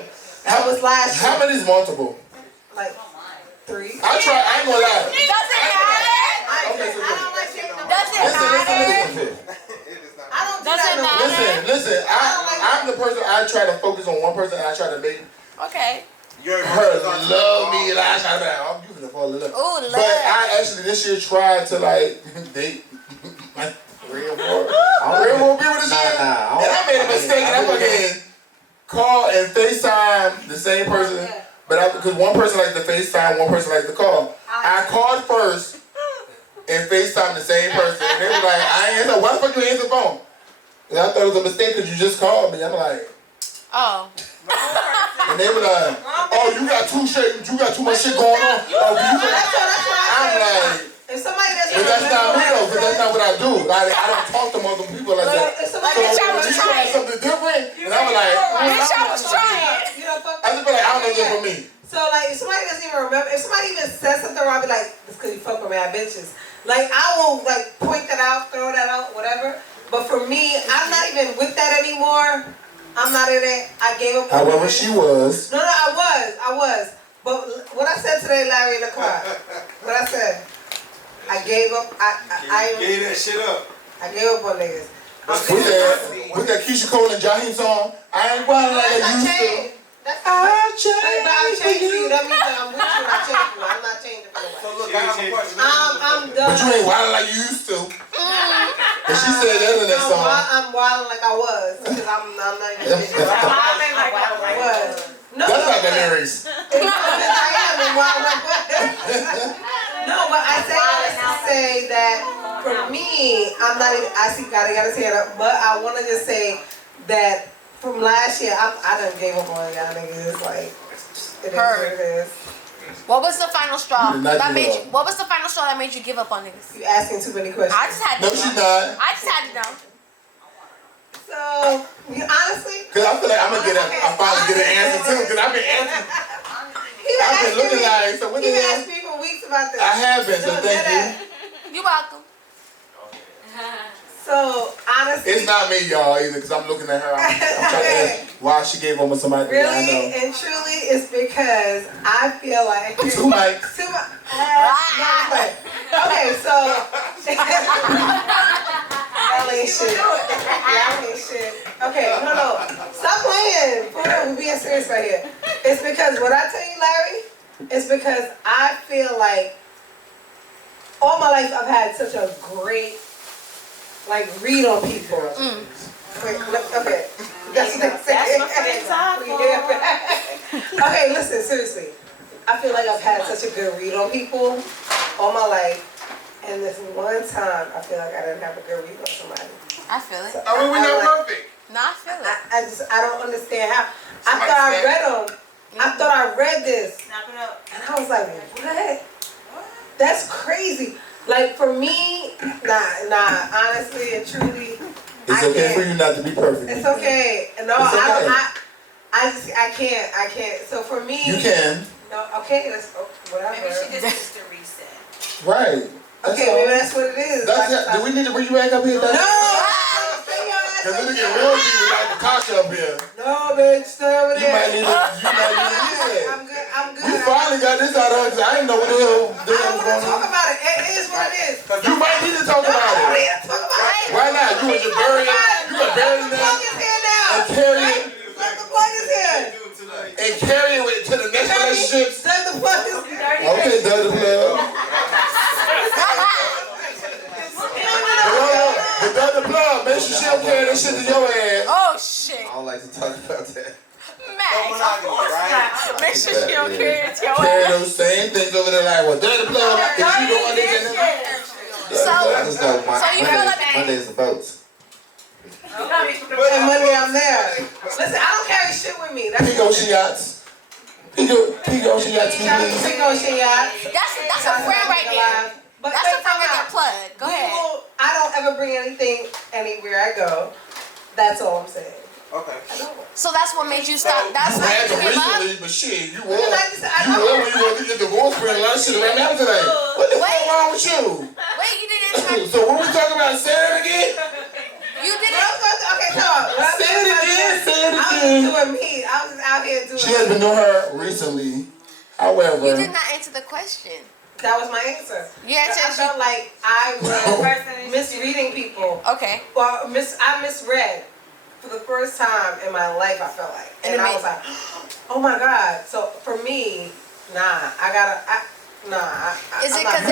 That was last year. How many is multiple? Like 3. I ain't gonna lie. Does it matter? Okay, so I don't like dating them. Does it matter? I don't do Does that it no more. matter? Listen. I'm the person, I try to focus on one person and I try to make Okay. her love me. Like, I try to, I'm using to fall in love. Ooh, love. But I actually this year tried to like date like 3 or 4. 3 or 4 people this year. And I made a mistake and I fucking call and FaceTime the same person. But because one person likes to FaceTime, one person likes to call. I called first and FaceTime the same person. And they were like, I ain't answer. Why the fuck you answer the phone? And I thought it was a mistake because you just called me. I'm like, Oh. and they were like, oh, you got too much shit going on. Oh, I'm like, If somebody doesn't but that's not me though, because that's not what I do. Like, I don't talk to other people like that. If So somebody bitch, I when was you trying. try something different, and I'm like, Bitch, I was trying. You know don't fuck I just feel like I don't know good for me. So like, if somebody doesn't even remember, if somebody even says something wrong, I'll be like, it's because you fuck with mad bitches. Like, I will like point that out, throw that out, whatever. But for me, I'm not even with that anymore. I'm not in it. I gave up. However, she was. No, I was. But what I said today, Larry, in the car, what I said, I gave up. I Gave that shit up. I gave up on niggas. With that Keisha Cole and Jaheim song, I ain't wild like I used to. I changed. For you. That means that I'm with you and I changed you. I'm not changing for nobody. So look, I have a question. I'm done. But you ain't wild like you used to. And she said that in that song. I'm wilding like I was because I'm not even changing. I'm like I was. No, That's not the lyrics. I am and wild like what? No, but I say this to say that for me, I'm not even, I see gotta say it up, but I want to just say that from last year, I done gave up on y'all niggas. Like, it is what it is. What was the final straw You did not that give made up. you? What was the final straw that made you give up on niggas? You asking too many questions. I just had to No, know. she not. I just had to know. So, honestly, Cause I feel like I finally get an answer too. Cause I've been asking. I've been looking like, so what the He hell? asked me for weeks about this. I have been, so thank you. You're welcome. So, honestly. It's not me, y'all, either, because I'm looking at her. I'm trying to ask why she gave up on somebody that I Really know. and truly, it's because I feel like. Two mics. Okay, so. Y'all ain't shit. Y'all ain't shit. Okay, no. Stop playing. For real, we're being serious right here. It's because, what I tell you, Larry, it's because I feel like all my life I've had such a great, like, read on people. Wait, okay. That's okay, listen, seriously. I feel like I've had such a good read on people all my life. And this one time, I feel like I didn't have a good read on somebody. I feel it. So I mean, we're not perfect. No, I feel it. I don't understand how. I thought I read them. I thought I read this. Snap it up. And I was like, what? That's crazy. Like, for me, nah, honestly and truly, It's okay for you not to be perfect. it's okay. No, It's okay. I can't. So for me. You can. No, okay, that's whatever. Maybe she just needs to reset. Right. That's Okay, all. maybe that's what it is. Do we need to bring you back up here? No! Because it'll get real deep without the Tasha up here. No, bitch, stay over You there. might need to, I'm good. We finally got this out of her because I didn't know what the hell I don't was want to going talk on. about it. It is what it is. You might need to talk No, I about don't it. need to talk about it. Why not? You was just burying The that plug is here now. and carry it The plug is here. and carry it to the next relationships. The plug is here. Okay, Doug the plug. The Doug the plug. Make sure she don't carry that shit to your ass. Oh shit. I don't like to talk about that. Max, of course right? not. Make sure she don't carry it to your Carry ass. those same things over there like, well, Doug the plug. If you don't understand that. I just know So you feel like Monday's the votes. And Monday I'm there. Listen, I don't carry shit with me. That's Pico Shiats. Pico Shiats, Shout out to please. Pico Shiats. that's a friend right there. But That's a friend right there. Plug. Go ahead. I don't ever bring anything anywhere I go. That's all I'm saying. Okay. I don't. So that's what made you stop. That's You what had made to you give up. recently, but shit, you were. I You were when you go to your divorce for a lot of shit right now today. What the fuck wrong with you? Wait, you didn't answer my. So when we talking about say it again? You didn't. Okay, so Say it again, say it I was again. doing me. I was just out here doing. She has been doing her recently. However, You did not answer the question. That was my answer. You I answered. felt like I was misreading people. Okay. Well, I misread for the first time in my life. I felt like, and I was like, oh my god. So for me, nah. Is it because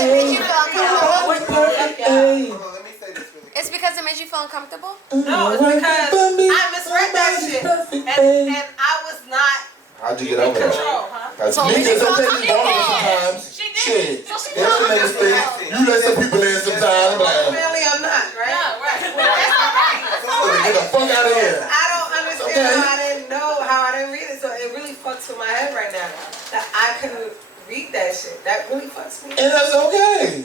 it made you feel uncomfortable? Let me say this really. It's because it made you feel uncomfortable? No, it's because I misread that shit, and I was not How'd you get over that? control, huh? So niggas you felt sometimes you vulnerable sometimes. She did. Shit. So she That's the niggas thing. You let some people in sometimes. Like, Apparently, I'm not right. Yeah, right. Well, that's all right. get the fuck out of here. I don't understand how I didn't know how I didn't read it, so it really fucks with my head right now that I couldn't read that shit. That really fucks me. And that's okay.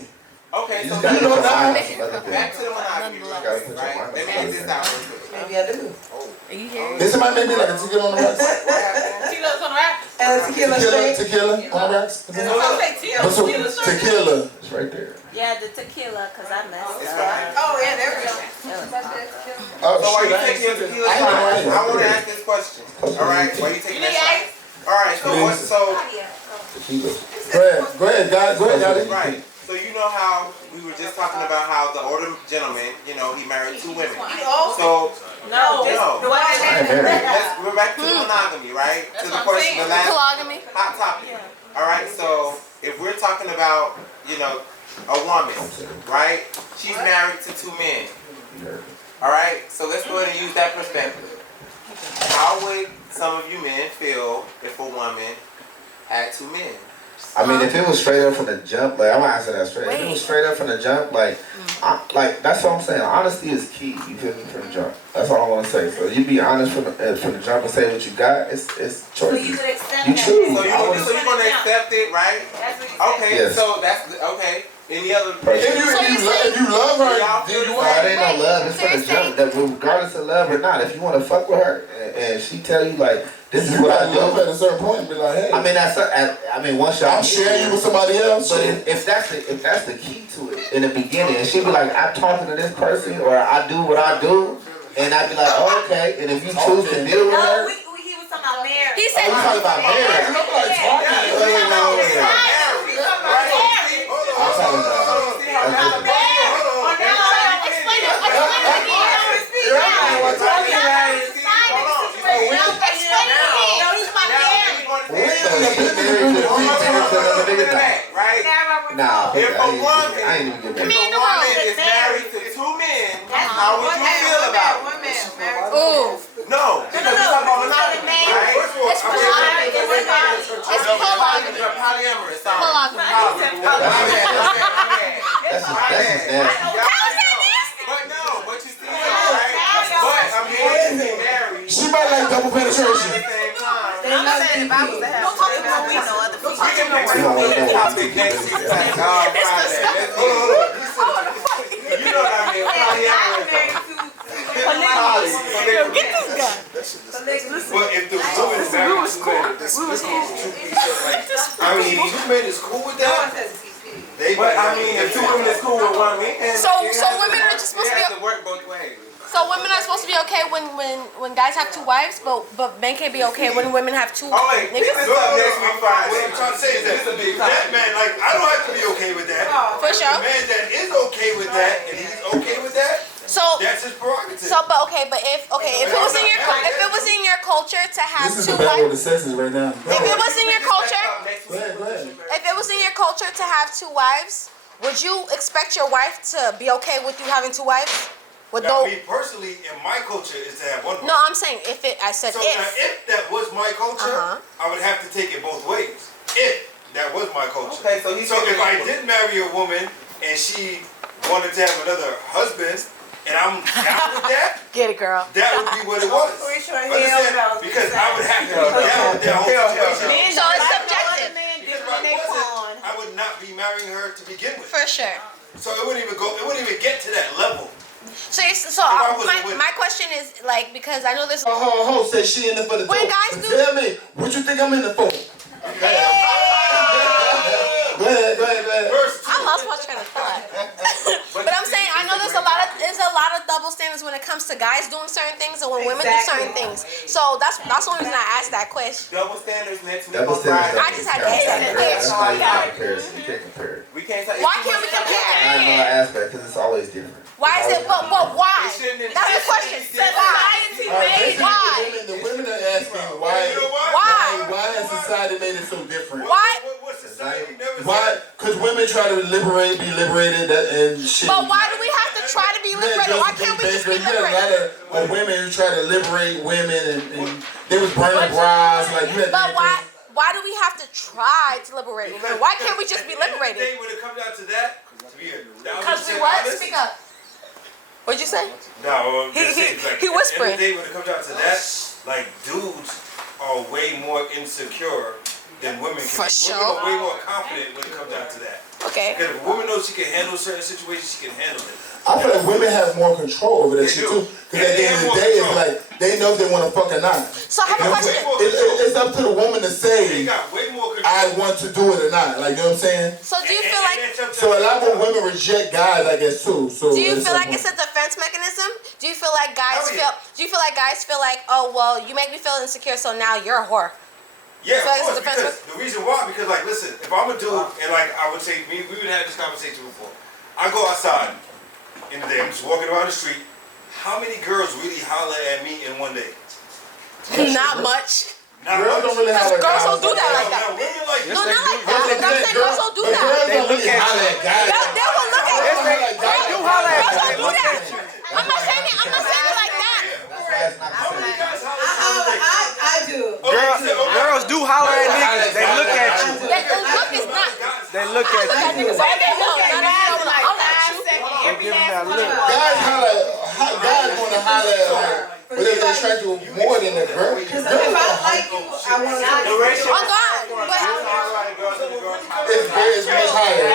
Okay, You so just gotta put your mind on back to the monogamy, You gotta put your right? mind on Let me get this out real quick. Maybe I do. Oh. Are you here? Did somebody make me like a tequila on the rocks? Tequila's on the rack. And tequila straight. Tequila on the rocks? I say tequila. What's up? Tequila straight. Tequila. It's right there. Yeah, the tequila, because I messed It's up. fine. Oh yeah, there we go. Oh, So while shit, you I ain't taking your seen tequila it. shot, I ain't know. I want to ask this question. All right, while you You taking need that ice? shot. All right, so Tequila. Go ahead, guys. Go ahead, Daddy. right. So you know how we were just talking about how the older gentleman, you know, he married 2 women. So No, no. I ain't married. We're back to monogamy, right? That's To the what I'm question, saying. the last Polygamy. hot topic. All right, so if we're talking about, you know, a woman, right? She's married to 2 men. All right, so let's go ahead and use that perspective. How would some of you men feel if a woman had 2 men? I mean, if it was straight up from the jump, like I'm gonna answer that straight. If it was straight up from the jump, like that's what I'm saying. Honesty is key. You feel me from the jump? That's all I want to say. So you be honest from the jump and say what you got. It's So choices. you would accept You that. choose. So you're gonna accept it, right? That's what you said. Okay, Yes. so that's okay. Any other? If you love her, then you No, want. it ain't no love. It's for the jump. That regardless of love or not, if you want to fuck with her and she tell you like this is You what gotta I love do. at a certain point and be like, hey, I mean I mean once y'all I'm sharing you with somebody else. But if that's the key to it in the beginning, and she'd be like, I'm talking to this person, or I do what I do, and I'd be like, oh, okay. And if you choose to deal with No, her, he was talking about marriage. He oh, said you talking about marriage? I'm like talking. I'm talking about. Nah, If a woman, I ain't even get if married. a woman is married to 2 men, how would you feel about it? Ooh. No, because we're talking about monogamy, right? It's polygamy. It's polygamy. You're polyamorous. Sorry. Polygamy. That's just nasty. But no, but you still, right? But a man is married She might like double at the penetration. same time. I'm saying if I was to have Don't talk about we know other people. We can pick this topic next week. Friday. Let's do it. You know what I mean? Polyamorous. Get this guy. Well, if the woman is married to 2 men, this is I mean, 2 men is cool with that. They But I mean, if 2 women is cool with 1 man, So women are just supposed to be. have to work both ways. So women are supposed to be okay when guys have 2 wives, but men can't be okay when women have 2 Oh wait, niggas. this up next week Friday. What I'm trying to say is that that man, like, I don't have to be okay with that. For sure. The man that is okay with that, and he's okay with that, So that's his prerogative. but if it was in your culture to have This is 2 the battle of wives, the sexes right now. if it was in your culture, Go ahead, go ahead. if it was in your culture to have 2 wives, would you expect your wife to be okay with you having 2 wives? With Now, no, me personally, in my culture, is to have 1 wife. no, I'm saying if it. I said So now, if. if that was my culture, I would have to take it both ways. If that was my culture. Okay, so he's if I did marry a woman and she wanted to have another husband, and I'm down with that, Get it, girl. that would be what it was. Understand? Because I would have to be down with that whole situation. So it's subjective. Because if I wasn't, I would not be marrying her to begin with. For sure. So it wouldn't even get to that level. So I was a winner. my question is like because I know this. Ho, said she in there for the When dope. guys But do- tell me, what you think I'm in the for? Go ahead. I lost my train of thought. But I'm saying I know there's a lot of double standards when it comes to guys doing certain things and when women do certain things. So that's the only reason I asked that question. Double standards next week Double on standards. Friday. I just had to ask that That's question. not even a comparison. You can't compare it. We can't say. Why can't we compare? I know I asked that because it's always different. Why is it? But why? It shouldn't- That's the question. it shouldn't be Why? Basically, Why? the women are asking why. You know what? Why? Why has society made it so different? Why? What society never Why? said. Because women try to be liberated, and shit. But why do we have to try to be liberated? Why can't we just be You got a liberated? lot of women who try to liberate women, and they was burning bras. Like you had. But why do we have to try to liberate women? Why can't we just be liberated? When it comes down to that, to be 1,000% Because we what? honest, Speak up. What'd you say? No, He At the whispering. end of the day, when it comes down to that, like dudes are way more insecure then women can. For sure. Women are way more confident when it comes down to that. Okay. Because if a woman knows she can handle certain situations, she can handle it. I feel like women have more control over that They shit do. too. Because at the end of the day, it's like they know if they want to fuck or not. So I have a question. It's up to the woman to They say, got way more control. I want to do it or not. Like, you know what I'm saying? So do you feel like? So a lot more women reject guys, I guess, too. So Do you feel like it's a defense mechanism? Do you feel like guys feel? Do you feel like guys feel like, oh well, you make me feel insecure, so now you're a whore? Yeah, So of it's course, a defense because the reason why, because like, listen, if I'm a dude, and like I would say, we would have this conversation before. I go outside in the day, I'm just walking around the street. How many girls really holler at me in one day? Not much. Girls don't really holler at Girls guys. don't do that like that. Now, women like No, not like that. But I'm saying girls don't do But that. girls don't really holler at guys. They will look at Girls you. holler at guys. Girls don't do that. I'm not saying it. I'm not saying it like that. How many guys holler at you? I do. Girls do holler at niggas. They look at you. That look is not. They look at you. Niggas all day long. Not if you don't holler at you. They give them that look. Guys want to holler at like, but if they're trying to do more than a girl. Because if I like you, I want to The ratio Oh God. But It's much higher.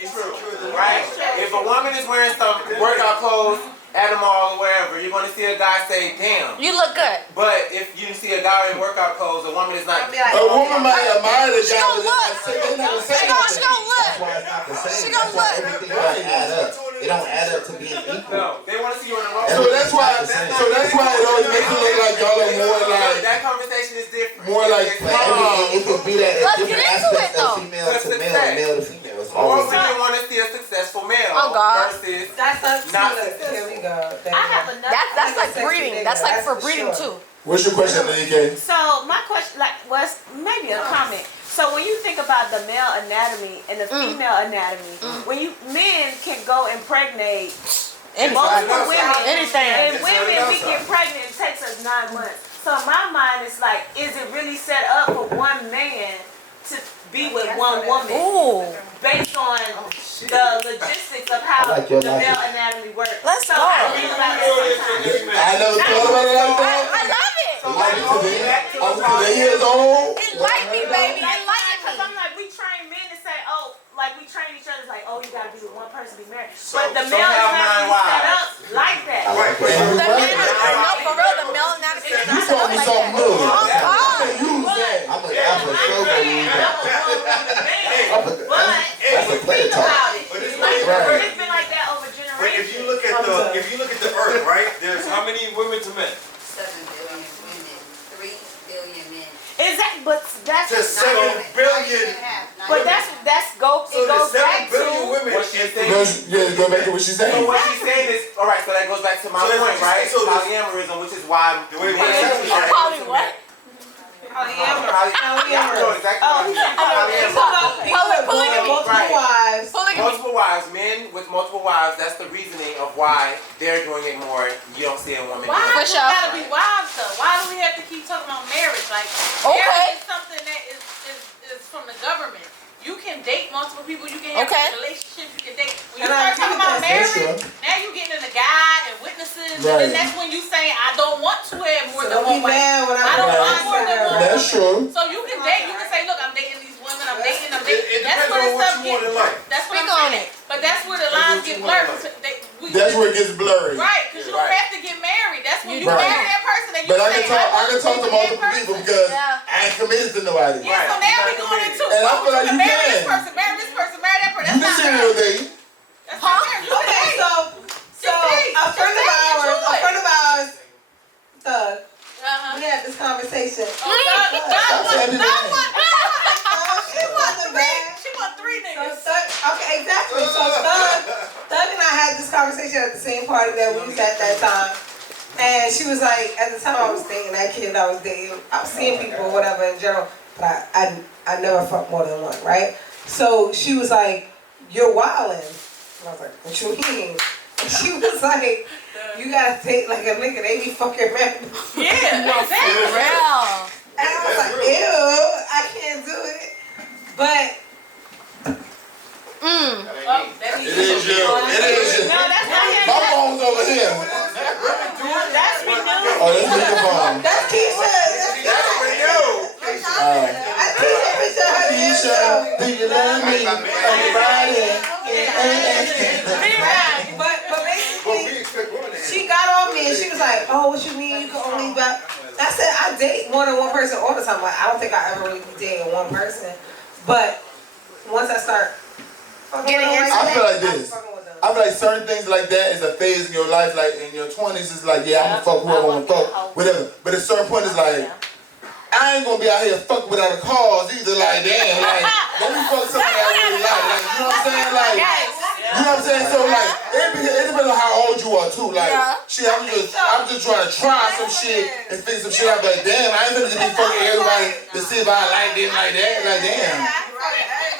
It's true, right? If a woman is wearing some workout clothes at the mall or wherever, you're gonna see a guy say, "Damn." you look good. But if you see a guy in workout clothes, a woman is not. A woman might admire the She guy, gonna but look. they never say She anything. gonna look. That's why it's not the same. She gonna That's why look. everything don't add up. It don't add up to being equal. No, they want to see you in the room. So that's why it always makes it look like y'all are more like That conversation is different. more like But it could be that Let's in get different into it, aspects though. of female to male and male to female. It's More always women want to see a successful male Oh, God. versus That's us. Not Here we go. I have another. That's like sexy breeding. nigga, That's like that's for for breeding sure. too. What's your question, Meeka? So my question was maybe a comment. So when you think about the male anatomy and the female anatomy, when men can go impregnate multiple women, Anything. and women we get pregnant, it takes us 9 months. So in my mind, it's like, is it really set up for one man to be with one woman Ooh. based on the logistics of how I like your the logic. male anatomy works? Let's So go. I think about it sometimes. I never thought about it like that. I love it. I'm today years old. Enlighten me, baby. Enlighten Because me. I'm like, we train men to say, oh, like we train each other, like, oh, you gotta be with one person to be married. But the male is have not 9 really set wives. up like that. Right. The man, no, for real, the male anatomy is You not set told up me like something that. new. Oh God. Use that. I'm a so gonna use that. That's a player talk. But it's Like, right. it's been like that over But generations. if you look at the earth, right? There's how many women to men? 7 billion women, 3 billion men. Exactly, but that's Just 7 billion. but that's So it goes there's 7 back billion to women. what she's saying. Go back to what she So said. what she's saying is, all right. So that goes back to my So that's point, what right? she's saying. So Polyamorism, which is why Wait, men wait, Poly what? Yeah, I know exactly what I mean. Polygamy. Multiple wives. Polygamy. Multiple wives, men with multiple wives. That's the reasoning of why they're doing it more. You don't see a woman. Why doing For does it. it sure. gotta be wives though? Why do we have to keep talking about marriage? Like Okay. marriage is something that is from the government. You can date multiple people. You can have Okay. relationships. You can date. When you And I start talking agree about with that. That's marriage, true. now you getting into God and witnesses, and Right. then that's when you saying I don't want to have more So than don't be one wife. mad when I don't Right. want more than one. That's true. So you can date. You can say, look, I'm dating these women. I'm dating. I'm dating. It That's depends where on the what stuff you want in gets. life. That's what Speak I'm on saying. it. But that's where the That's lines what get you want in blurred. life. That's where it gets blurry. Right, because you don't have to get married. That's when you Right. marry that person and you But I say, can talk to that multiple person. people because Yeah. I ain't committed to nobody. Yeah, so now we going into And I feel like you marry this can. person, marry this person, marry that person. You That's can not serial marriage. date. That's not marriage. You can Okay, date. so a friend of ours, Thug, we had this conversation. She wasn't bad. She want 3 So niggas. Thug, okay, exactly. So Thug and I had this conversation at the same party that we was at that time. And she was like, at the time I was dating that kid I was dating, I was seeing people or whatever in general, but I never fucked more than one, right? So she was like, you're wildin'. And I was like, what you mean? And she was like, you gotta date like a nigga, they be fucking mad. Yeah, exactly. Real. And I was like, ew, I can't do it. But Oh, that It is you. It is you. no, that's not him. My phone's over here. That's me new. Oh, that's Meeka phone. that's Keisha. That's for you. That's Keisha. But basically, she got on me and she was like, "Oh, what you mean you can only buy?" I said, "I date more than one person all the time. Like, I don't think I ever really be dating one person, but once I start Getting into I feel like this. I feel like certain things like that is a phase in your life. Like in your 20s, it's like, yeah, I'm gonna fuck whoever I wanna fuck, whatever. But at a certain point, it's like, I ain't gonna be out here fucking without a cause either. Like, damn, like, let me fuck somebody I really like. Like, you know what I'm saying? Like, you know what I'm saying? So like, it depends on how old you are too. Like, shit, I'm just trying to try some shit and figure some shit out. But damn, I ain't gonna just be fucking everybody to see if I like them like that. Like, damn.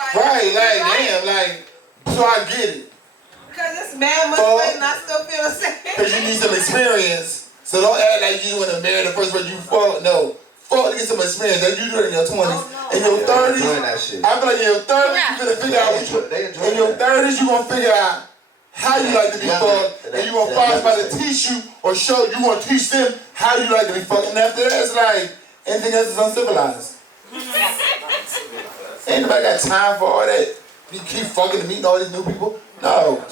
Right, like, damn, like, so I get it. Because it's mad much weight and I still feel the same. Because you need some experience. So don't act like you want to marry the first person you fuck. No. Fuck to get some experience. Then you do it in your 20s. In your 30s, I feel like in your 30s, you're going to figure out, in your 30s, you're going to figure out how you like to be fucked. And you're going to find somebody to teach you or show you, going to teach them how you like to be fucked. And after that, it's like, anything else is uncivilized. Ain't nobody got time for all that. You keep fucking and meeting all these new people. No.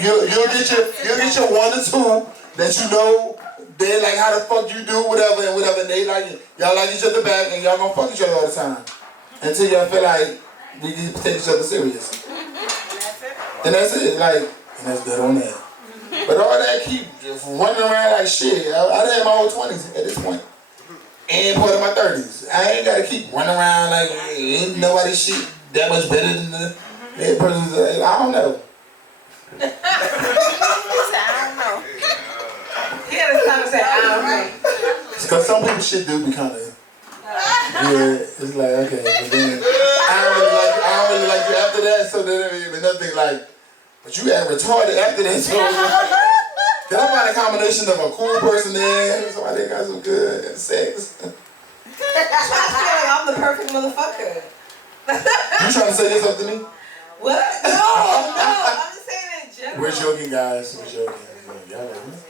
You'll get your one or two that you know they like how the fuck you do whatever and whatever, and they like it. Y'all like each other back and y'all gonna fuck each other all the time until y'all feel like we can take each other serious. And that's it. Like, and that's good on that. But all that keep just running around like shit. I done in my whole 20s at this point. And part of my 30s. I ain't gotta keep running around like ain't nobody shit that much better than the that person's. I don't know. I don't know. He had his time to say, I don't know. Because some people shit do be kind of. Yeah, it's like, okay. But then, I don't really like you after that, so then there's nothing like, but you act retarded after that, so. Cause I'm not a combination of a cool person and somebody that got some good sex. I feel like I'm the perfect motherfucker. You trying to say this up to me? What? No, I'm just saying in general. We're joking, guys. We're joking. Y'all like this?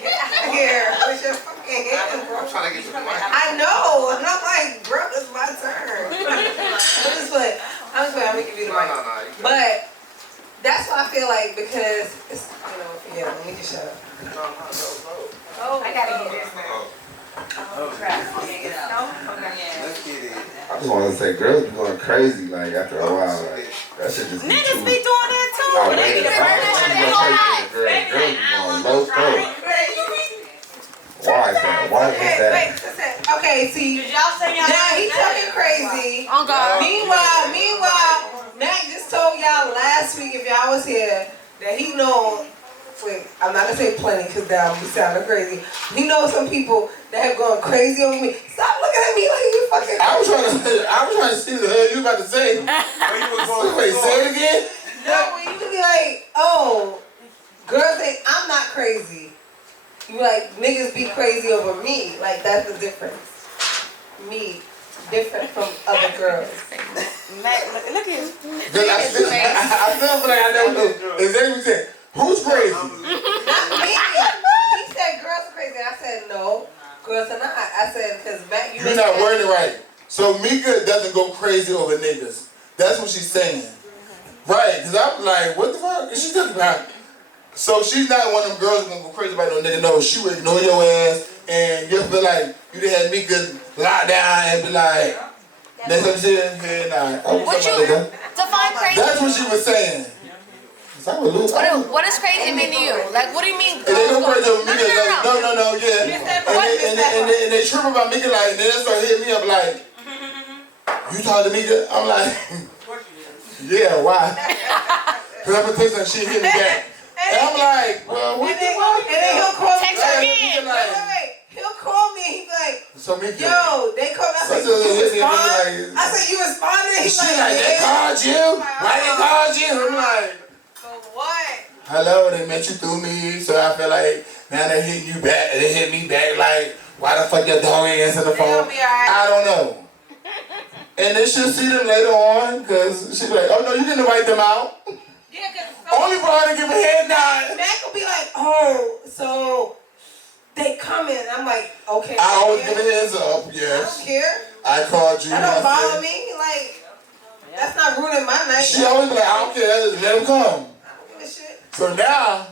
Get out of here with your fucking hand, bro. I'm trying to get you the mic. I know, and I'm like, bro, it's my turn. I'm just like, I'm gonna give you the mic. But that's what I feel like because it's, you know, yeah, let me just shut up. Oh, I gotta get this now. Oh, crap. No? Okay. Let's get it. I just want to say, girls be going crazy, like, after a while, like, that shit just be Niggas too be doing that too. outrageous. They be the I first don't one see they no go crazy like, girls. baby, Girls be I going don't low want throw. Why is that? Why is Okay, that? wait, listen. Okay, see. Did y'all say y'all Now he's talking crazy. Oh God. Meanwhile, Mac just told y'all last week, if y'all was here, that he knows. Wait, I'm not gonna say plenty because that would be sounding crazy. He knows some people that have gone crazy over me. Stop looking at me like you fucking. I was trying to see the hell you about to say. Wait, say it again? No, when you can be like, oh, girls think I'm not crazy. You like niggas be crazy over me. Like that's the difference. Me, different from other girls. Mac, look at his. I feel like I never know. Exactly what you said. Who's crazy? Not me. He said girls are crazy. I said no, girls are not. I said because Mac, You're not wording right. So Meeka doesn't go crazy over niggas. That's what she's saying. Right, because I'm like, what the fuck is she talking about? So she's not one of them girls who's gonna go crazy about no nigga. No, she would ignore your ass and you'll feel like you done had Meeka lie down and be like, next time you see her, hey, nah. What you define crazy? That's what she was saying. What does crazy mean to you? Like, what do you mean? And they go crazy over Meeka. No, yeah. And they trip about Meeka like, and then they start hitting me up like, you talk to Meeka? I'm like, yeah, why? Because I'm gonna tell you something, she hit me back. And I'm like, well, what the fuck? And then he'll call me. Text her again. Wait. He'll call me and he'll be like, so Meeka, yo, they called me. I said, you respond? I said, you responded? He's like, they called you? Why they called you? I'm like, what? hello, they met you through me, so I feel like now they hit you back, they hit me back like, why the fuck your dog ain't answering the phone? I don't know. And then she'll see them later on, because she'll be like, oh no, you didn't invite them out. Yeah, because only for her to give a head nod. Mac will be like, oh, so they coming. I'm like, okay. I always give a heads up, yes. I don't care. I called you. That don't bother me. Like, That's not ruining my night. She always be like, I don't care, just let them come. I don't give a shit. So now,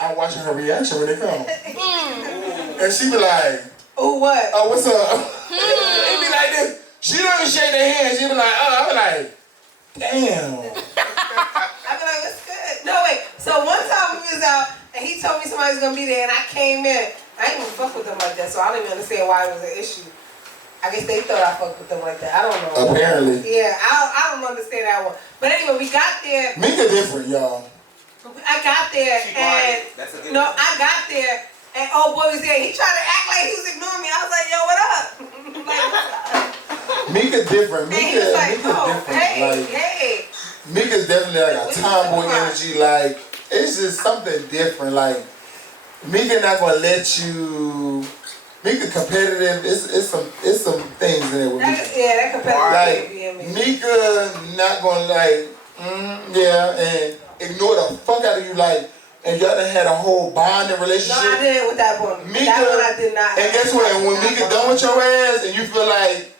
I'm watching her reaction when they come. And she be like, oh, what? Oh, what's up? It be like this. She don't even shake their hands. She be like, oh, I be like, damn. I be like, what's good? No, wait. So one time we was out, and he told me somebody was going to be there, and I came in. I ain't even fuck with them like that, so I don't even understand why it was an issue. I guess they thought I fucked with them like that. I don't know. Apparently. Yeah, I don't understand that one. But anyway, we got there. Meeka different, y'all. I got there, and That's a good no, I got there, and old boy was there. He tried to act like he was ignoring me. I was like, yo, what up? Like, what's up? Meeka different. And he was like, Meeka oh, different. hey, Like, hey. Meeka's definitely like a tomboy energy. Like, it's just something different. Like, Meeka not gonna let you. Meeka competitive. It's some things in there with Meeka. That competitive. Like, Meeka not gonna like, yeah, and ignore the fuck out of you. Like, and y'all done had a whole bonding relationship. No, I didn't with that one. Meeka, that one I did not. And guess what? When Meeka done with your ass and you feel like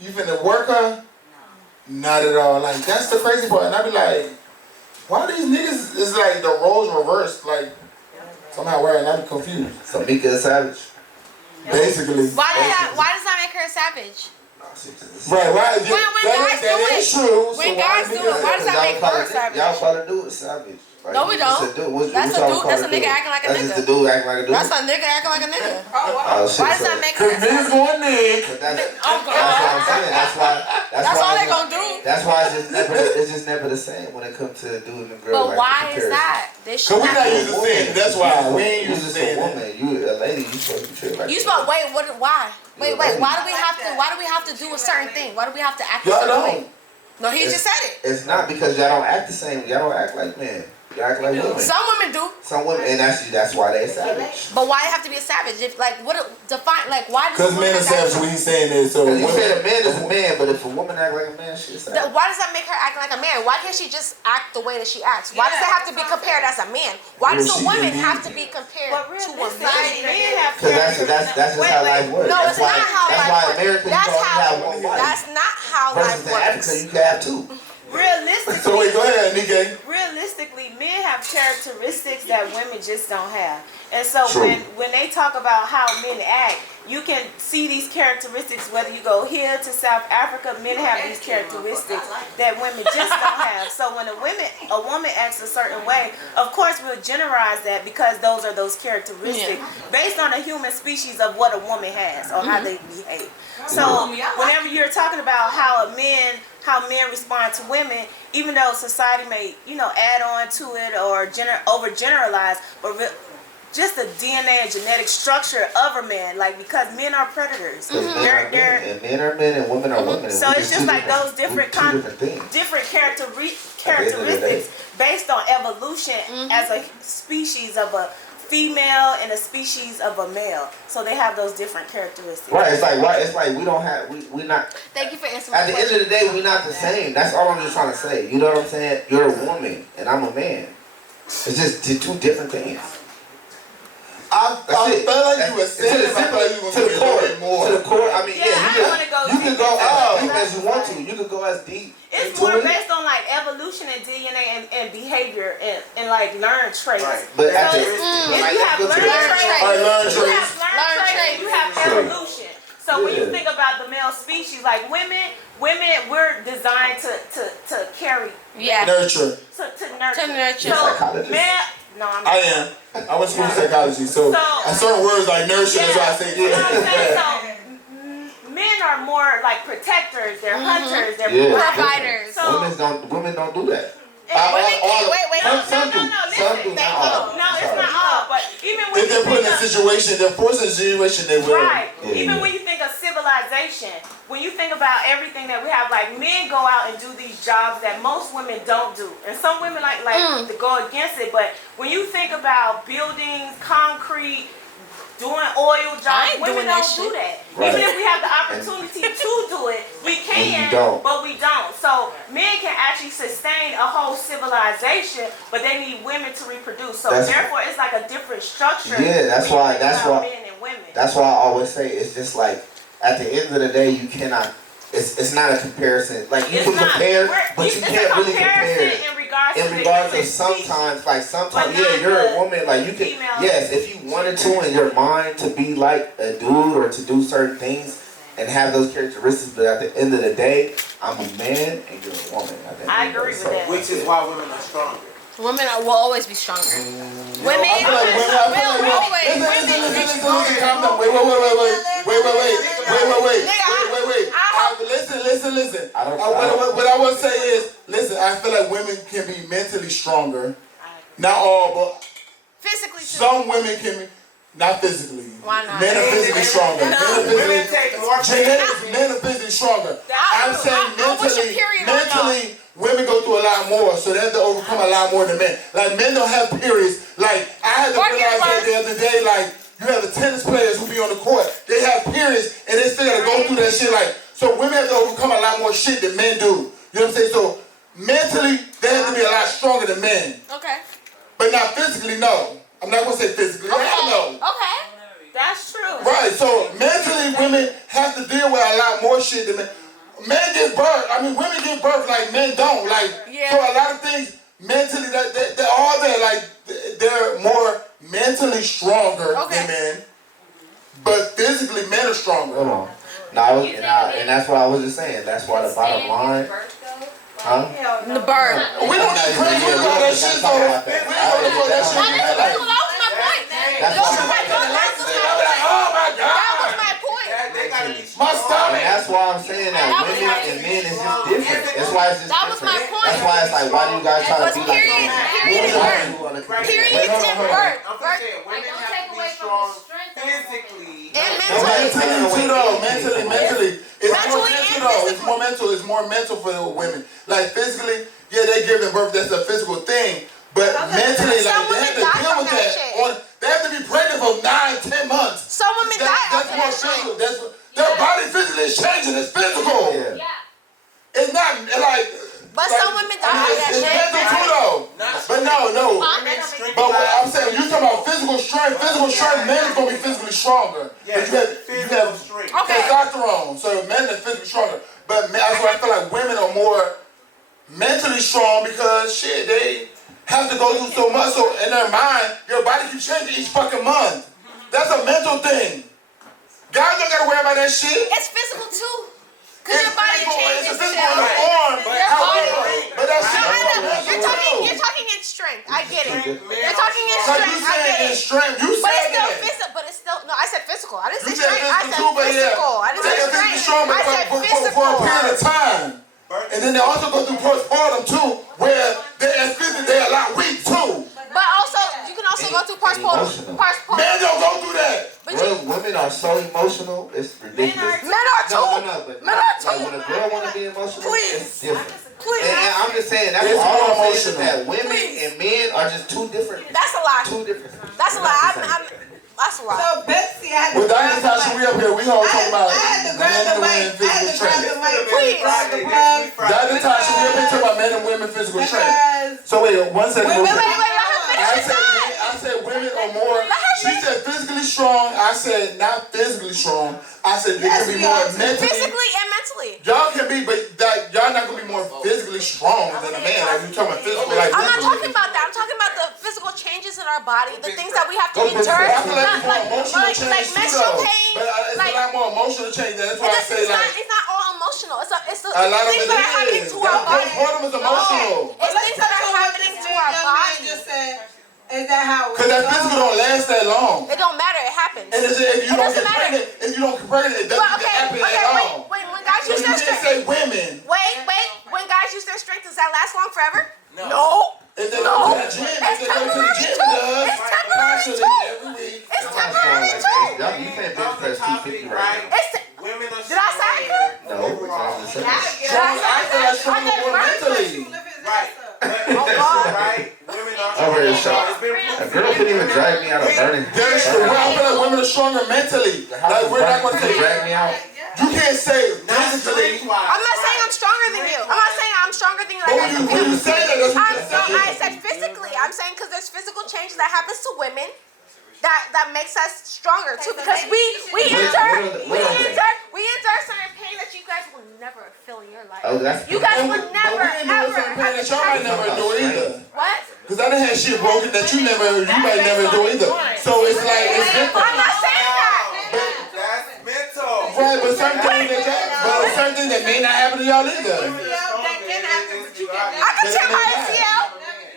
you finna work her, not at all. Like, that's the crazy part. And I be like, why these niggas is like the roles reversed? Like, somehow where I be confused. So Meeka is savage. Basically. Why does that make her a savage? Right, right. When guys do it, is true. When guys do it, why does that make her savage? Y'all probably do it savage. Like, No, we don't. That's a dude. That's a nigga acting like a nigga. That's just a dude acting like a dude. That's a nigga acting like a nigga. Oh, shit, Why does that make her Cause niggas savage? going Nick. But that's what I'm saying. That's all why they gonna do. That's why it's just never the same when it comes to dude and girl. But like, why the is comparison. that? They Cause should we not not. used to saying it. That's why we ain't You used to just saying a it. woman. You a lady. You supposed to be treated like You a supposed wait. What? Why? Wait. lady. Why do we have to do a certain thing? Why do we have to act a Y'all certain way? don't. No, he just said it. It's not because y'all don't act the same. Y'all don't act like men. Y'all act like women. Some women do. Some women, and that's why they're savage. But why have to be a savage? If like what define like why does Cause a woman men are have to savage. What he's saying is so. You women- said a man is a man, but if a woman act like a man, she's savage. Why does that make her act like a man? Why can't she just act the way that she acts? Why does it have to be compared as a man? Why does a woman have to be compared But to a realistically, man? men have Because that's just how life works. No, it's not how that's life why works. Americans That's don't how. have one wife. That's not how life Versus in Africa, works. you can have two. Realistically, So wait, go ahead, Nika. realistically, men have characteristics that women just don't have. And so True. when they talk about how men act, you can see these characteristics whether you go here to South Africa, men have these characteristics that women just don't have. So when a woman acts a certain way, of course we'll generalize that because those are those characteristics based on the human species of what a woman has or how they behave. So whenever you're talking about how men respond to women, even though society may, add on to it or overgeneralize, but just the DNA and genetic structure of a man, like because men are predators. And men are men and women are women. So it's just like those different characteristics based on evolution as a species of a female and a species of a male. So they have those different characteristics. Right, it's like we don't have we not. Thank you for answering. At the end of the day, we're not the same. That's all I'm just trying to say. You know what I'm saying? You're a woman and I'm a man. It's just two different things. I felt like you were saying it. I felt like you were going to go more. To the core. I mean, you can go as deep deep as you want to. You can go as deep. It's more based on like evolution and DNA and behavior and like learned traits. Right. But so if you have learned traits, you have evolution. So when you think about the male species, like women, we're designed to carry. Nurture. To nurture. So I am. I went to school for psychology, so certain words like nurture is why I say So men are more like protectors. They're hunters. They're providers. So women don't do that. Wait. Some do. Not all. No, it's not all. But even when if they're put in a situation, they're forced in a situation, they will. Right. Even when you think of civilization, when you think about everything that we have, like men go out and do these jobs that most women don't do, and some women like to go against it. But when you think about buildings, concrete, doing oil jobs, women don't do that. Right. Even if we have the opportunity to do it, we can, but we don't. So men can actually sustain a whole civilization, but they need women to reproduce. So therefore, it's like a different structure. Yeah, that's why men and women. That's why I always say it's just like at the end of the day, you cannot it's not a comparison. Like you It's can not. compare, but It's you a can't really comparison compare. in regards In to regards the to human species. sometimes, like sometimes, But yeah, not you're a the woman. Like you can, female. yes, if you wanted to in your mind to be like a dude or to do certain things and have those characteristics, but at the end of the day, I'm a man and you're a woman. I agree with that. Which is why women are stronger. Women will always be stronger. Women, I feel like women. Listen, calm down. Wait. Listen. What I will say is, listen. I feel like women can be mentally stronger. Not all, but physically too. some women can be. Not physically. Why not? Men are physically stronger. Women take more Genetics, men are physically stronger. I'm saying mentally, women go through a lot more, so they have to overcome a lot more than men. Like men don't have periods. Like I had to realize that the other day. Like you have the tennis players who be on the court, they have periods and they still gotta go through that shit. Like so, women have to overcome a lot more shit than men do. You know what I'm saying? So mentally, they have to be a lot stronger than men. Okay. But not physically, no. I'm not gonna say physically. Hell no. Okay. That's true. Right, so mentally women have to deal with a lot more shit than men. Men give birth, women give birth like men don't. Like, so a lot of things mentally, they're all there, like, they're more mentally stronger than men, but physically men are stronger. Hold on. No, and that's what I was just saying. That's why the bottom line. Huh? The bird. We don't need crazy about that shit, though. We don't know that shit. That was my point. That was my point. That was my point. My stomach. And that's why I'm saying that women and men is just different. That's why it's just That was my different. point. That's why it's like, why do you guys try to be like Periods and birth. I'm just saying, women have to be strong physically. And Mentally. It's more mental. It's more mental for the women. Like physically, yeah, they giving birth. That's a physical thing. But mentally, like they have to deal with that. They have to be pregnant for 9-10 months. Some women die after that physical. shit. Their body physically is changing. It's physical. Yeah. It's not like. But some women die after that It's shit. mental too, though. But no. But what I'm saying, you talking about physical strength. Physical strength, men is gonna be physically stronger. Yeah, you have testosterone, so men are physically stronger. But that's why I feel like women are more mentally strong because shit, they have to go through so much. So in their mind, your body keeps changing each fucking month. That's a mental thing. Guys don't gotta worry about that shit. It's physical too. Cause your body changes. It's physical in the form, but that's You're talking in strength. I get it. You're talking in so strength. you I get saying in it. strength. You But it's said still that. physical. But it's still no. I said physical. I didn't say You said strength. I said physical too, but yeah. physical. I didn't say They physically strength. strong, but I said for a physical. period of time. And then they also go through postpartum too, where they're a lot weak too. But also, you can also go through postpartum. Men don't go through that. Women are so emotional, it's ridiculous. Men are too. No, but Men are like too. when a girl want to be emotional, it's different. Please. And I'm just saying, that's It's all more I'm saying is emotional. that women and men are just two different. That's a lie. Two different. That's a lie. That's a lie. So Betsy, I had to With grab the Natasha, we up here, we all talking about I had to grab the mic. I had to grab the mic. Please. Grab the plug. Natasha, we up here talking about men and women physical strength. Because So wait, 1 second. Wait. real quick. Let her finish her thought. I said women are more. She said physically strong. I said not physically strong. I said they can be more mentally. Physically and mentally. Y'all can be, but y'all not gonna be more physically strong than a man. Like you talking about physical, like I'm not physically. talking about that. I'm talking about the physical changes in our body, the things that we have to But endure. I feel like it's more Like emotional change too, menstrual though. pain. But it's a lot more emotional change. That's why I say It's not all emotional. It's a lot of things it that are happening is. to our body. Postpartum is emotional. It's things that are happening to our body. just said, is that how? Cause that physical don't last that long. It don't matter. It happens. And if you don't doesn't get matter. pregnant, if you don't get pregnant, it doesn't happen at all. Wait. When guys So use you their can't strength. say women. Wait. When guys use their strength, does that last long forever? No. If they go to the gym, It's temporary too. It's temporary too. every week. It's temporary too. You can't bench press 250 right Women are Did I say? now. No, it's all the same. Strong, I feel like strong more mentally. Right. Right? Women are I'm very strong. shocked. It's been A girl couldn't even drag me out of burning. There's I feel like women are stronger mentally. Like we're not gonna say drag me out. you can't say physically. I'm not saying I'm stronger than you. I'm not saying I'm stronger than you. But when you say that, that's what you're saying. I said physically. I'm saying because there's physical changes that happens to women that makes us stronger too. Because we endure certain pain that you guys will never feel in your life. Oh, that's You guys would But never, we know ever. certain pain that y'all might never do either. What? Cause I done had shit broken that you might never do either. So it's like, it's different. I'm not saying that. That's mental. Right, but certain things that may not happen to y'all either. That can happen, but you can I can tear my ACL.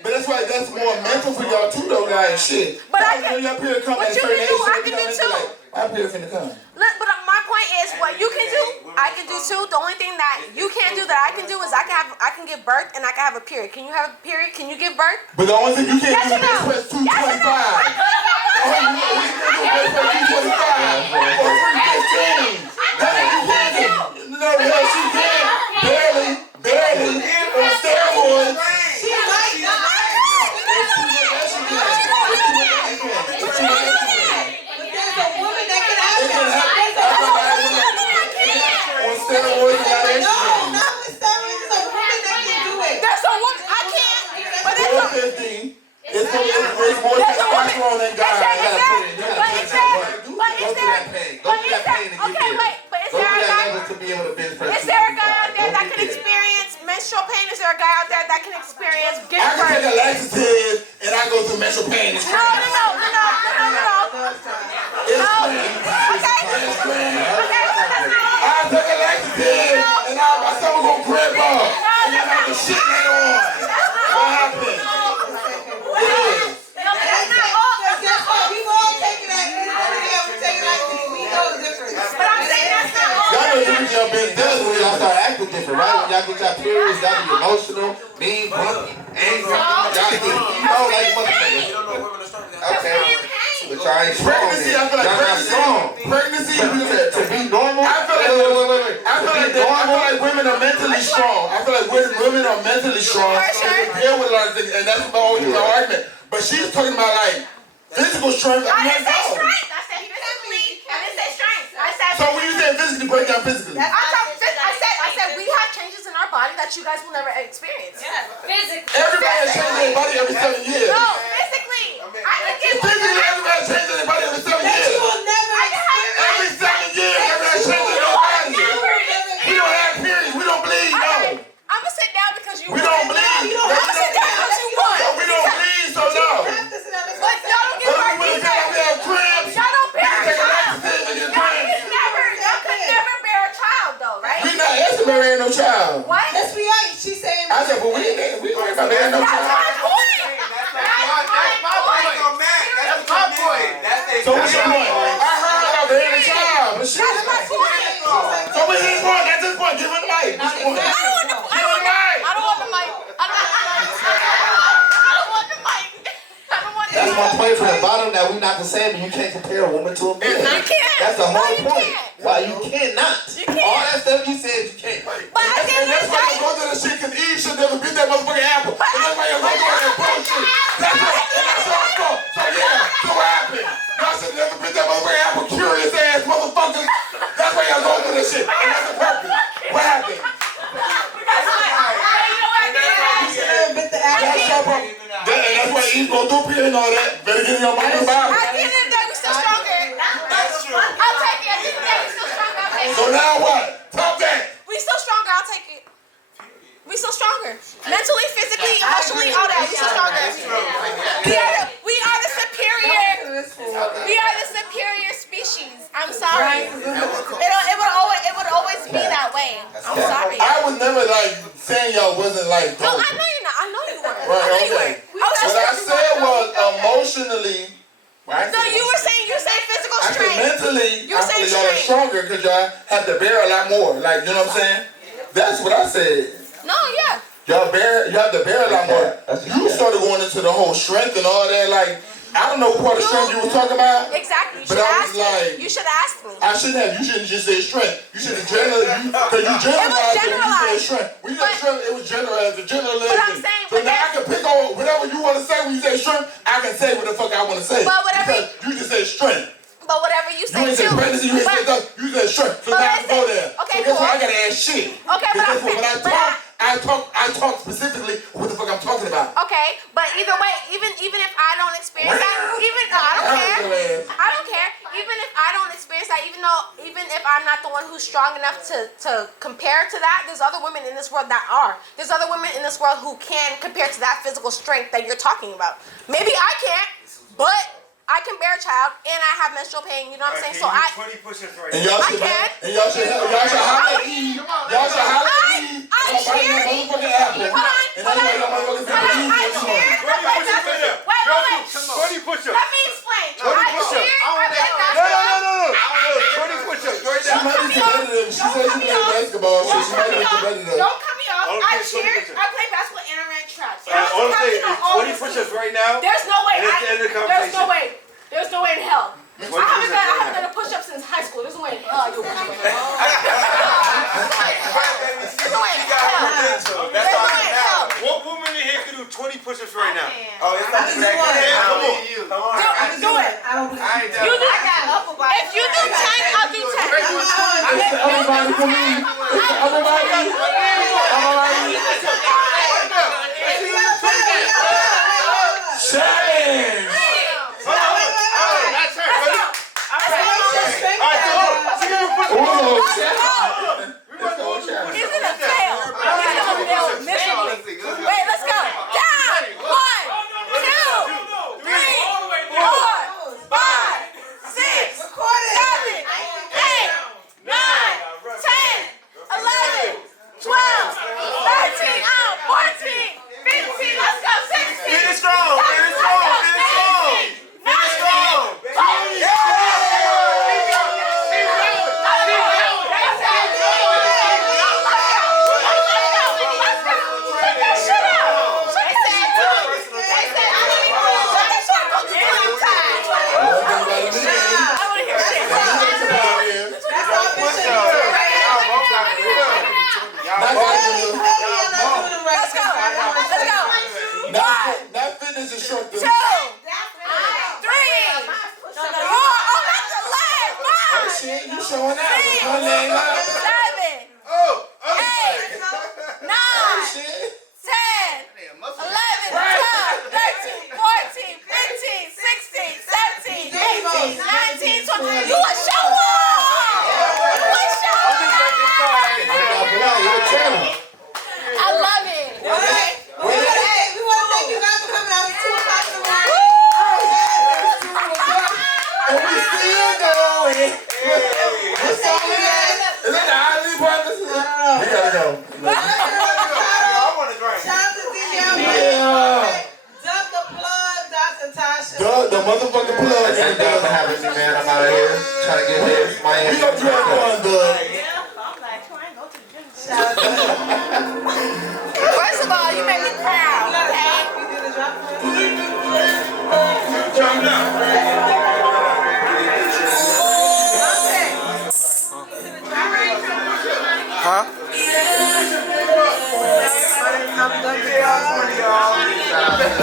But that's why that's more mental for y'all too though, like shit. But I can- When your period come what at a you certain can age, do, I you can know, do it's too. like, my period finna come. Look, but my point is, what you can do, I can do too. The only thing that you can't do that I can do is I can give birth and I can have a period. Can you have a period? Can you give birth? But the only thing you can't do Yes or is no? press 225. Yes or no? All you can do is press 225 or 315. That's what you can do. No, hell, she can. Barely. On steroids. She might not. But there's a woman that can have It can that. happen. On steroids, you got No, estrogen. not with steroids. There's a woman that can do it. There's a woman, I can't. But there's a 415. It's more testosterone than guys. Is there a guy out there that can experience menstrual pain? Is there a guy out there that can experience I giving can take birth? a laxative and I go through menstrual pain. It's No. crazy. It's No. crazy. Okay. It's crazy. Okay. I take a laxative and my stomach gonna cramp up. And I'm like the shit later on. What happened? Guess what? We all taking that. We take it like this. We know the difference. But I'm saying that's not all. Y'all know different y'all been That's done when y'all start acting different, right? When y'all get your periods, y'all be emotional, mean, grumpy, angry. Y'all get like motherfuckers. Okay. But y'all ain't strong. Pregnancy, I feel like Y'all not strong. pregnancy, To be normal. I feel like women are mentally strong. I feel like women are mentally strong. They can deal with a lot of things, and that's always my argument. But she's talking about like physical strength. I didn't say strength. I said physically. I didn't say strength. I said. So when you say physically, break down physically. I said we have changes in our body that you guys will never experience. Physically. Everybody has changed their body every 7 years. No, physically. I can get Physically, everybody has changed their body every 7 That years. you will never experience. Every 7 years, everybody has changed their body. We don't have periods. We don't bleed. No. I'm gonna sit down because you We don't bleed. I'm gonna sit down because you won. No, we don't bleed, so no. But y'all don't get But birth we either. have cramps. Y'all don't bear a Take a child. laxative and get Y'all cramps. could never bear a child though, right? We not asking to marry no child. What? Yes, we are. She's saying. I said, but we ain't about marrying no That's child. my point. So what's your point? I heard about marrying a child, but shit. That's my point. So what's his point? That's his point. Give him the mic. What's your point? I don't want the mic. I don't want the mic. I don't want the mic. I don't want the That's mic. my point from the bottom that we not the same, and you can't compare a woman to a man. You can't. That's the No, whole you point. can't. Why you cannot? You can't. All that stuff you said you can't. But I And didn't that's why say. you go through that shit, because Eve should never bit that motherfucking apple. And that's why you go through that bullshit. That's what, and that's your fault. So yeah, so what happened? Y'all should never bit that motherfucking apple, curious ass motherfuckers. That's why y'all go through this shit. And that's the purpose. What happened? That's your problem. And that's why Eve go through period and all that. Better get in your mind about At the it. end of the day, we still stronger. That's true. I'll take it. At the end of the day, we still stronger. I'll take So it. now what? Talk that. We still stronger. I'll take it. We still stronger. Mentally, physically, emotionally, all that. We still stronger. We are the superior. We are the superior species. I'm sorry. It would always be that way. I'm sorry. I was never like saying y'all wasn't like No, dope. I know you're not. I know you weren't. I Right, know you okay. weren't. I was just What I said was emotionally. Right? No, you were saying physical I said strength. mentally, You I were feel saying y'all are strength. stronger because y'all have to bear a lot more. Like, you know what I'm saying? That's what I said. No, yeah. You have to bear a lot more. You started going into the whole strength and all that. Like, I don't know what part of strength you was talking about. Exactly. You But should I have was asked like, me. You should have asked me. I shouldn't have. You shouldn't just say strength. You should have generalized. Because you generalized it when you said strength. When you said strength, it was generalized. The generalization. But I'm saying, so now I can pick on whatever you want to say when you say strength. I can say what the fuck I want to say. But whatever. Because you just said strength. But whatever you You say ain't too. said pregnancy, you ain't said that. You said strength. So But now I I can go said- there. okay, So guess what? cool. I gotta ask shit. Okay, but Because I'm when I saying- talk specifically what the fuck I'm talking about. Okay, but either way, even if I don't experience that, I don't care. I don't care. even if I don't experience that, even if I'm not the one who's strong enough to compare to that, there's other women in this world that are. There's other women in this world who can compare to that physical strength that you're talking about. Maybe I can't, but I can bear a child and I have menstrual pain. You know what I'm saying? So I. 20 push-ups right And now. y'all should holler at Eve. Y'all should holler at Eve. I cheer. Motherfucking apple. Hold on. And that's why y'all motherfuckers Hold on. I cheer. 20 push-ups right now. Wait. 20 push-ups. Let me explain. 20 I push-ups. cheer. I play basketball. No. 20 push-ups right She now. might be competitive. She said she played basketball, so she might be competitive. Don't cut me off. I Okay, cheer. 20%. I play basketball and I ran track. All I'm saying is 20 push-ups right now. There's no way. And that's the end of the There's no conversation. way. There's no way in hell. I 20 haven't push-ups done right a push-up since high school. There's no way in hell I do a push-up. There's no way in hell. That's all that matters. What woman in here can do 20 push-ups right now? Oh, it's not that good. Come on. Do it. I don't believe I ain't You done. do. If you do 10, I'll do 10. Everybody for me. Shame. He's gonna fail. He's gonna fail miserably. Wait, let's go. Down. 1, 2, 3, 4, 5, 6, 7, 8, 9, 10, 11, 12, 13, 14, 15. Let's go. 16. Finish strong. Finish strong. Finish strong. Finish strong. That fitness instructor. 2, 3, 4. Oh, that's the leg. 5, Shit, you showing out. 6, 7, 8, 9, 10, 11, 12, 13, 14, 15, 16, 17, 18, 19, 20. You a show off! You a show off! I love it. We want to thank you guys for coming out at 2 o'clock in the morning. And we still going. What song is that? Is that the Ivy Brothers? We gotta go. I want to drink. Shout out to DJ. Yeah. Duck the plug, Dr. Tasha. The motherfucking plug. Thank you for having me, man. I'm out of here trying to get this. We gonna drink one, Doug. Shout out to First of all, you make me proud, okay?